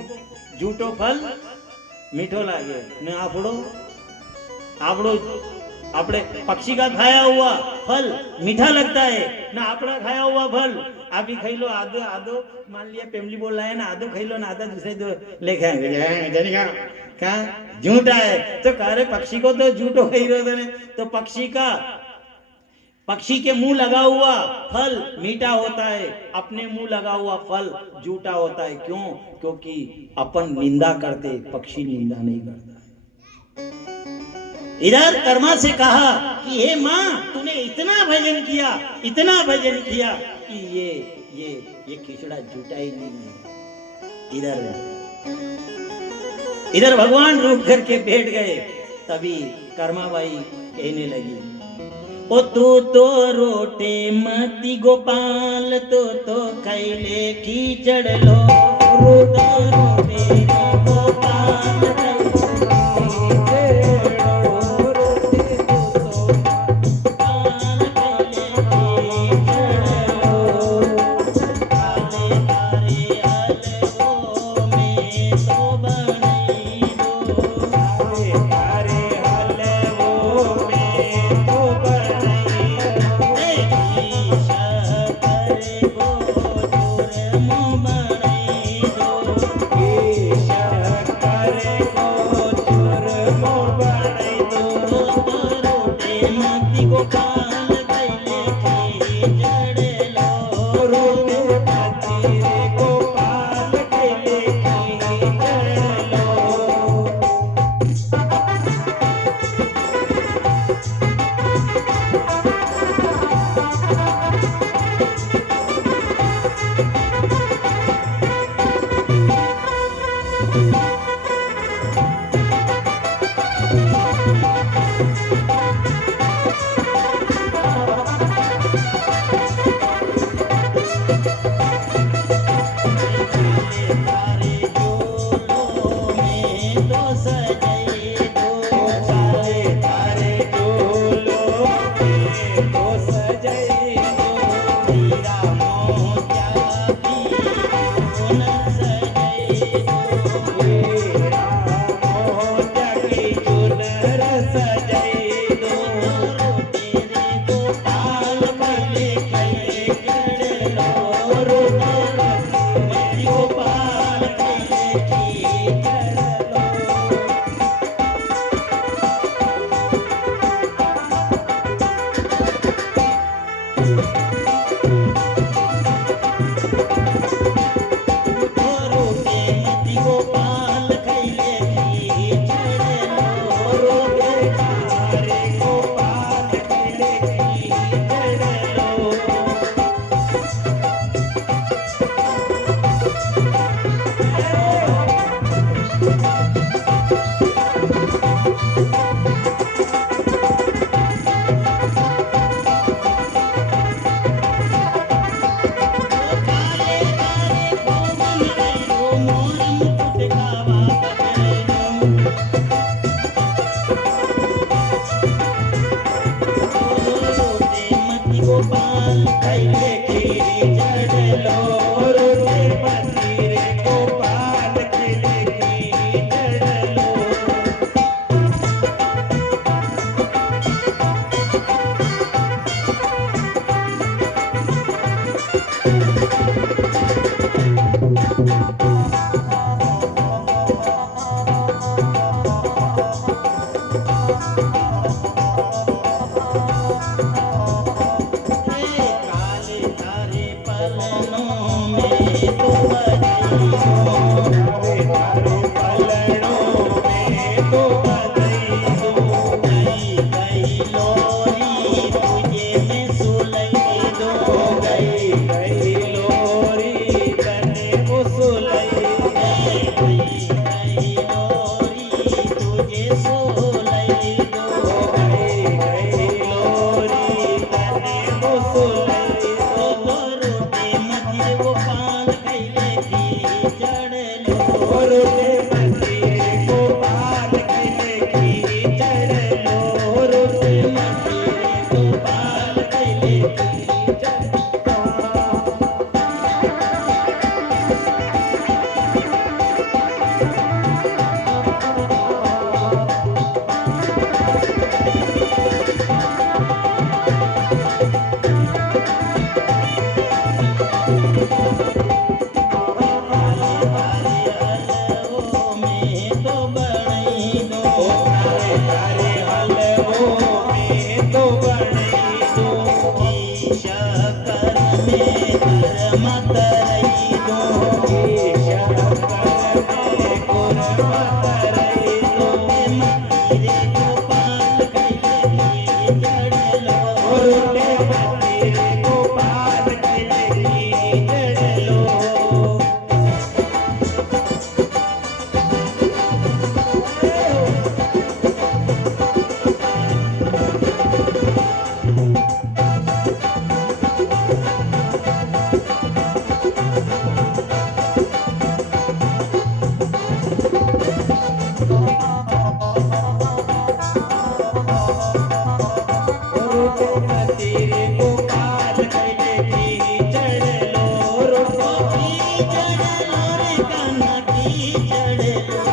झूठो फल मीठो लागे ने आपड़ो अपने पक्षी का खाया हुआ फल मीठा लगता है ना, अपना खाया हुआ फल आप ही खाई लो। आधो आधो मान लिया फैमिली बोल रहा है ना, आधो खाई लो ना, आधा दूसरे दो ले खाएंगे, क्या झूठा है तो कह रहे पक्षी को तो झूठो खाई रहे थे, तो पक्षी के मुंह लगा हुआ फल मीठा होता है, अपने मुंह लगा हुआ फल झूठा होता है। क्यों? क्योंकि अपन निंदा करते, पक्षी निंदा नहीं करता। इधर कर्मा से कहा कि हे माँ, तूने इतना भजन किया, इतना भजन किया कि ये खिचड़ा झूठा ही नहीं है। इधर भगवान रुक करके बैठ गए। तभी कर्माबाई कहने लगी, ओ तू तो रोटे मती गोपाल, तो खैले खिचड़ लो, रोटे गोपाल काले तारे पलनों में तो बधाई दो, काले तारे पलड़ों में तो बधाई दो। गई गई लोरी तुझे मैं सुलई दो, गई गई लोरी तने मुसलई दो। गई गई लोरी तुझे सुलई दो, गई गई लोरी तने मुसलई दो। रोटे मध्य गोपाल कैले की चढ़ लो, रोटे मंदिर गोपाल किले की चढ़ लो। रोटे मंदिर गोपाल किले की चढ़ लो। हलवों में तो बड़ई दो, तारे तारे हलवों में तो बड़ई दो। शक्कर में कर्म करई दो, शक्कर में कुरमा करई दो। मंदिरे गोपाल कैले की चढ़ लो, रोटे मंदिर गोपाल किले की चढ़ लो। रोटे मंदिर गोपाल किले की चढ़ लो। रोटे चढ़ लो रे कान्हा की चढ़ लो,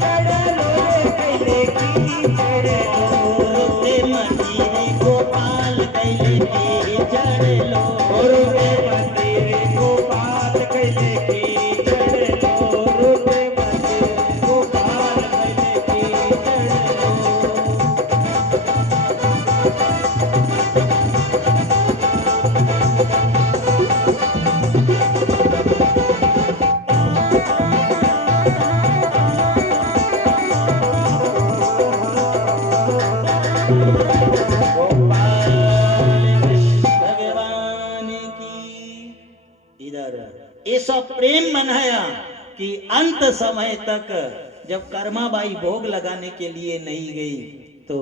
चढ़ लो रे किले की चढ़ लो। रोटे मंदिरे गोपाल कैले की चढ़ लो, रोटे मंदिर गोपाल किले की चढ़ लो। रोटे मंदिर गोपाल किले की चढ़ लो। भगवान की। इधर ऐसा प्रेम मनाया कि अंत समय तक जब कर्माबाई भोग लगाने के लिए नहीं गई तो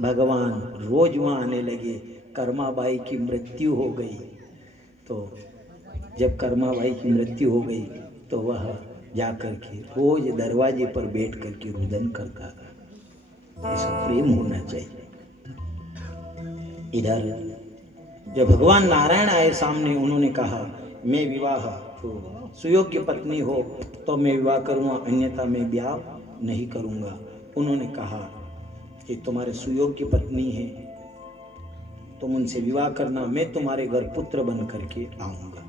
भगवान रोज वहां आने लगे। कर्माबाई की मृत्यु हो गई तो जब कर्माबाई की मृत्यु हो गई तो वह जाकर के रोज दरवाजे पर बैठ करके रुदन करता था। ऐसा प्रेम होना चाहिए। इधर जब भगवान नारायण आए सामने, उन्होंने कहा मैं विवाह तो सुयोग्य पत्नी हो तो मैं विवाह करूंगा, अन्यथा मैं विवाह नहीं करूंगा। उन्होंने कहा कि तुम्हारे सुयोग्य पत्नी है, तुम उनसे विवाह करना, मैं तुम्हारे घर पुत्र बन करके आऊंगा।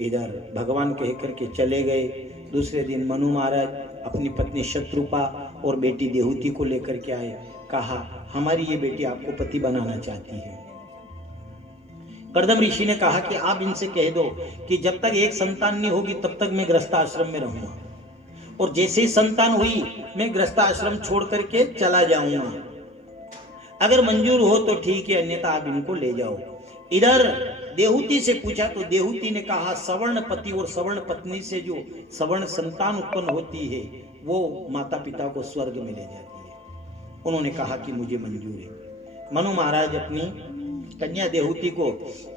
इधर भगवान कह करके चले गए। दूसरे दिन मनु महाराज अपनी पत्नी शत्रुपा और बेटी देहूति को लेकर के आए। कहा हमारी ये बेटी आपको पति बनाना चाहती है। कर्दम ऋषि ने कहा कि आप इनसे कह दो कि जब तक एक संतान नहीं होगी तब तक मैं गृहस्थ आश्रम में रहूंगा, और जैसे ही संतान हुई मैं गृहस्थ आश्रम छोड़ करके चला जाऊंगा। अगर मंजूर हो तो ठीक है, अन्यथा आप इनको ले जाओ। इधर देहूति से पूछा तो देहूति ने कहा सवर्ण पति और सवर्ण पत्नी से जो सवर्ण संतान उत्पन्न होती है वो माता पिता को स्वर्ग में ले जाती है। उन्होंने कहा कि मुझे मंजूर है। मनु महाराज अपनी कन्या देहूति को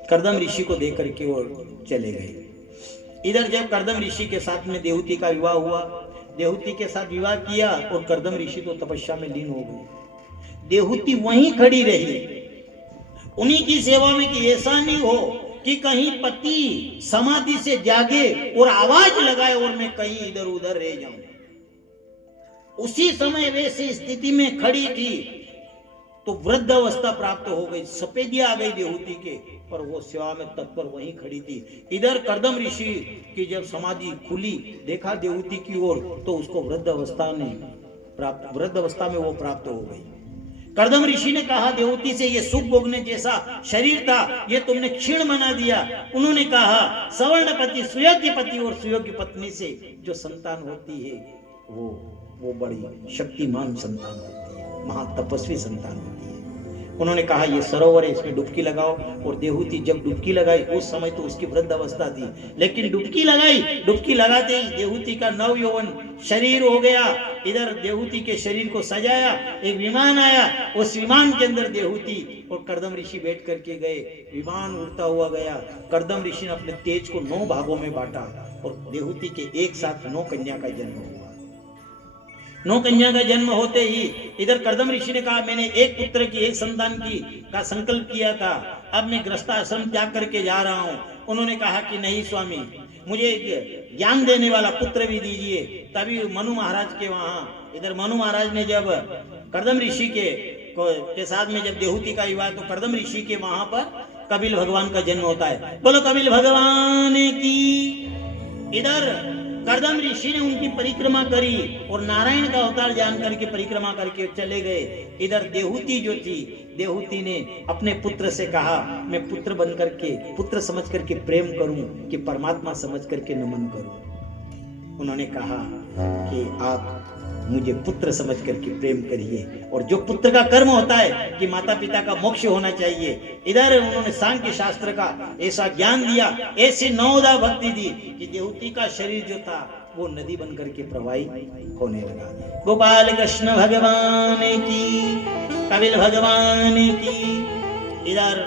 कर्दम ऋषि को दे करके और चले गए। इधर जब कर्दम ऋषि के साथ में देहूति का विवाह हुआ, देहूति के साथ विवाह किया और कर्दम ऋषि तो तपस्या में लीन हो गए। देहूति वहीं खड़ी रही उन्हीं की सेवा में कि ऐसा नहीं हो कि कहीं पति समाधि से जागे और आवाज लगाए और मैं कहीं इधर उधर रह जाऊं। उसी समय वैसी स्थिति में खड़ी थी तो वृद्ध अवस्था प्राप्त हो गई, सफेदियां आ गई देहूति के, पर वो सेवा में तत्पर वहीं खड़ी थी। इधर कर्दम ऋषि की जब समाधि खुली, देखा देहूति की ओर, तो उसको वृद्ध अवस्था में वो प्राप्त हो गई। कर्दम ऋषि ने कहा, देवहूति से ये सुख भोगने जैसा शरीर था, ये तुमने क्षीण बना दिया। उन्होंने कहा, सवर्णपति सुयोग्य पति और सुयोग्य पत्नी से जो संतान होती है वो बड़ी शक्तिमान संतान होती है, महातपस्वी संतान होती है। उन्होंने कहा, ये सरोवर है, इसमें डुबकी लगाओ। और देवहूति जब डुबकी लगाई, उस समय तो उसकी वृद्ध अवस्था थी, लेकिन डुबकी लगाई, डुबकी लगाते ही देवहूति का नव यौवन शरीर हो गया। इधर देवहूति के शरीर को सजाया, एक विमान आया, उस विमान के अंदर देवहूति और कर्दम ऋषि बैठ करके गए। विमान उड़ता हुआ गया। कर्दम ऋषि ने अपने तेज को 9 भागों में बांटा और देवहूति के एक साथ 9 कन्या का जन्म हुआ। 9 कन्या का जन्म होते ही इधर कर्दम ऋषि ने कहा, मैंने एक पुत्र की, एक संतान की का संकल्प किया था, अब मैं गृहस्थाश्रम त्याग करके जा रहा हूँ। उन्होंने कहा कि नहीं स्वामी, मुझे ज्ञान देने वाला पुत्र भी दीजिए। तभी मनु महाराज के वहाँ, इधर मनु महाराज ने जब कर्दम ऋषि के साथ में जब देवहूति का विवाह, तो कर्दम ऋषि के वहां पर कपिल भगवान का जन्म होता है। बोलो कपिल भगवान की। इधर कर्दम ऋषि ने उनकी परिक्रमा करी और नारायण का अवतार जान करके परिक्रमा करके चले गए। इधर देवहूति जो थी, देवहूति ने अपने पुत्र से कहा, मैं पुत्र बन करके, पुत्र समझ करके प्रेम करूं कि परमात्मा समझ करके नमन करूं। उन्होंने कहा कि आप मुझे पुत्र समझ करके प्रेम करिए, और जो पुत्र का कर्म होता है कि माता पिता का मोक्ष होना चाहिए। इधर उन्होंने सांख्य शास्त्र का ऐसा ज्ञान दिया, ऐसी नवोदा भक्ति दी कि देवहूति का शरीर जो था वो नदी बन करके प्रवाहित होने लगा। गोपाल कृष्ण भगवान की, कपिल भगवान की। इधर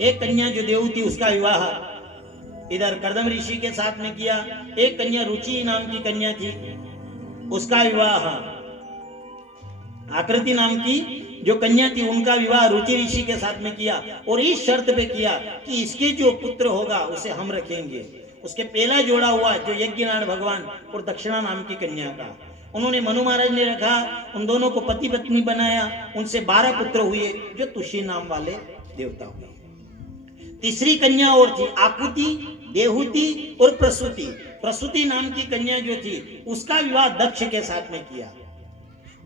एक कन्या जो देवहूति, उसका विवाह इधर कर्दम ऋषि के साथ में किया। एक कन्या रुचि नाम की कन्या थी, उसका विवाह आकृति नाम की जो कन्या थी, उनका विवाह रुचि ऋषि के साथ में किया। और इस शर्त पे किया कि इसके जो पुत्र होगा उसे हम रखेंगे। उसके पहला जोड़ा हुआ जो यज्ञनारायण भगवान और दक्षिणा नाम की कन्या का, उन्होंने मनु महाराज ने रखा। उन दोनों को पति पत्नी बनाया। उनसे 12 पुत्र हुए जो तुषी नाम वाले देवता हुए। तीसरी कन्या और थी, आकुति, देवहूति और प्रसूति। प्रसूति नाम की कन्या जो थी, उसका विवाह दक्ष के साथ में किया,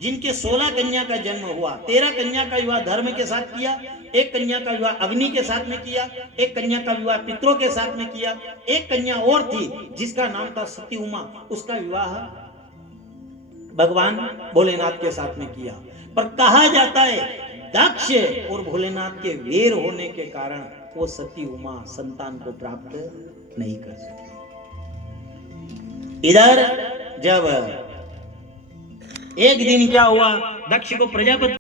जिनके 16 कन्या का जन्म हुआ। 13 कन्या का विवाह धर्म के साथ किया, एक कन्या का विवाह अग्नि के साथ में किया, एक कन्या का विवाह पितरों के साथ में किया। एक कन्या और थी जिसका नाम था सती उमा, उसका विवाह भगवान भोलेनाथ के साथ में किया। पर कहा जाता है दक्ष और भोलेनाथ के वेर होने के कारण वो सती उमा संतान को प्राप्त नहीं कर सकी। इधर जब एक दिन क्या हुआ, दक्ष को प्रजापति